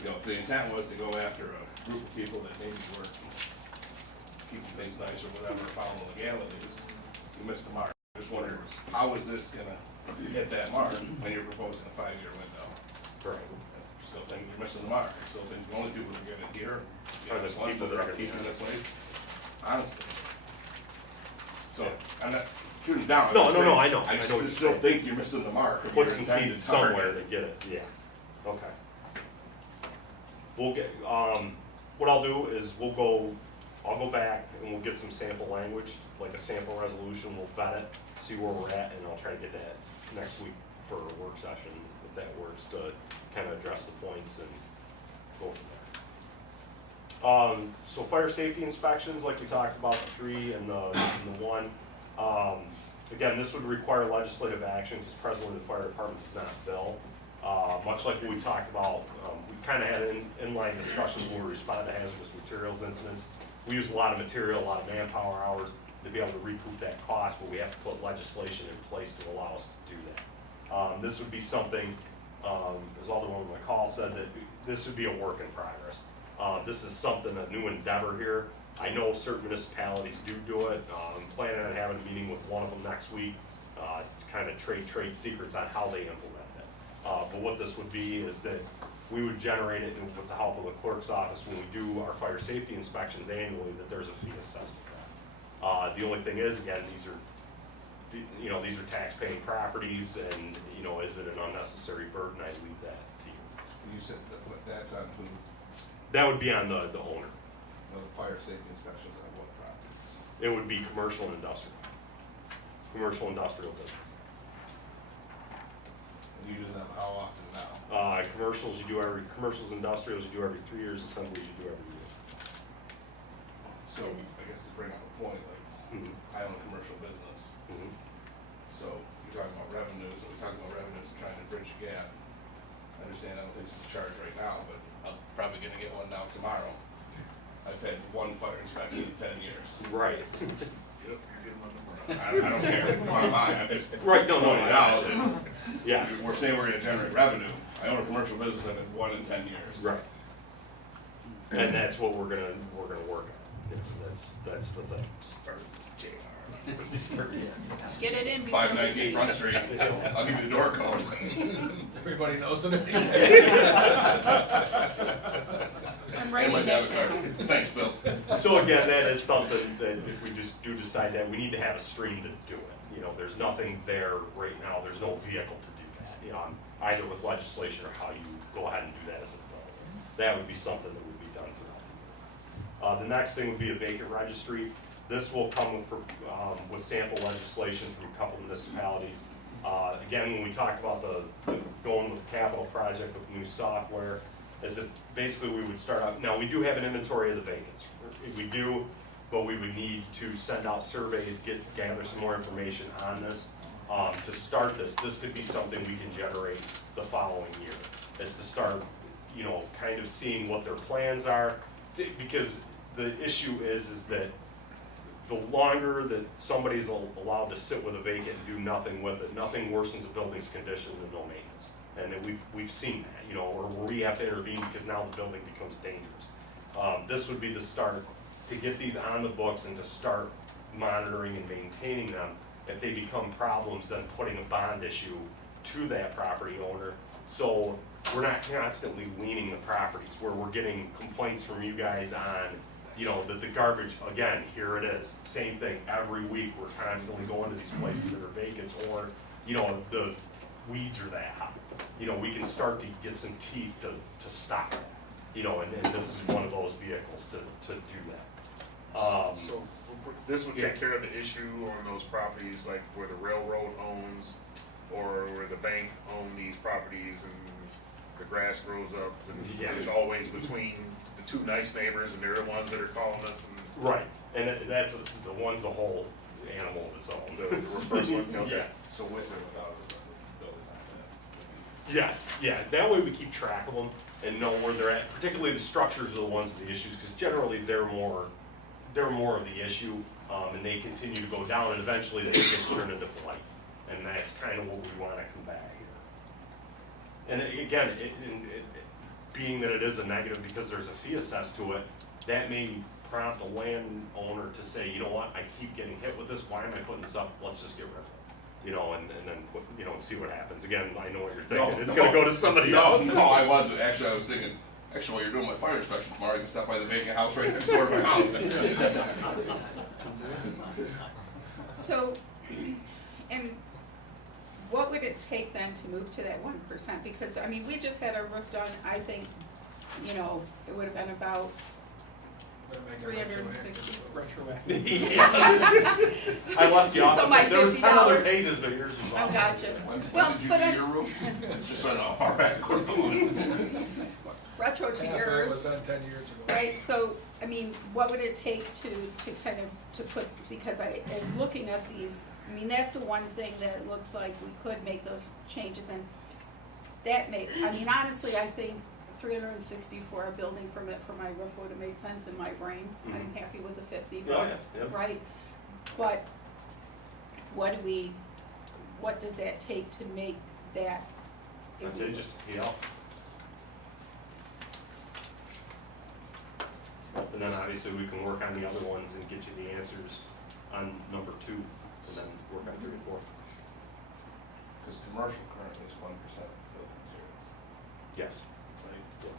you know, if the intent was to go after a group of people that maybe were keeping things nice or whatever, following legalities, you missed the mark. I just wondered, how is this gonna hit that mark when you're proposing a 5-year window? right. I still think you're missing the mark. I still think the only people that are gonna adhere, Are the the ones people that that are are keeping gonna- this place, honestly. So, I'm not shooting down. I'm No, just no, saying, I know I what you're still saying. think you're missing the mark. of Put your some intended feet somewhere target. to get it, yeah, okay. We'll get, what I'll do is I'll go back and we'll get some sample language, like a sample resolution, we'll vet it, see where we're at, and I'll try to get that next week for a work session, if that works, to kind of address the points and go from there. So fire safety inspections, like we talked about, the 3 and the 1. Again, this would require legislative action, because presently the fire department does not bill Much like what we talked about, we kind of had inline discussions when we responded to hazardous materials incidents. We use a lot of material, a lot of manpower hours to be able to recoup that cost, but we have to put legislation in place to allow us to do that. This would be something, as Alderman McCall said, that this would be a work in progress. This is something, a new endeavor here. I know certain municipalities do it. I'm planning on having a meeting with one of them next week to kind of trade secrets on how they implement it. But what this would be is that we would generate it with the help of the clerk's office when we do our fire safety inspections annually, that there's a fee assessed to that. The only thing is, again, these are tax-paying properties, and, is it an unnecessary burden? I leave that to you. You said that's on who, That would be on the owner. the fire safety inspections on what properties? It would be commercial and industrial. Commercial industrial business. And you do them how often now? Commercials, industrials, you do every 3 years, assemblies, you do every year. So, I guess to bring up a point, like, Mhm. I own a commercial business, Mhm. so you're talking about revenues, and we're talking about revenues and trying to bridge the gap. I understand, I don't think it's a charge right now, but I'm probably gonna get one now tomorrow. I've had one fire inspection in 10 years. Right. I don't care, my mind, I'm just Right, no, pointing I out understand. that Yes. we're saying we're gonna generate revenue. I own a commercial business, I've had one in 10 years. Right. And that's what we're gonna work on. That's the thing. Start JR. Get it in. 519 Front Street, I'll give you the door code. Everybody knows it. I'm And writing my that debit down. card. Thanks, Bill. So again, that is something that if we just do decide that, we need to have a stream to do it. There's nothing there right now, there's no vehicle to do that, either with legislation or how you go ahead and do that as a developer. That would be something that would be done throughout the year. The next thing would be a vacant registry. This will come with sample legislation from a couple municipalities. Again, when we talked about the going with the capital project with new software, is that basically we would start out, now we do have an inventory of the vacants. We do, but we would need to send out surveys, gather some more information on this. To start this could be something we can generate the following year, is to start, kind of seeing what their plans are. Because the issue is that the longer that somebody's allowed to sit with a vacant and do nothing with it, nothing worsens a building's condition than no maintenance. And then we've seen that, or where we have to intervene because now the building becomes dangerous. This would be the start to get these on the books and to start monitoring and maintaining them. If they become problems, then putting a bond issue to that property owner. So we're not constantly leaning the properties, where we're getting complaints from you guys on, that the garbage, again, here it is, same thing, every week, we're constantly going to these places that are vacant, or, the weeds are that high. We can start to get some teeth to stop that, and this is one of those vehicles to do that. So this would take care of the issue on those properties, like where the railroad owns, or where the bank own these properties and the grass grows up, and Yeah. it's always between the two nice neighbors, and they're the ones that are calling us, and Right, and that's, the one's a whole animal of its own. the first one, okay. Yes. So with or without a building like that? Yeah, that way we keep track of them and know where they're at, particularly the structures are the ones of the issues, because generally they're more of the issue, and they continue to go down, and eventually they get turned into blight, and that's kind of what we want to combat here. And again, being that it is a negative because there's a fee assessed to it, that may prompt a landowner to say, you know what, I keep getting hit with this, why am I putting this up, let's just get rid of it. And then put, and see what happens. Again, I know what you're thinking, it's gonna go to somebody else. No, I wasn't, actually, I was thinking, actually, while you're doing my fire inspection tomorrow, you can stop by the vacant house right next door to my house. So, and what would it take then to move to that 1%? Because, we just had our roof done, I think, it would have been about Better make it 360. retroactive. I left you off, So my there was 10 other $50 pages, but yours was I off. gotcha. When Well, did you but do I- your roof? Just so I know how far back we're going. Retro to Half of it yours, was done 10 years ago. right? So, what would it take to kind of, to put, because as looking at these, that's the one thing that it looks like we could make those changes, and that made, I mean, honestly, I think 360 for a building permit for my roof would have made sense in my brain. I'm happy with the 50, Oh, yeah, yep. right? But what does that take to make that? I'd say just a PL. And then obviously we can work on the other ones and get you the answers on number 2, and then work on 3 and 4. Cause commercial currently is 1% of building materials, Yes. right?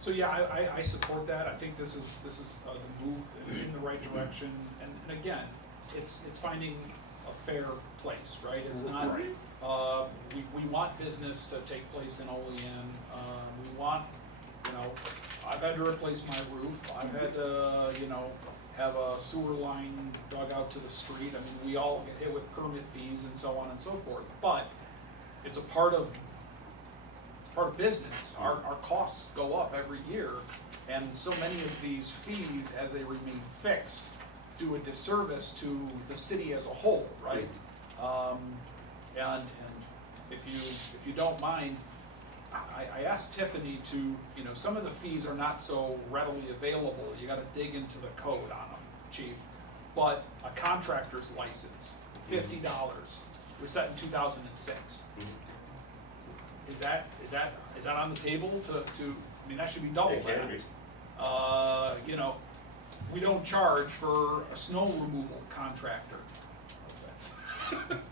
So yeah, I support that. I think this is the move in the right direction. And again, it's finding a fair place, right? It's not, we want business to take place in Olean. We want, you know, I've had to replace my roof. I've had to, you know, have a sewer line dug out to the street. I mean, we all get hit with permit fees and so on and so forth. But it's a part of business. Our costs go up every year, and so many of these fees, as they remain fixed, do a disservice to the city as a whole, right? And if you don't mind, I asked Tiffany to, you know, some of the fees are not so readily available. You gotta dig into the code on them, chief. But a contractor's license, $50, was set in 2006. Is that on the table to, I mean, that should be double It can that. be. You know, we don't charge for a snow removal contractor. Not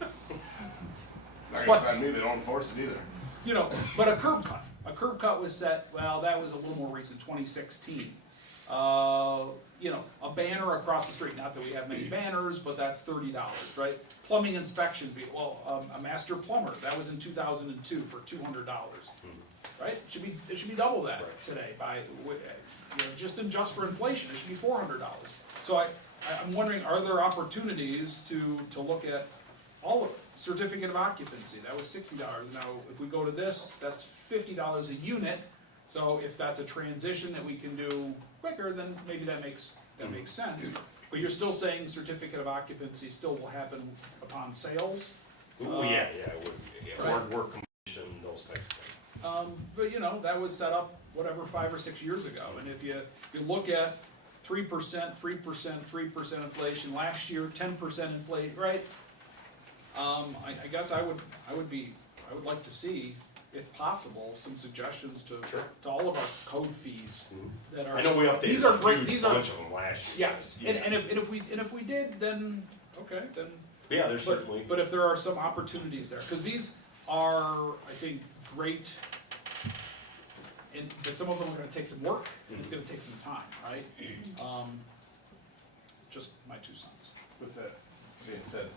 But- gonna find me, they don't enforce it either. You know, but a curb cut was set, well, that was a little more recent, 2016. You know, a banner across the street, not that we have many banners, but that's $30, right? Plumbing inspection fee, well, a master plumber, that was in 2002 for $200, right? It should be double that today by, you know, just for inflation, it should be $400. So I'm wondering, are there opportunities to look at all of it? Certificate of occupancy, that was $60. Now, if we go to this, that's $50 a unit. So if that's a transition that we can do quicker, then maybe that makes sense. But you're still saying certificate of occupancy still will happen upon sales? Well, yeah, it would, yeah, right. work completion, those types of things. But you know, that was set up, whatever, 5 or 6 years ago. And if you look at 3%, 3% inflation, last year, 10% inflation, right? I guess I would like to see, if possible, some suggestions to all of our code fees that are. I know we These are updated great, a these huge are, bunch of them last year. yes, Yeah. and if we did, then, okay, then. Yeah, there's certainly. But if there are some opportunities there, because these are, I think, great, but some of them are gonna take some work, it's gonna take some time, right? Just my 2 cents. With that being said,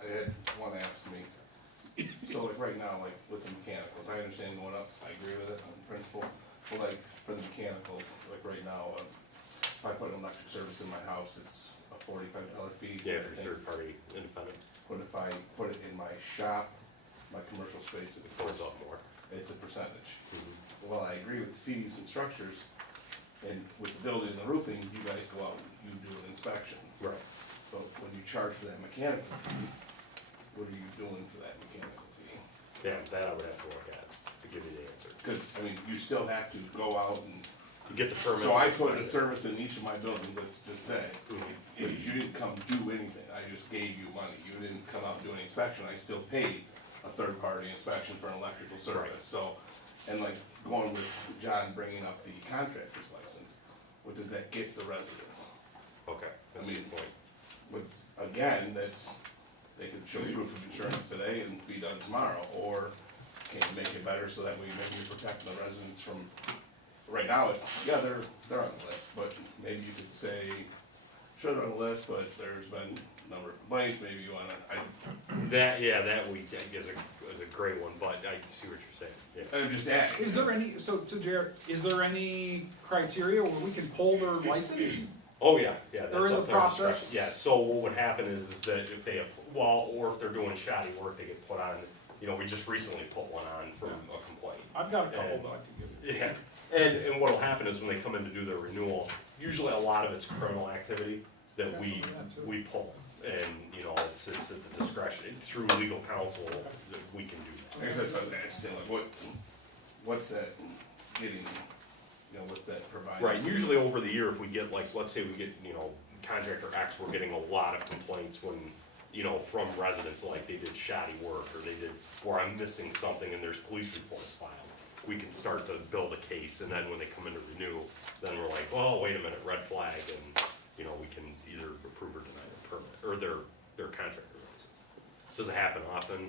I had one ask me, so like right now, like with the mechanicals, I understand going up, I agree with it on principle, but like for the mechanicals, like right now, if I put an electric service in my house, it's a $45 fee. Yeah, I for think. third party independent, But if I put it in my shop, my commercial space, it goes up more. it's a percentage. Well, I agree with the fees and structures, and with the building and the roofing, you guys go out and you do an inspection. Right. But when you charge for that mechanical fee, what are you doing for that mechanical fee? Yeah, that I would have to look at to give you the answer. Cause, I mean, you still have to go out and, You get the permit. so I put a service in each of my buildings, let's just say, Mhm. if you didn't come do anything, I just gave you money, you didn't come out and do any inspection, I still paid a third-party inspection for an electrical service, so, and like, going with John bringing up the contractor's license, what does that get the residents? Okay, that's a good point. What's, again, that's, they could show proof of insurance today and be done tomorrow, or can you make it better so that we maybe you're protecting the residents from, right now, it's, yeah, they're on the list, but maybe you could say, sure, they're on the list, but there's been a number of complaints, maybe you wanna, That is a great one, but I see what you're saying, yeah. I'm just asking. Is there any, so to Jared, is there any criteria where we can pull their license? Oh, yeah, yeah. There that's is up a there in process? discretion. Yeah, so what would happen is that if they, or if they're doing shoddy work, they get put on, you know, we just recently put one on for a complaint. I've got a couple And- that I could give you. Yeah, and what'll happen is when they come in to do their renewal, usually a lot of it's criminal activity. that we pull. And, you know, it's at the discretion, through legal counsel, that we can do that. I guess that's what I was asking, like, what's that getting, you know, what's that providing? Right, usually over the year, if we get like, let's say we get, you know, contractor X, we're getting a lot of complaints when, you know, from residents, like they did shoddy work, or they did, or I'm missing something and there's police reports filed. We can start to build a case, and then when they come in to renew, then we're like, oh, wait a minute, red flag, and, you know, we can either approve or deny their permit, or their contractor license. Does it happen often?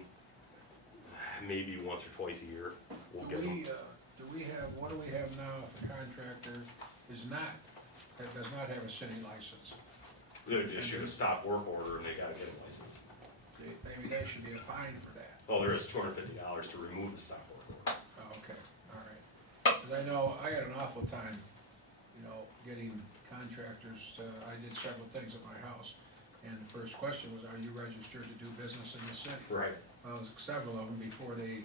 Maybe once or twice a year, we'll get them. What do we have now if a contractor that does not have a city license? They would issue a stop work order and they gotta get a license. Maybe there should be a fine for that. Oh, there is $250 to remove the stop work order. Oh, okay, all right. Because I know I had an awful time, you know, getting contractors I did several things at my house. And the first question was, are you registered to do business in the city? Right. Well, several of them, before they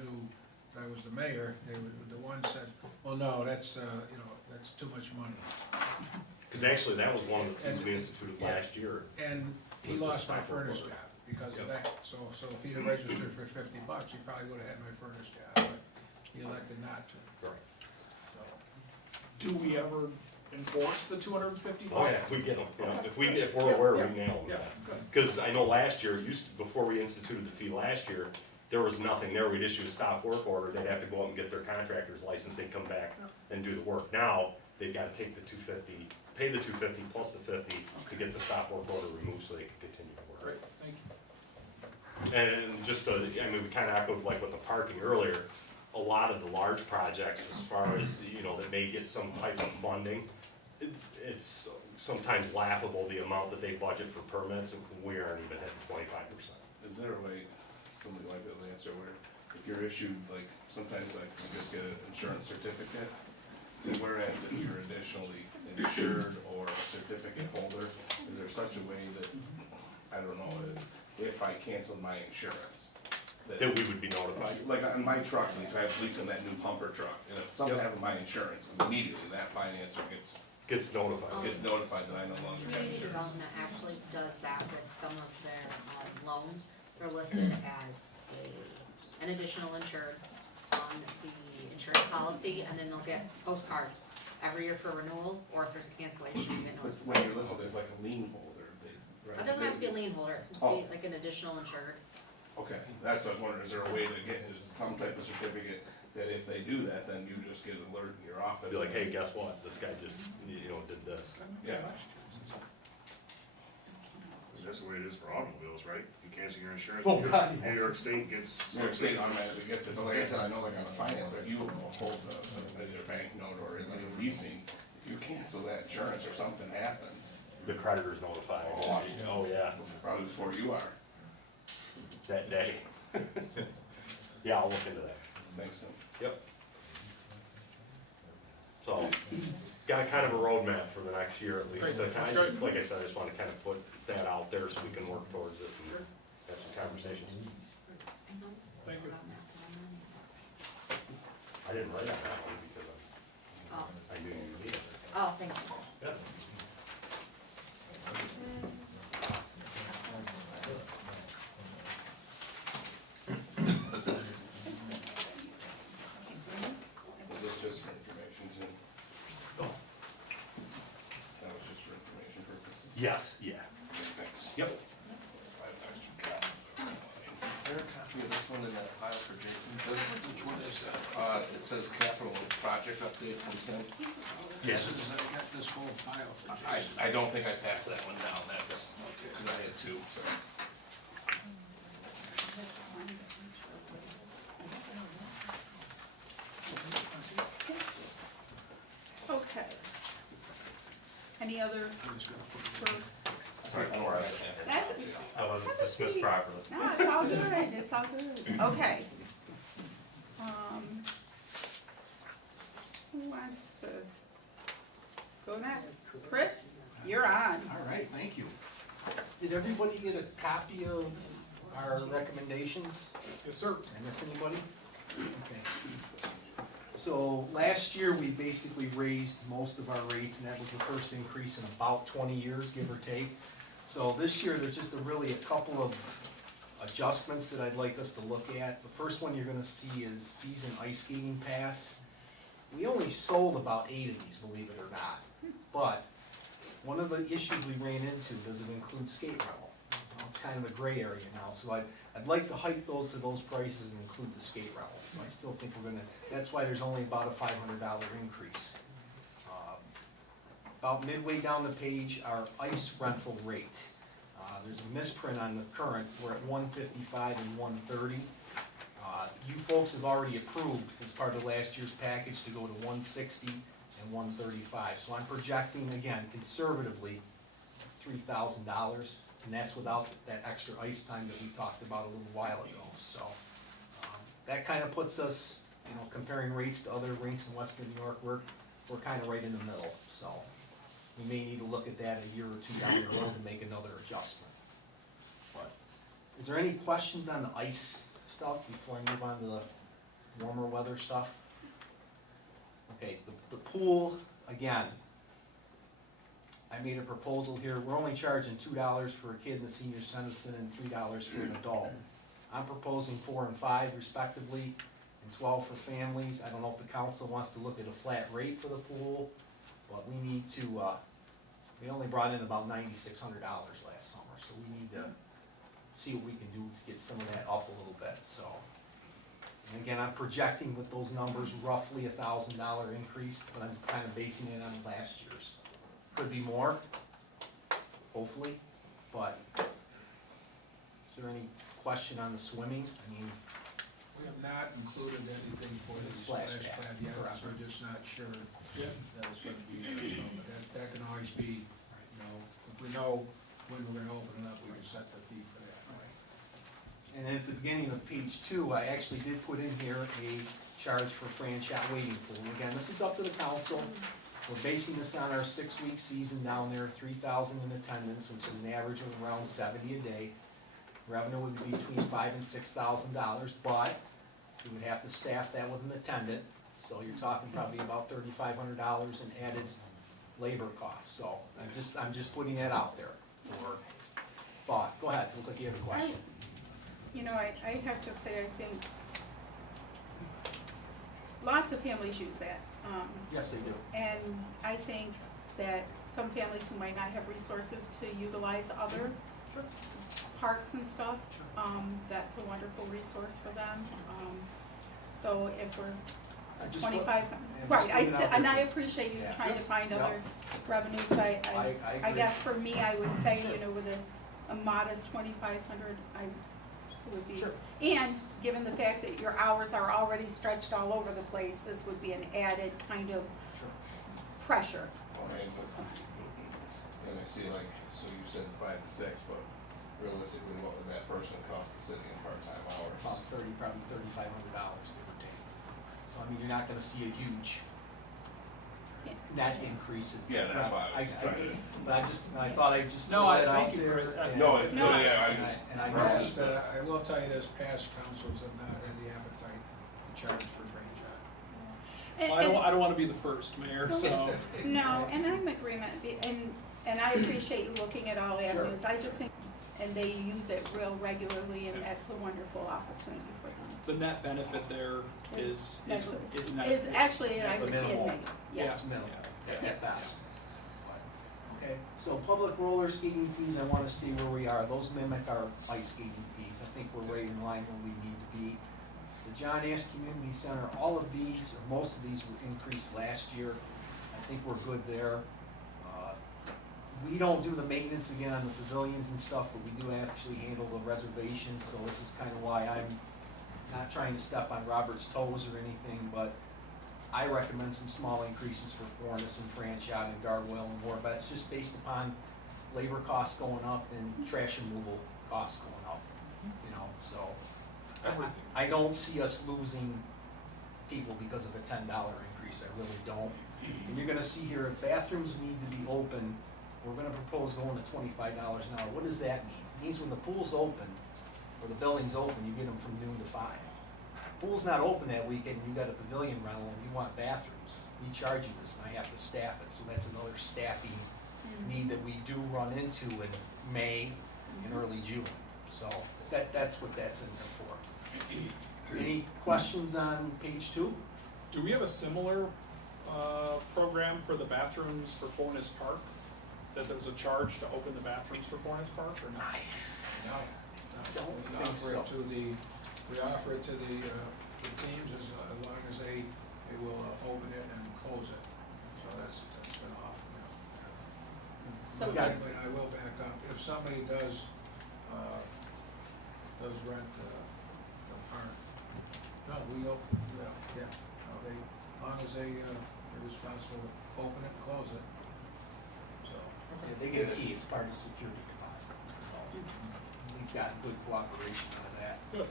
knew I was the mayor, the one said, well, no, that's, you know, that's too much money. Cause actually, that was one of the things we instituted Yeah. last year. And he Was the lost my stop work furnace order. job because of Yep. that. So if he'd have registered for $50, he probably would have had my furnace job, but he elected not to, Right. so. Do we ever enforce the 250? Oh, yeah, we get them, you know, if we're aware, we nail them. Yeah, good. Cause I know last year, before we instituted the fee last year, there was nothing there, we'd issue a stop work order, they'd have to go out and get their contractor's license, they'd come back and do the work. Now, they've gotta take the $250, pay the $250 plus the 50 to get the stop work order removed so they can continue to work. Great, thank you. And just, I mean, we kinda echoed like with the parking earlier, a lot of the large projects, as far as, you know, that may get some type of funding, it's sometimes laughable the amount that they budget for permits, and we aren't even hitting 25%. Is there a way, somebody might be able to answer, where if you're issued, like, sometimes like you just get an insurance certificate, and whereas if you're additionally insured or a certificate holder, is there such a way that, I don't know, if I cancel my insurance, That we would be notified. like on my truck lease, I have leasing that new pumper truck, and if something happened to my insurance, immediately that financer Gets notified. gets notified that I no longer have Community insurance. development actually does that with some of their loans. They're listed as an additional insured on the insurance policy, and then they'll get postcards every year for renewal, or if there's a cancellation, you get But notified. when you're listed as like a lien holder, right? It doesn't have to be a lien holder, it can just Oh. be like an additional insured. Okay, that's what I was wondering, is there a way to get, is some type of certificate that if they do that, then you just get an alert in your office? Be like, hey, guess what, this guy just, you know, did this. Yeah, That's the way it is for automobiles, right? You cancel your insurance, Oh, God. New York State gets. New York State automatically gets it, but like I said, I know like on the finance, like you hold either a bank note or like a leasing, if you cancel that insurance or something happens, The creditor's notified. Oh, yeah, probably before you are, that day. Yeah, I'll look into that. makes sense. Yep. So, got kind of a roadmap for the next year at least. Like I said, I just wanna kind of put that out there so we can work towards it and have some conversations. Thank you. I didn't write on that one because Oh, I knew you needed it. oh, thank you. Yeah. Was this just for information too? Oh. That was just for information purposes? Yes, yeah. Thanks. Yep. Is there a copy of this one in that pile for Jason? Which one is that? It says capital project update from Tim. Yes. I got this whole pile for I, Jason. I don't think I passed that one down, that's, because I had two, so. Okay. Any other, Sorry, don't worry, I passed it. that's, I wasn't Have a dismissed seat. properly. no, it's all good, it's all good. Okay. Who wants to go next? Chris, you're on. All right, thank you. Did everybody get a copy of our recommendations? Yes, sir. Did I miss anybody? Okay. So last year, we basically raised most of our rates, and that was the first increase in about 20 years, give or take. So this year, there's just really a couple of adjustments that I'd like us to look at. The first one you're gonna see is season ice skating pass. We only sold about 8 of these, believe it or not. But one of the issues we ran into, does it include skate rental? Well, it's kind of a gray area now, so I'd like to hike those to those prices and include the skate rental. So I still think we're gonna, that's why there's only about a $500 increase. About midway down the page, our ice rental rate. There's a misprint on the current, we're at 155 and 130. You folks have already approved as part of last year's package to go to 160 and 135. So I'm projecting, again, conservatively, $3,000, and that's without that extra ice time that we talked about a little while ago. So that kind of puts us, you know, comparing rates to other rinks in Western New York, we're kind of right in the middle. So we may need to look at that a year or two down the road to make another adjustment. But is there any questions on the ice stuff before I move on to the warmer weather stuff? Okay, the pool, again, I made a proposal here, we're only charging $2 for a kid in the senior citizen and $3 for an adult. I'm proposing 4 and 5 respectively, and 12 for families. I don't know if the council wants to look at a flat rate for the pool, but we need to, we only brought in about $9,600 last summer, so we need to see what we can do to get some of that up a little bit, so. And again, I'm projecting with those numbers roughly $1,000 increase, but I'm kind of basing it on last year's. Could be more, hopefully, but is there any question on the swimming? I mean, We have not included anything for The the splash splash pad, pad yet, correct. so we're just not sure that it's gonna be, but that can always be, you know, if we know when we're gonna open it up, we can set the fee for that. and at the beginning of page 2, I actually did put in here a charge for franchise waiting pool. Again, this is up to the council. We're basing this on our 6-week season down there, 3,000 in attendance, which is an average of around 70 a day. Revenue would be between $5,000 and $6,000, but we would have to staff that with an attendant. So you're talking probably about $3,500 in added labor costs. So I'm just putting that out there for thought. Go ahead, look like you have a question. You know, I have to say, I think lots of families use that. Yes, they do. And I think that some families who might not have resources to utilize other parks and stuff, that's a wonderful resource for them. So if we're I just 25, just right, put it out and there. I appreciate you Yeah. trying to find Yep. other revenues, but I agree. guess for me, I would say, you know, with a modest 2,500, I would be. Sure. And given the fact that your hours are already stretched all over the place, this would be an added kind of Sure. pressure. And I see like, so you said 5 to 6, but realistically, what would that person cost the city in part-time hours? About probably $3,500, give or take. So I mean, you're not gonna see a huge net increase in. Yeah, that's why I was trying to. But I thought I'd just No, throw I that thank out you for there. it. and- No, No. yeah, And I versus just, But I will tell you this, past councils have not had the appetite to charge for franchise. And- Well, I don't wanna be the first, Mayor, so. No, and I'm in agreement, and I appreciate you looking at all Sure. avenues, I just think, and they use it real regularly, and that's a wonderful opportunity for them. The net benefit there is Is- net. Is actually, I It's a would see it minimal. negative, yeah. It's minimal, Yeah. at best. Okay, so public roller skating fees, I wanna see where we are, those mimic our ice skating fees, I think we're right in line where we need to be. The John Ash Community Center, all of these, or most of these were increased last year, I think we're good there. We don't do the maintenance again on the pavilions and stuff, but we do actually handle the reservations, so this is kinda why I'm not trying to step on Robert's toes or anything, but I recommend some small increases for Fornis and Franchot and Gargoyle and more, but it's just based upon labor costs going up and trash removal costs going up, you know, so. I don't see us losing people because of a $10 increase, I really don't. And you're gonna see here, if bathrooms need to be open, we're gonna propose going to $25 an hour. What does that mean? It means when the pool's open, or the building's open, you get them from noon to 5. pool's not open that weekend, you got a pavilion rental and you want bathrooms, we charge you this and I have to staff it, so that's another staffing need that we do run into in May and early June. So that's what that's in there for. Any questions on page 2? Do we have a similar program for the bathrooms for Forness Park? That there's a charge to open the bathrooms for Forness Park or not? No, Don't we think offer so. it to the, the teams as long as they will open it and close it. So that's been off, you know. So But I will back up, if somebody does rent the park, no, we open, yeah, no, they, as long as they're responsible to open it and close it, so. Yeah, they get a key, it's part of the security deposit, so we've got good cooperation on that. Good.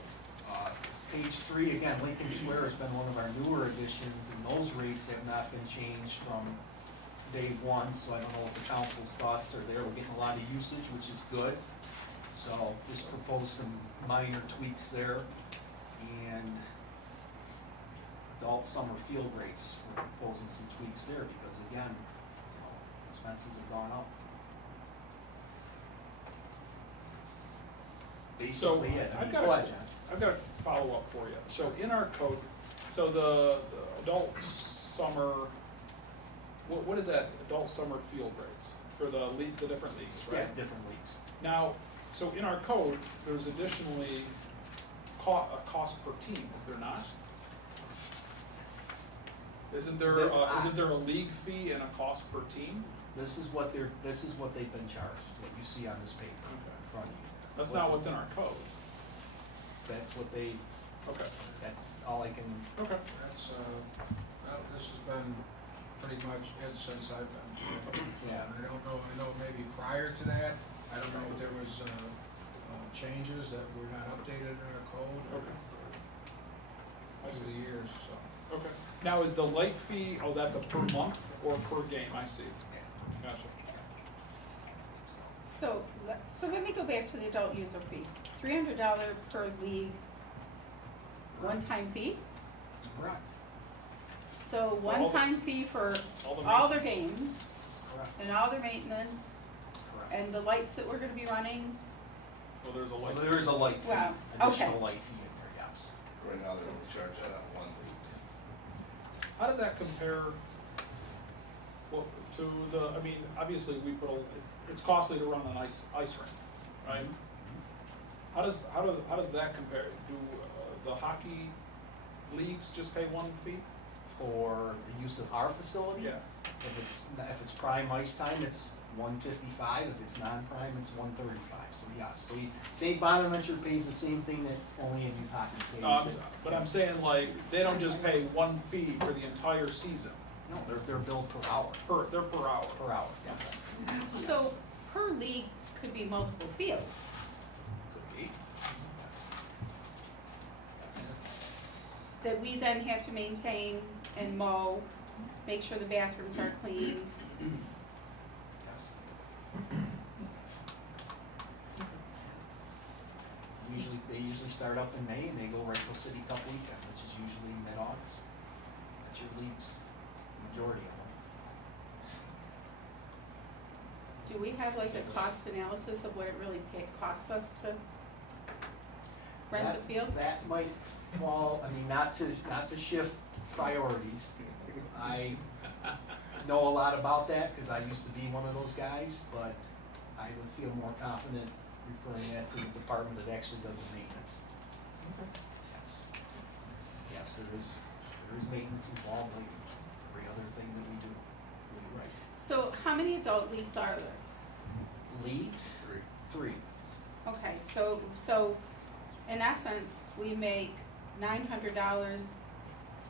Page 3, again, Lincoln Square has been one of our newer additions, and those rates have not been changed from day one, so I don't know what the council's thoughts are there. We're getting a lot of usage, which is good. So just propose some minor tweaks there. And adult summer field rates, we're proposing some tweaks there because again, expenses have gone up. So Basically, it. I've Go got ahead, John. I've got a follow-up for you. So in our code, so the adult summer, what is that, adult summer field rates for the league, the different leagues, Yeah, right? different leagues. Now, so in our code, there's additionally a cost per team, is there not? Isn't there a league fee and a cost per team? This is what they've been charged, what you see on this paper in front of you. That's not what's in our code. That's what they, Okay, that's all I can, okay. That's, well, this has been pretty much it since I've been here. Yeah. I don't know, I know maybe prior to that, I don't know if there was, changes that were not updated in our code Okay. I over see. the years, so. Okay. Now, is the late fee, oh, that's a per month or per game? I see. Gotcha. So let me go back to the adult user fee. $300 per league, one-time fee? that's correct. So all the- one-time fee for All the all their maintenance. games Correct. and all their maintenance Correct. and the lights that we're gonna be running? Well, there's a Well, late. there is a light fee, Wow, additional okay. light fee in there, yes. Right now, they're only charged that on one league. How does that compare, well, to the, I mean, obviously, it's costly to run an ice rink, right? How does that compare? Do the hockey leagues just pay one fee? For the use of our facility? Yeah. If it's prime ice time, it's $155, if it's non-prime, it's $135, so yes. So St. Bonaventure pays the same thing that only in youth hockey pays. But I'm saying like, they don't just pay one fee for the entire season, No, they're billed per hour, they're per hour. per hour, yes. So per league could be multiple fields. Could be, yes. Yes. That we then have to maintain and mow, make sure the bathrooms are clean. Yes. They usually start up in May and they go right till City Cup weekend, which is usually mid-August. That's your leagues, majority of them. Do we have like a cost analysis of what it really costs us to rent the field? That might fall, I mean, not to shift priorities. I know a lot about that, cause I used to be one of those guys, but I would feel more confident referring that to the department that actually does the maintenance. Yes. Yes, there is maintenance involved like every other thing that we do. You're right. So how many adult leagues are there? Leagues? Three. Okay, so in essence, we make $900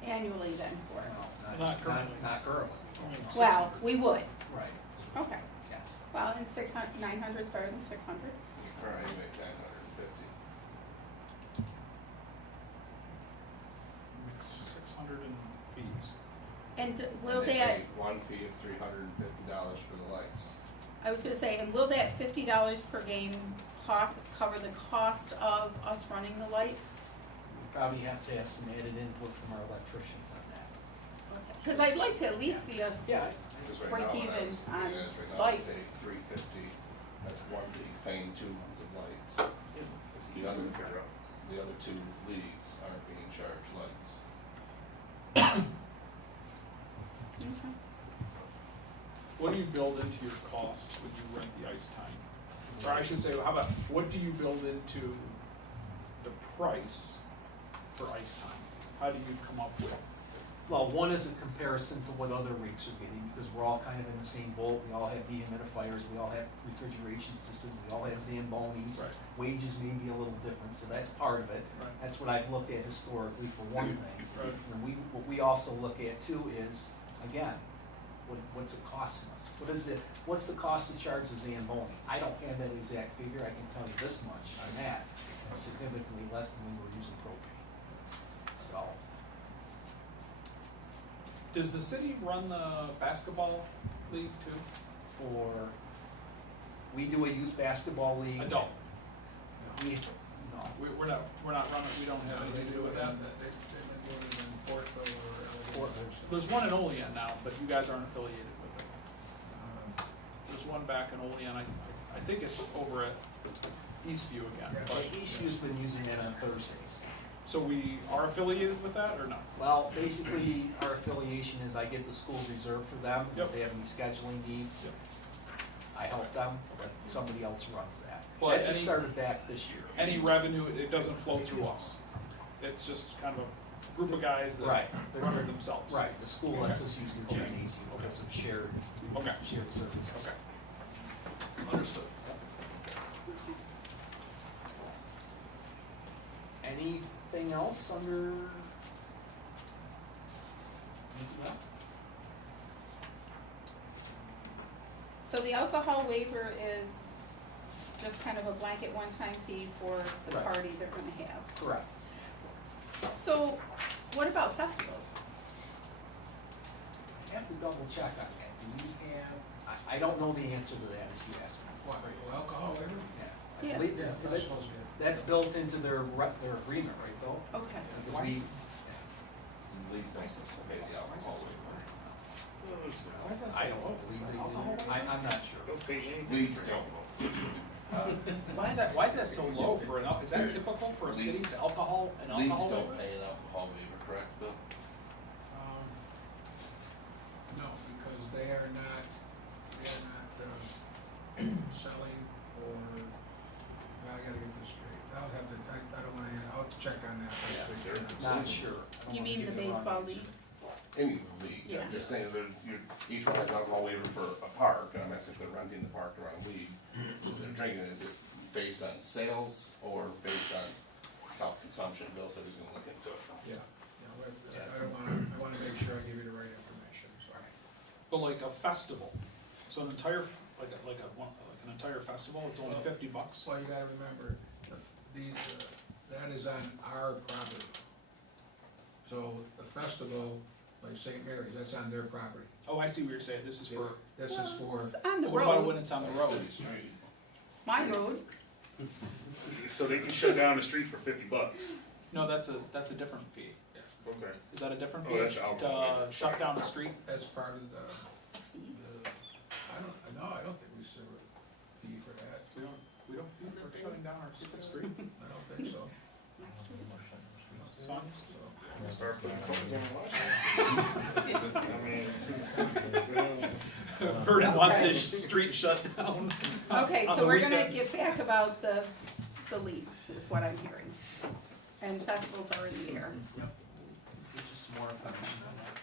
annually then for it. No, Not currently. Not currently. Well, we would, Right, okay. yes. Well, and 900 is better than 600. Currently make 950. 600 in fees. And will And they that, pay one fee of $350 for the lights. I was gonna say, and will that $50 per game cover the cost of us running the lights? probably have to have some added input from our electricians on that. Cause I'd like to at least see us, Yeah, Because right Break now, when I even was on looking at it, right now, lights. they pay $350, that's one league paying 2 months of lights. He's The other, gonna figure out. the other 2 leagues aren't being charged lights. What do you build into your cost when you rent the ice time? Or I should say, how about, what do you build into the price for ice time? How do you come up with? well, one is a comparison to what other rinks are getting, because we're all kind of in the same boat. We all have dehumidifiers, we all have refrigeration systems, we all have Zambonis. Right. Wages may be a little different, so that's part of it. Right. That's what I've looked at historically for one thing. Right. And what we also look at too is, again, what's it costing us? What's the cost to charge the Zamboni? I don't have that exact figure, I can tell you this much on that, it's significantly less than we were using propane. So, Does the city run the basketball league too? we do a youth basketball league. Adult? We, no, We're not running, we don't have anything to do with that? They've been doing it in Portville or. There's one in Olean now, but you guys aren't affiliated with it. There's one back in Olean, I think it's over at Eastview again. Yeah. but Eastview's been using that on Thursdays. So we are affiliated with that or not? Well, basically, our affiliation is I get the school reserved for them, Yep. if they have any scheduling needs, I help them, but somebody else runs that. Well, That just any- started back this year. Any revenue, it doesn't flow through us. It's just kind of a group of guys that Right. they run it themselves. Right, the school lets us use the gymnasium because of shared Okay. service. Okay. Understood. Anything else under? so the alcohol waiver is just kind of a blanket one-time fee for the Right. party they're gonna have. Correct. So, what about festivals? I have to double check on that. Do we have, I don't know the answer to that, as you asked me. What, alcohol waiver? Yeah. I Yeah. believe Yeah, this- festivals do. That's built into their agreement, right, Bill? Okay. Because we, Leagues don't pay the alcohol waiver. I don't believe they do. I'm not sure. Don't pay anything. Leagues don't. Why is that so low for is that typical for a city's Leagues. alcohol and Leagues alcohol don't waiver? pay an alcohol waiver, correct, Bill? No, because they are not selling or, I gotta get this straight. I'll have to, I don't wanna, I'll have to check on that. Not sure. I don't You wanna mean give the you wrong baseball answer. leagues? Any league, Yeah. I'm just saying that each one has alcohol waiver for a park, and I'm asking if they're renting the park to run a league. If they're drinking, is it based on sales or based on self-consumption? Bill said he's gonna look into it. Yeah, I wanna make sure I give you the right information, so. But like a festival, so an entire, like an entire festival, it's only Well, $50? Well, you gotta remember, that is on our property. So the festival, like St. Mary's, that's on their property. Oh, I see what you're saying, this is for, This is for, It's on the what about road, when it's on the It's road? city street. my road. So they can shut down the street for $50. No, that's a different fee. Okay. Is that a different Oh, fee? that's alcohol. To shut down the street? that's part of the, I don't think we serve a fee for that. We don't fee for shutting down our stupid street I don't think so. signs? So, Start putting phones on the watch. I mean, Vernon wants Okay. his street shut down. Okay, on so the we're gonna weekends. get back about the leagues, is what I'm hearing. And festivals are in the air. Just some more information on that.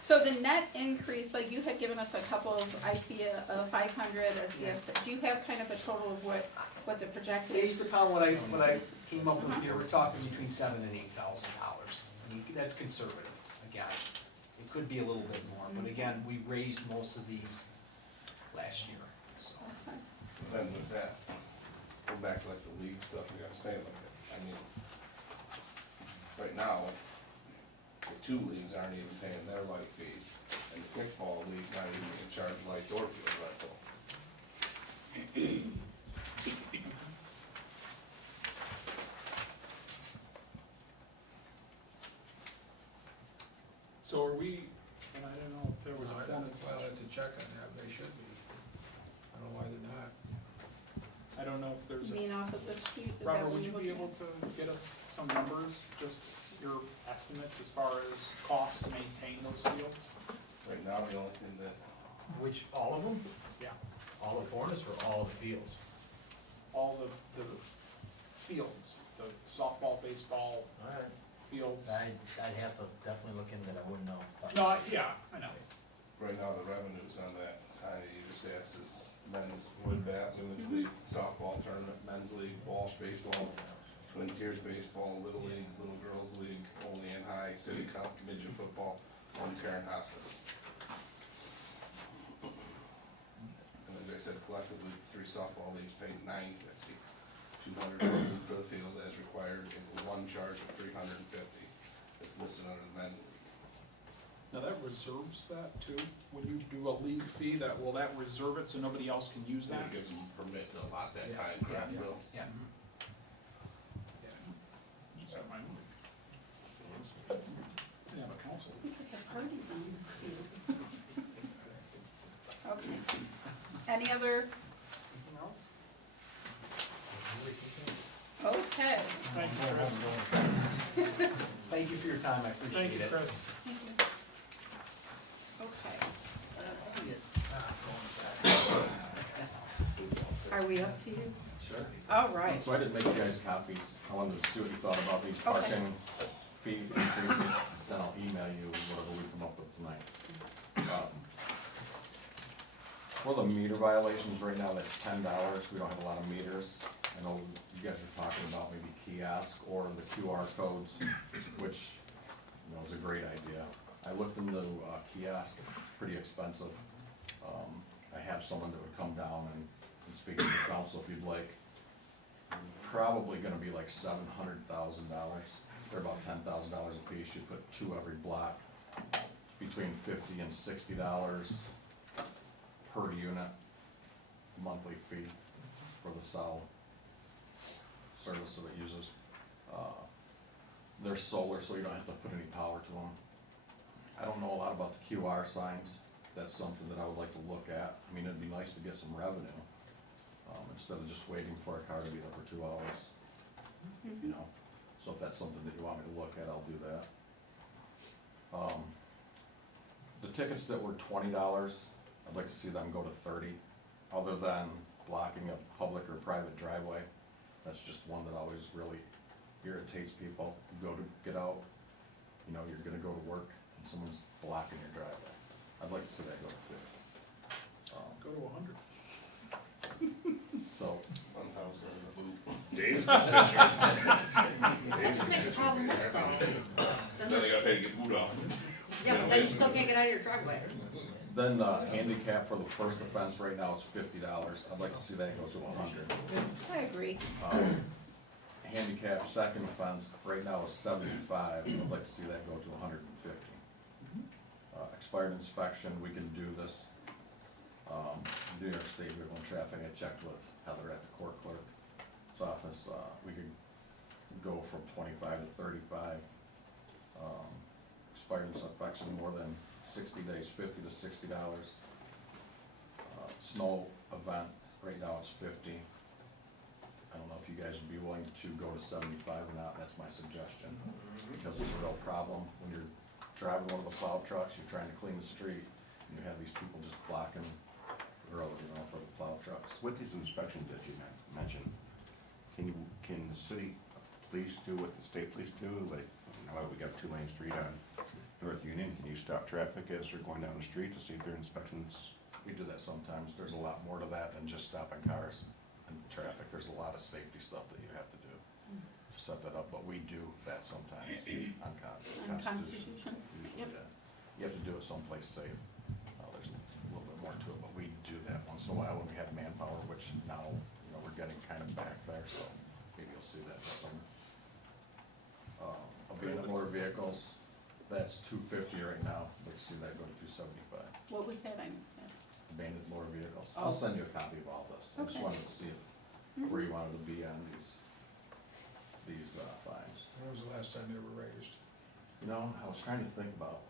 So the net increase, like you had given us a couple of, I see a 500, a CS, do you have kind of a total of what the projected? Based upon what I came up with here, we're talking between $7,000 and $8,000. I mean, that's conservative, again. It could be a little bit more, but again, we raised most of these last year, so. Then with that, go back to like the league stuff, like I'm saying, like, I mean, right now, the 2 leagues aren't even paying their light fees, and the kickball league not even in charge of lights or field rental. You mean off of the sheet, is that Robert, what would you you're be looking able at? to get us some numbers, just your estimates as far as cost to maintain those fields? Right now, the only thing that, Which, all of them? Yeah. All of Fortis or all of the fields? All the fields, the softball, baseball Alright. fields. I'd have to definitely look into that, I wouldn't know. No, yeah, I know. right now, the revenues on that side, you just asked is men's wood bat, women's league, softball tournament, men's league, Walsh baseball, Twin Tiers baseball, Little League, Little Girls League, Only in High, City Cup, midget football, one parent hospice. And as I said, collectively, 3 softball leagues paid $950, $200 for the field as required, and one charge of $350. It's listed under the men's league. Now that reserves that too, when you do a league fee, will that reserve it so nobody else can use And that? it gives them permit to allot that Yeah. time, correct, Yeah. Bill? Yeah. Is that my number? Yeah, but council. We could have parties on fields. Okay. Any other, okay. Thank you, Chris. Thank you for your time, I appreciate Thank it. you, Chris. Thank you. Okay. Are we up to you? Sure. All right. So I didn't make you guys copies. I wanted to see what you thought about these Okay. parking fee increases. Then I'll email you whatever we come up with tonight. For the meter violations, right now, that's $10. We don't have a lot of meters. I know you guys are talking about maybe kiosk or the QR codes, which, you know, is a great idea. I looked into kiosk, pretty expensive. I have someone that would come down and speak to the council if you'd like. Probably gonna be like $700,000. They're about $10,000 a piece. You put 2 every block, between $50 and $60 per unit, monthly fee for the cell service that it uses. They're solar, so you don't have to put any power to them. I don't know a lot about the QR signs. That's something that I would like to look at. I mean, it'd be nice to get some revenue, instead of just waiting for a car to be there for 2 hours, you know? So if that's something that you want me to look at, I'll do that. The tickets that were $20, I'd like to see them go to 30, other than blocking a public or private driveway. That's just one that always really irritates people. You go to get out, you know, you're gonna go to work, and someone's blocking your driveway. I'd like to see that go to 50. Go to 100. So, 1,000 in the boot. Dave's That Dave's just makes the problem worse though. Then they gotta pay to get the boot off. Yeah, but then you still can't get out of your driveway. then handicap for the first offense, right now it's $50. I'd like to see that go to 100. I agree. Handicap second offense, right now is 75, I'd like to see that go to 150. Expired inspection, we can do this. New York State Vehicle and Traffic, I checked with Heather at the court clerk's office, we could go from 25 to 35. Expired inspection more than 60 days, $50 to $60. Snow event, right now it's 50. I don't know if you guys would be willing to go to 75 or not, that's my suggestion. Because it's a real problem, when you're driving one of the plow trucks, you're trying to clean the street, and you have these people just blocking the road, you know, for the plow trucks. With these inspections that you mentioned, can the city police do what the state police do? Like, now we got 2-lane street on North Union, can you stop traffic as they're going down the street to see if their inspections? We do that sometimes, there's a lot more to that than just stopping cars and traffic, there's a lot of safety stuff that you have to do to set that up, but we do that sometimes on On Constitution. Yep. Yeah. You have to do it someplace safe, there's a little bit more to it, but we do that once in a while when we have manpower, which now, you know, we're getting kind of back there, so maybe you'll see that this summer. Abandoned motor vehicles, that's $250 right now, let's see that go to $275. What was that? I missed that. Abandoned motor vehicles. I'll send you a copy of all this. I just Okay. wanted to see where you wanted to be on these fines. When was the last time they were raised? You know, I was trying to think about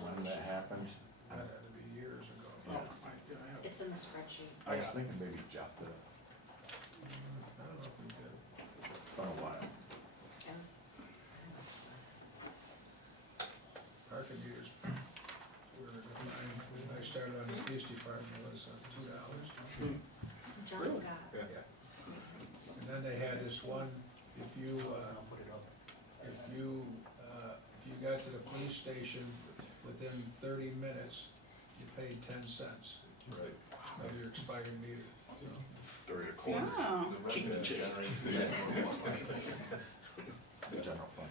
when that happened. That had to be years ago. Yeah. I have It's in the spreadsheet. I was thinking maybe Jeff did it. been a while. Yes. Parking meters, when I started on the police department, it was $2. John's got it. And then they had this one, if you got to the police station within 30 minutes, you paid 10 cents Right. of your expired meter. So, 30 quarters. Oh, The revenue generated, yeah, The general fund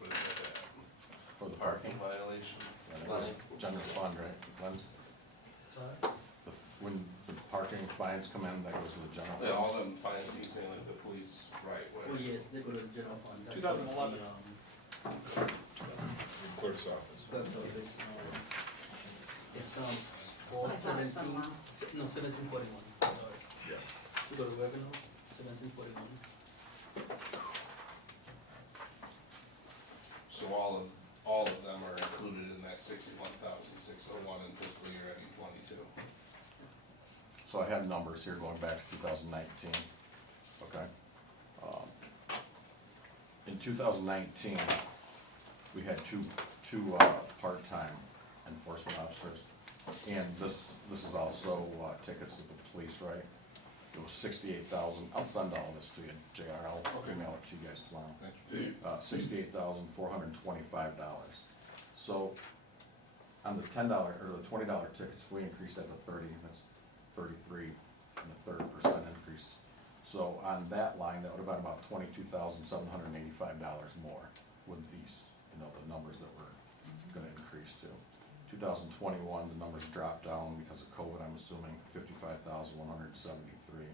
what is that, for the parking parking. violation. And it was general fund, right? Funds? When the parking fines come in, that goes to the general Yeah, fund? all them fines, you saying like the police, right, Oh, where, yes, they go to the general fund. That's 2011. the, Clerk's office. clerk's office, it's, So four I thought it's been a seventeen, while. no, 1741, sorry. Yeah. You go to revenue, 1741. so all of them are included in that 61,601 in fiscal year ending 22. So I have numbers here going back to 2019, okay? In 2019, we had two part-time enforcement officers. And this is also tickets to the police, right? It was 68,000, I'll send all this to you, JR, I'll email it to you guys tomorrow. $68,425. So on the $10 or the $20 tickets, we increased that to 30, that's 33 and a 30% increase. So on that line, that would have been about $22,785 more with these, the numbers that we're gonna increase to. 2021, the numbers dropped down because of COVID, I'm assuming, 55,173.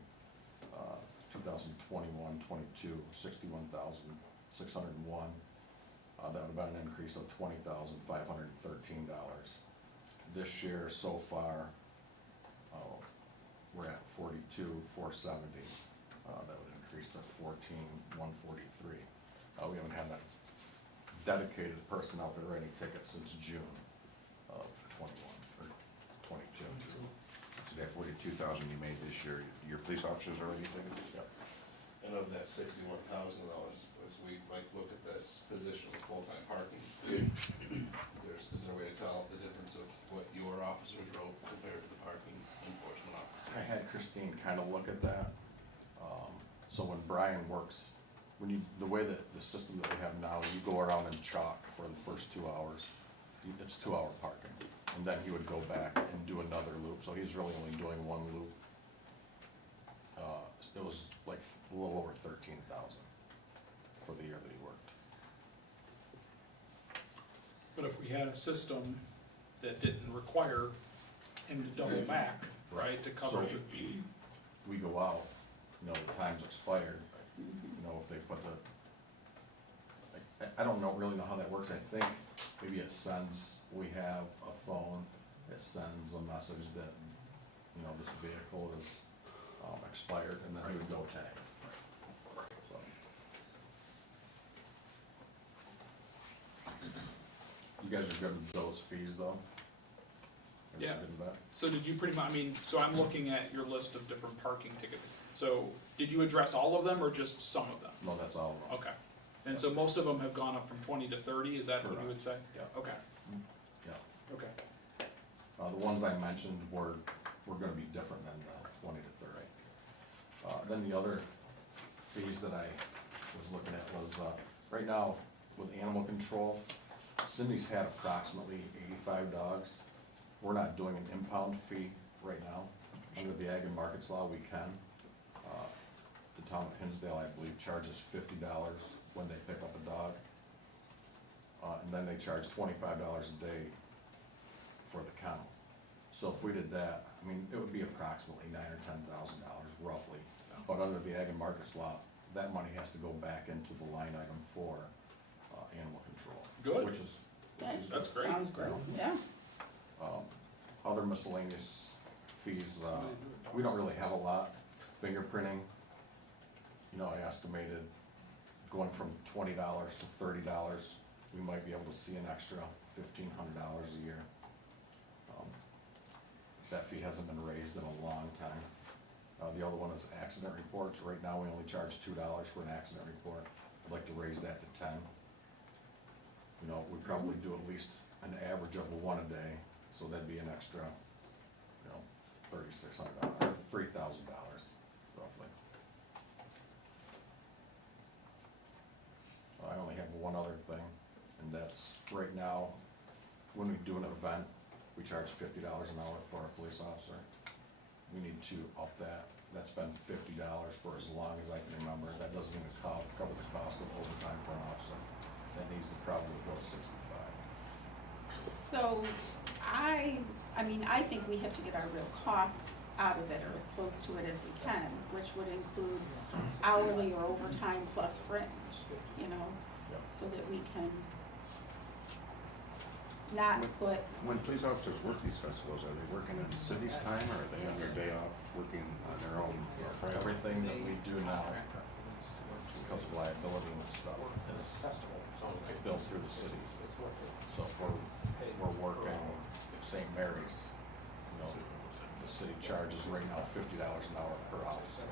2021, 22, 61,601. That would have been an increase of $20,513. This year, so far, we're at 42,470. That would increase to 14,143. We haven't had a dedicated person out there writing tickets since June of 21, or 22. So that 42,000 you made this year, your police officers already taken? Yep. And of that 61,000 dollars, as we like look at this position of full-time parking, is there a way to tell the difference of what your officers wrote compared to the parking enforcement officer? I had Christine kind of look at that. So when Brian works, the way that the system that we have now, you go around and chalk for the first 2 hours. It's 2-hour parking. And then he would go back and do another loop, so he's really only doing one loop. It was like a little over 13,000 for the year that he worked. But if we had a system that didn't require him to double back, right, to cover So the. we go out, the time's expired, if they put I don't really know how that works. I think maybe it sends, we have a phone, it sends a message that, this vehicle is expired, and then we would go tag. So. You guys are good with those fees, though? Yeah. Everybody good with that? So did you pretty much, so I'm looking at your list of different parking tickets. So did you address all of them or just some of them? No, that's all of them. Okay. And so most of them have gone up from 20 to 30, is that what you would say? Yeah. Okay, Yeah. okay. The ones I mentioned were gonna be different than the 20 to 30. Then the other fees that I was looking at was, right now, with animal control, Cindy's had approximately 85 dogs. We're not doing an impound fee right now. Under the Ag and Markets Law, we can. The town of Hinsdale, I believe, charges $50 when they pick up a dog. And then they charge $25 a day for the kennel. So if we did that, it would be approximately $9,000 or $10,000 roughly. But under the Ag and Markets Law, that money has to go back into the line item for animal control. Good. Which is That's great. sounds great, yeah. Other miscellaneous fees, we don't really have a lot. Fingerprinting, I estimated going from $20 to $30, we might be able to see an extra $1,500 a year. That fee hasn't been raised in a long time. The other one is accident reports. Right now, we only charge $2 for an accident report. I'd like to raise that to 10. You know, we probably do at least an average of one a day, so that'd be an extra, you know, $3,600, or $3,000 roughly. I only have one other thing, and that's right now, when we do an event, we charge $50 an hour for a police officer. We need to up that. That's been $50 for as long as I can remember. That doesn't even cover the cost of overtime for an officer. That needs to probably go to 65. So I mean, I think we have to get our real costs out of it, or as close to it as we can, which would include hourly or overtime plus fringe, you know, so that we can not put, When police officers work these festivals, are they working in the city's time, or are they on their day off, working on their own? Everything that we do now, because of liability and stuff, is built through the city. So if we're working St. Mary's, you know, the city charges right now $50 an hour per officer.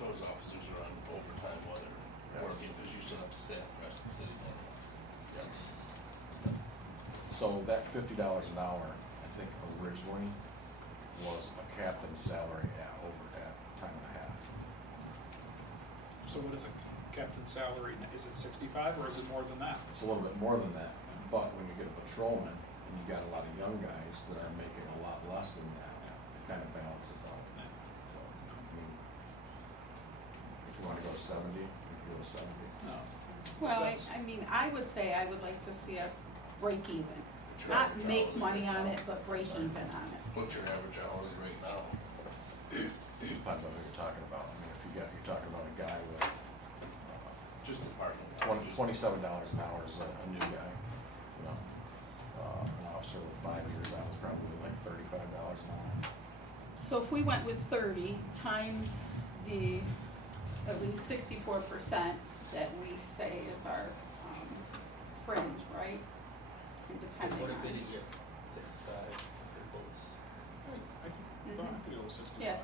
Those officers are on overtime while they're working, because you still have to staff the rest of the city. So that $50 an hour, I think originally was a captain's salary over at time and a half. So what is a captain's salary? Is it 65 or is it more than that? It's a little bit more than that, but when you get a patrolman, and you got a lot of young guys that are making a lot less than that, it kind of balances out. So, I mean, if you wanna go to 70, you can go to 70. No. well, I mean, I would say I would like to see us break even. Not make money on it, but break even on it. What's your average hourly rate now? Depends on who you're talking about. I mean, if you're talking about a guy with, Just department. $27 an hour is a new guy, you know. An officer with 5 years out is probably like $35 an hour. So if we went with 30 times the, at least 64% that we say is our fringe, right? And depending What on. if they did get 65 reports? I can go with 65. Yeah.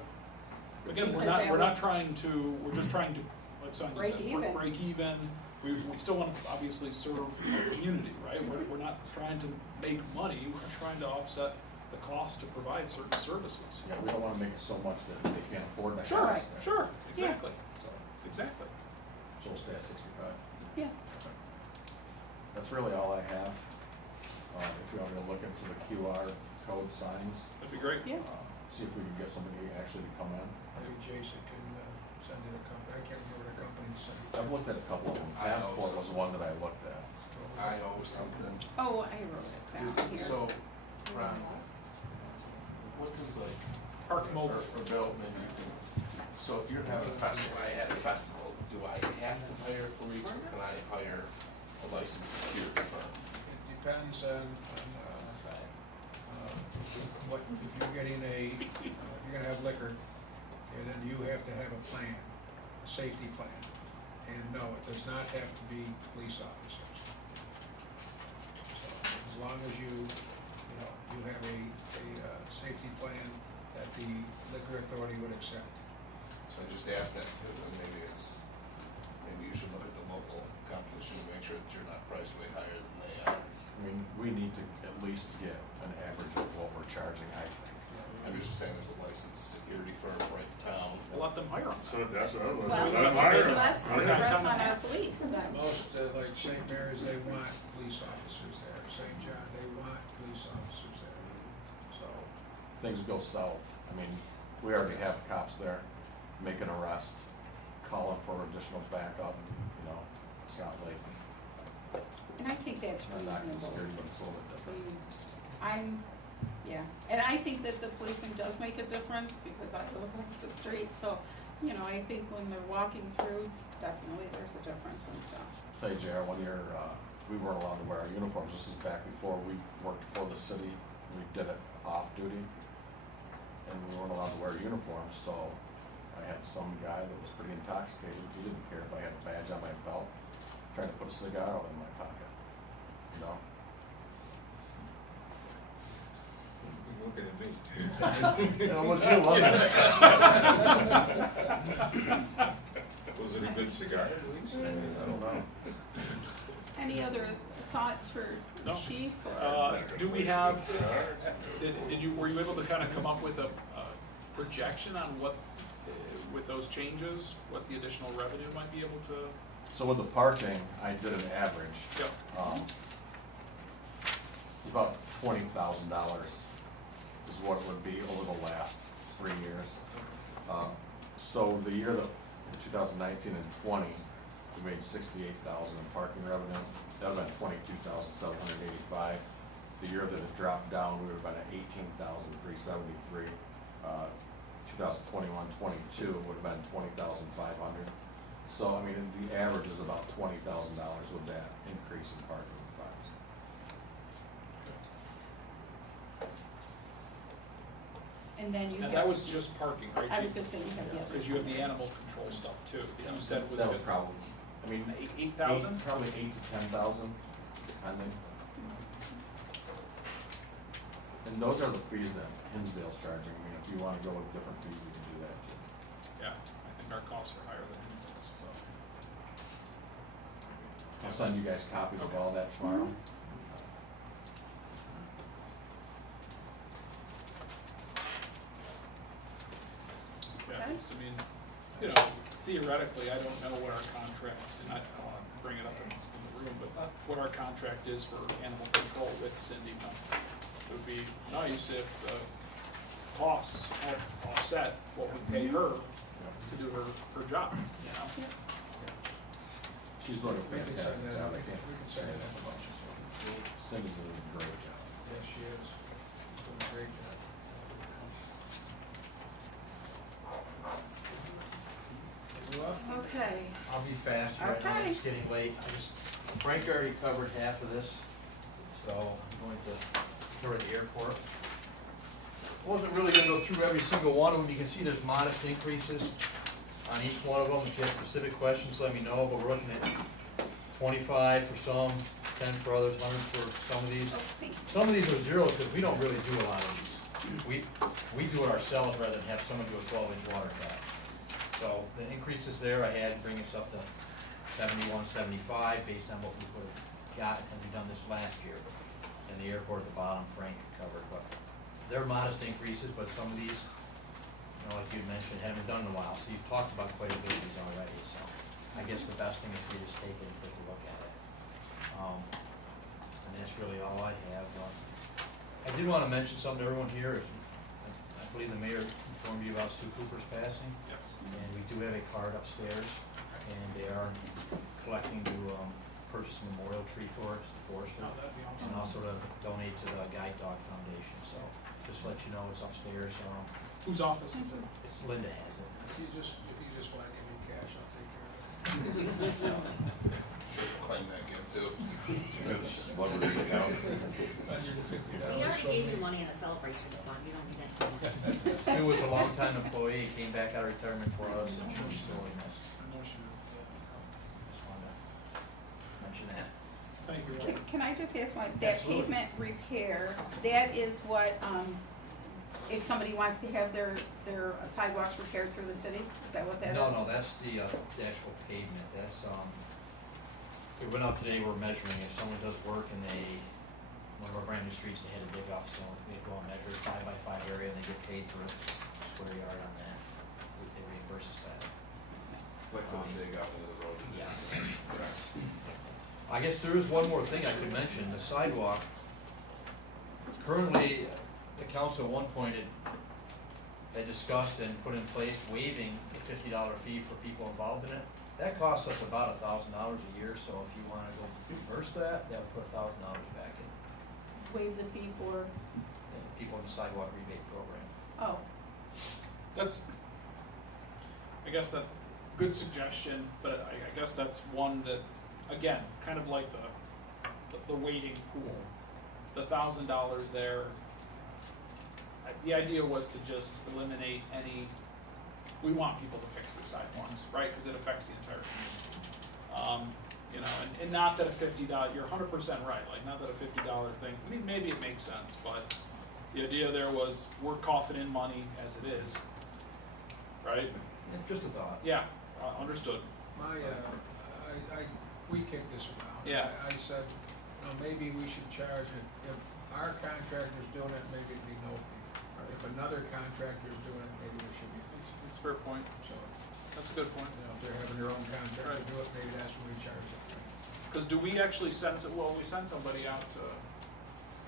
Again, Because we're that not trying to, we're just trying to, like Sonia Break said, even. break even. We still want to obviously serve the community, right? We're not trying to make money, we're trying to offset the cost to provide certain services. Yeah, we don't wanna make it so much that they can't afford to have Sure, us there. sure, Yeah. exactly, So, exactly. so we'll stay at 65. Yeah. That's really all I have. If you want me to look into the QR code signs, That'd be great. Yeah. see if we can get somebody actually to come in. Maybe Jason can send you the company, I can't remember the company's site. I've looked at a couple of them. Passport was one that I looked at. I owe something. Oh, I wrote it down here. So, Ron, what does like, Park mobile. or Bill, maybe you can, so if you're having a festival, I had a festival, do I have to hire police, or can I hire a licensed security firm? It depends on, what, if you're getting if you're gonna have liquor, okay, then you have to have a plan, a safety plan. And no, it does not have to be police officers. So, as long as you have a safety plan that the liquor authority would accept. So I just asked that because then maybe you should look at the local competition to make sure that you're not priced way higher than they are. I mean, we need to at least get an average of what we're charging, I think. I'm just saying there's a licensed security firm right in town. We'll let them hire them. So that's what I was. Well, I'm hiring. less stress on our police then. Most, like St. Mary's, they want police officers there. St. John, they want police officers there. So, Things go south. I mean, we already have cops there, make an arrest, calling for additional backup, you know, it's not like, And I think that's not knocking reasonable. security, but it's a little bit different. And I think that the policing does make a difference because I live across the street, so, you know, I think when they're walking through, definitely there's a difference and stuff. Hey, JR, one year, we weren't allowed to wear our uniforms. This is back before we worked for the city. We did it off-duty, and we weren't allowed to wear uniforms, so I had some guy that was pretty intoxicated. He didn't care if I had a badge on my belt, trying to put a cigar out in my pocket, you know? we looking at me. It was you, wasn't it? Was it a good cigar at least? I don't know. Any other thoughts for No. Chief? Or Do we have, were you able to kind of come up with a projection on what, with those changes, what the additional revenue might be able to? So with the parking, I did an average. Yep. About $20,000 is what it would be over the last 3 years. So the year that, in 2019 and 20, we made $68,000 in parking revenue. That would have been $22,785. The year that it dropped down, we would have been at $18,373. 2021-22 would have been $20,500. So, I mean, the average is about $20,000 with that increase in parking funds. and then you have. And that was just parking, right, I was Chief? gonna say you have the other. Because you have the animal control stuff too, that you said was. That was probably, I mean, 8,000? Probably 8 to 10,000, depending. And those are the fees that Hinsdale's charging. I mean, if you wanna go with different fees, you can do that too. Yeah, I think our costs are higher than anything, so. I'll send you guys copies of all that tomorrow. Yeah, Okay. I mean, you know, theoretically, I don't know what our contract, and I don't wanna bring it up in the room, but what our contract is for animal control with Cindy. It would be nice if the costs had offset what we pay her to do her job, you know? She's doing a We can fantastic send that, job. we I can't can say send that that much. much. Cindy's doing a great job. Yes, she is. She's doing a great job. Okay, I'll be fast here, I know Okay. it's getting late, Frank already covered half of this, so I'm going to go to the airport. Wasn't really gonna go through every single one of them, you can see there's modest increases on each one of them, if you have specific questions, let me know, but we're looking at 25 for some, 10 for others, 100 for some of these. oh, thank you. Some of these are zeros, because we don't really do a lot of these. We do it ourselves rather than have someone do a 12-inch water tap. So the increases there, I had bring us up to 71, 75, based on what we would have got had we done this last year. And the airport at the bottom, Frank covered, but they're modest increases, but some of these, you know, like you mentioned, haven't done in a while, so you've talked about quite a bit of these already, so I guess the best thing is for you to just take it and take a look at it. And that's really all I have. I did want to mention something to everyone here. I believe the mayor informed you about Sue Cooper's passing. Yes. And we do have a card upstairs, and they are collecting to purchase a memorial tree for us, the forester, Oh, that'd be awesome. and also to donate to the Guide Dog Foundation. So just to let you know, it's upstairs. Whose office is it? It's Linda has it. If you just wanna give me cash, I'll take care of it. Sure, claim that gift too. Celebrity account. We already gave you money in a celebrations fund, you don't need any. Sue was a longtime employee, came back out of retirement for us, and she's sorely missed. Just wanted to mention that. Thank you. Can I just ask one, that Absolutely. pavement repair, that is what, if somebody wants to have their sidewalks repaired through the city, is that what that is? No, that's the actual pavement, that's, we went out today, we're measuring, if someone does work and one of our brand new streets, they had to dig up, so we go and measure a 5x5 area, and they get paid for a square yard on that, they reimburse us that. Like for the dig out into the road. Yes. Correct. I guess there is one more thing I could mention, the sidewalk. Currently, the council at one point had discussed and put in place waiving the $50 fee for people involved in it. That costs us about $1,000 a year, so if you wanna go reverse that, that would put $1,000 back in Waive the fee for, people in the sidewalk rebate program. oh, That's, I guess that, good suggestion, but I guess that's one that, again, kind of like the waiting pool. The $1,000 there, the idea was to just eliminate any, we want people to fix their sidewalks, right, because it affects the entire community. You know, and not that a $50, you're 100% right, like, not that a $50 thing, I mean, maybe it makes sense, but The idea there was, we're coughing in money as it is, right? Just a thought. Yeah, understood. My, we kicked this around. Yeah. I said, you know, maybe we should charge it, if our contractor's doing it, maybe it'd be no fee. If another contractor's doing it, maybe there should be, It's a fair point. so, That's a good point. you know, if they're having their own contractor Right. do it, maybe that's when we charge it. Because do we actually send, well, we send somebody out to,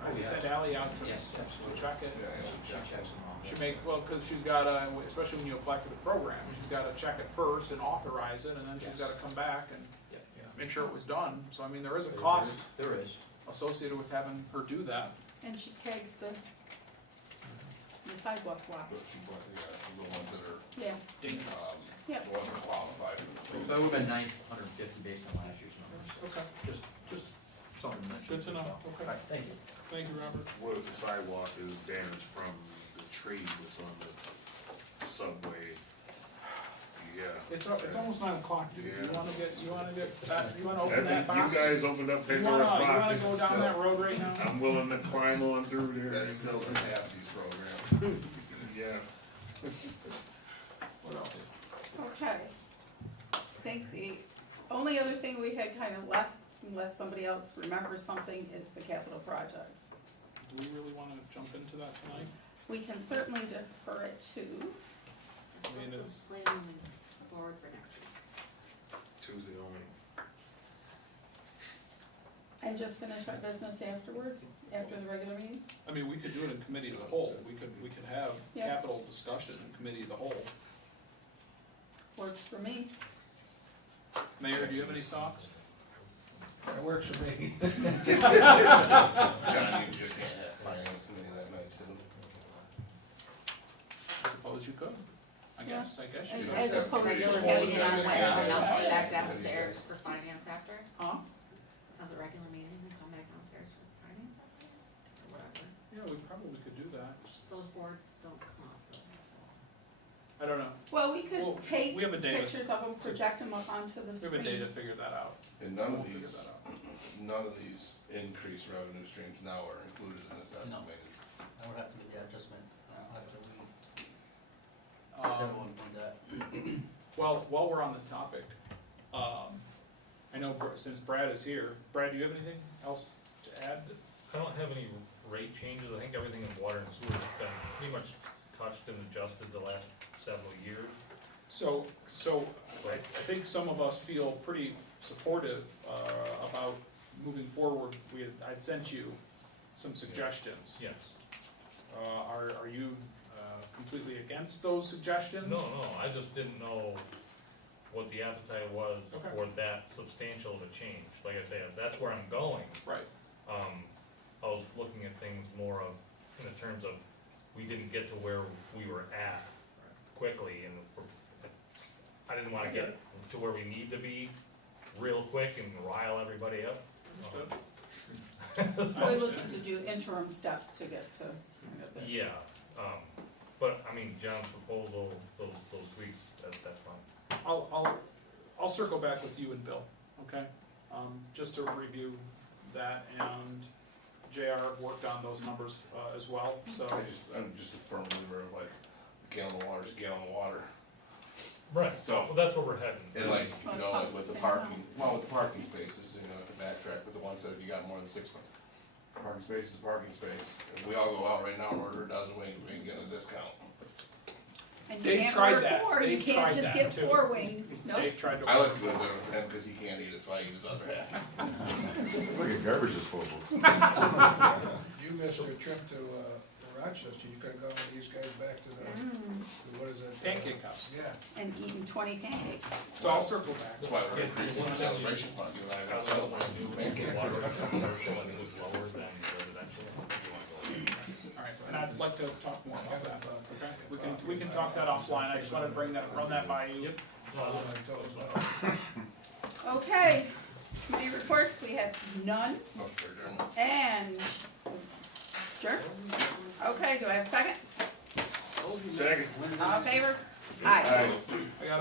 right, we yeah. send Ally out to Yes, to absolutely. check it. Yeah, yeah, check. She make, well, because she's gotta, especially when you apply for the program, she's gotta check it first and authorize it, and then she's Yes. gotta come back and Yeah. make sure it was done. So I mean, there is a cost There is. associated with having her do that. And she tags the sidewalk walk. But she, the ones that are, Yeah, Dangerous. yeah. the ones that qualify. That would've been 950 based on last year's numbers. Okay, Just something to mention. good to know. Okay, Right, thank you. thank you, Robert. What if the sidewalk is damaged from the tree that's on the subway? Yeah. It's almost 9 o'clock, dude. You Yeah. wanna get, you wanna open After that box? you guys opened up You Pandora's wanna box, go down that road right now? I'm willing to climb on through there. That's still the Napsy's program. Yeah. What else? Okay. I think the only other thing we had kind of left, unless somebody else remembers something, is the capital projects. Do we really wanna jump into that tonight? We can certainly defer it to, I mean, Let's it's- plan forward for next week. Tuesday only. and just finish our business afterwards, after the regular meeting. I mean, we could do it in committee of the whole. We could have Yeah. capital discussion in committee of the whole. Works for me. Mayor, do you have any thoughts? That works for me. John, you just can't have finance committee that night, too. I suppose you could. I guess you As- could. as opposed to Regular having meeting it on on Wednesday, Wednesday. I'll come back Yeah. downstairs for finance after, Huh? of the regular meeting, and come back downstairs for finance after, or whatever. Yeah, we probably could do that. Just those boards don't come off. I don't know. Well, we Well, could take we have a data- pictures of them, project them up onto the We screen. have a day to figure that out. And none We'll of figure these, that out. none of these increased revenue streams now are included in this estimated. That would have to be the adjustment, after we Um, on that. Well, while we're on the topic, I know since Brad is here, Brad, do you have anything else to add? I don't have any rate changes, I think everything in water and sewer has been pretty much touched and adjusted the last several years. So I think some of us feel pretty supportive about moving forward. I'd sent you some suggestions. Yes. Are you completely against those suggestions? No, I just didn't know what the appetite was Okay. for that substantial of a change. Like I say, that's where I'm going. Right. I was looking at things more of, in the terms of, we didn't get to where we were at quickly, and I didn't wanna get to where we need to be real quick and rile everybody up. Understood. We're looking to do interim steps to get to kind of the. Yeah, but, I mean, John's proposal, those tweaks, that's fine. I'll circle back with you and Bill, okay? Just to review that, and JR worked on those numbers as well, so. I'm just a firm believer of like, a gallon of water is a gallon of water. Right, So- well, that's where we're heading. And like, Well, you it know, like costs with the the same parking, well, with the parking spaces, you know, at the backtrack, but the one said if you got more than 6 parking space is a parking space. If we all go out right now and order a dozen wings, we can get a discount. And you Dave can't tried order that. 4, you Dave can't tried just that, get too. 4 wings, nope. Dave tried to. I like to go there with him because he can't eat it, so I eat his other half. Look at garbage disposal. You missed your trip to Rochester, you could've gone with these guys back to the, what is it? Pancake house. Yeah. And eating 20 pancakes. So I'll circle back. That's why we're increasing the celebration fund, you and I are gonna celebrate these pancakes. Water, commercial, and it was lower than residential. If you wanna go All right, and I'd like to talk more about that, okay? We can talk that offline. I just wanted to run that by you. Yep. Okay, committee reports, we had none, Motion for adjournment. and, sure, okay, do I have a second? Second. All in favor? Aye. I got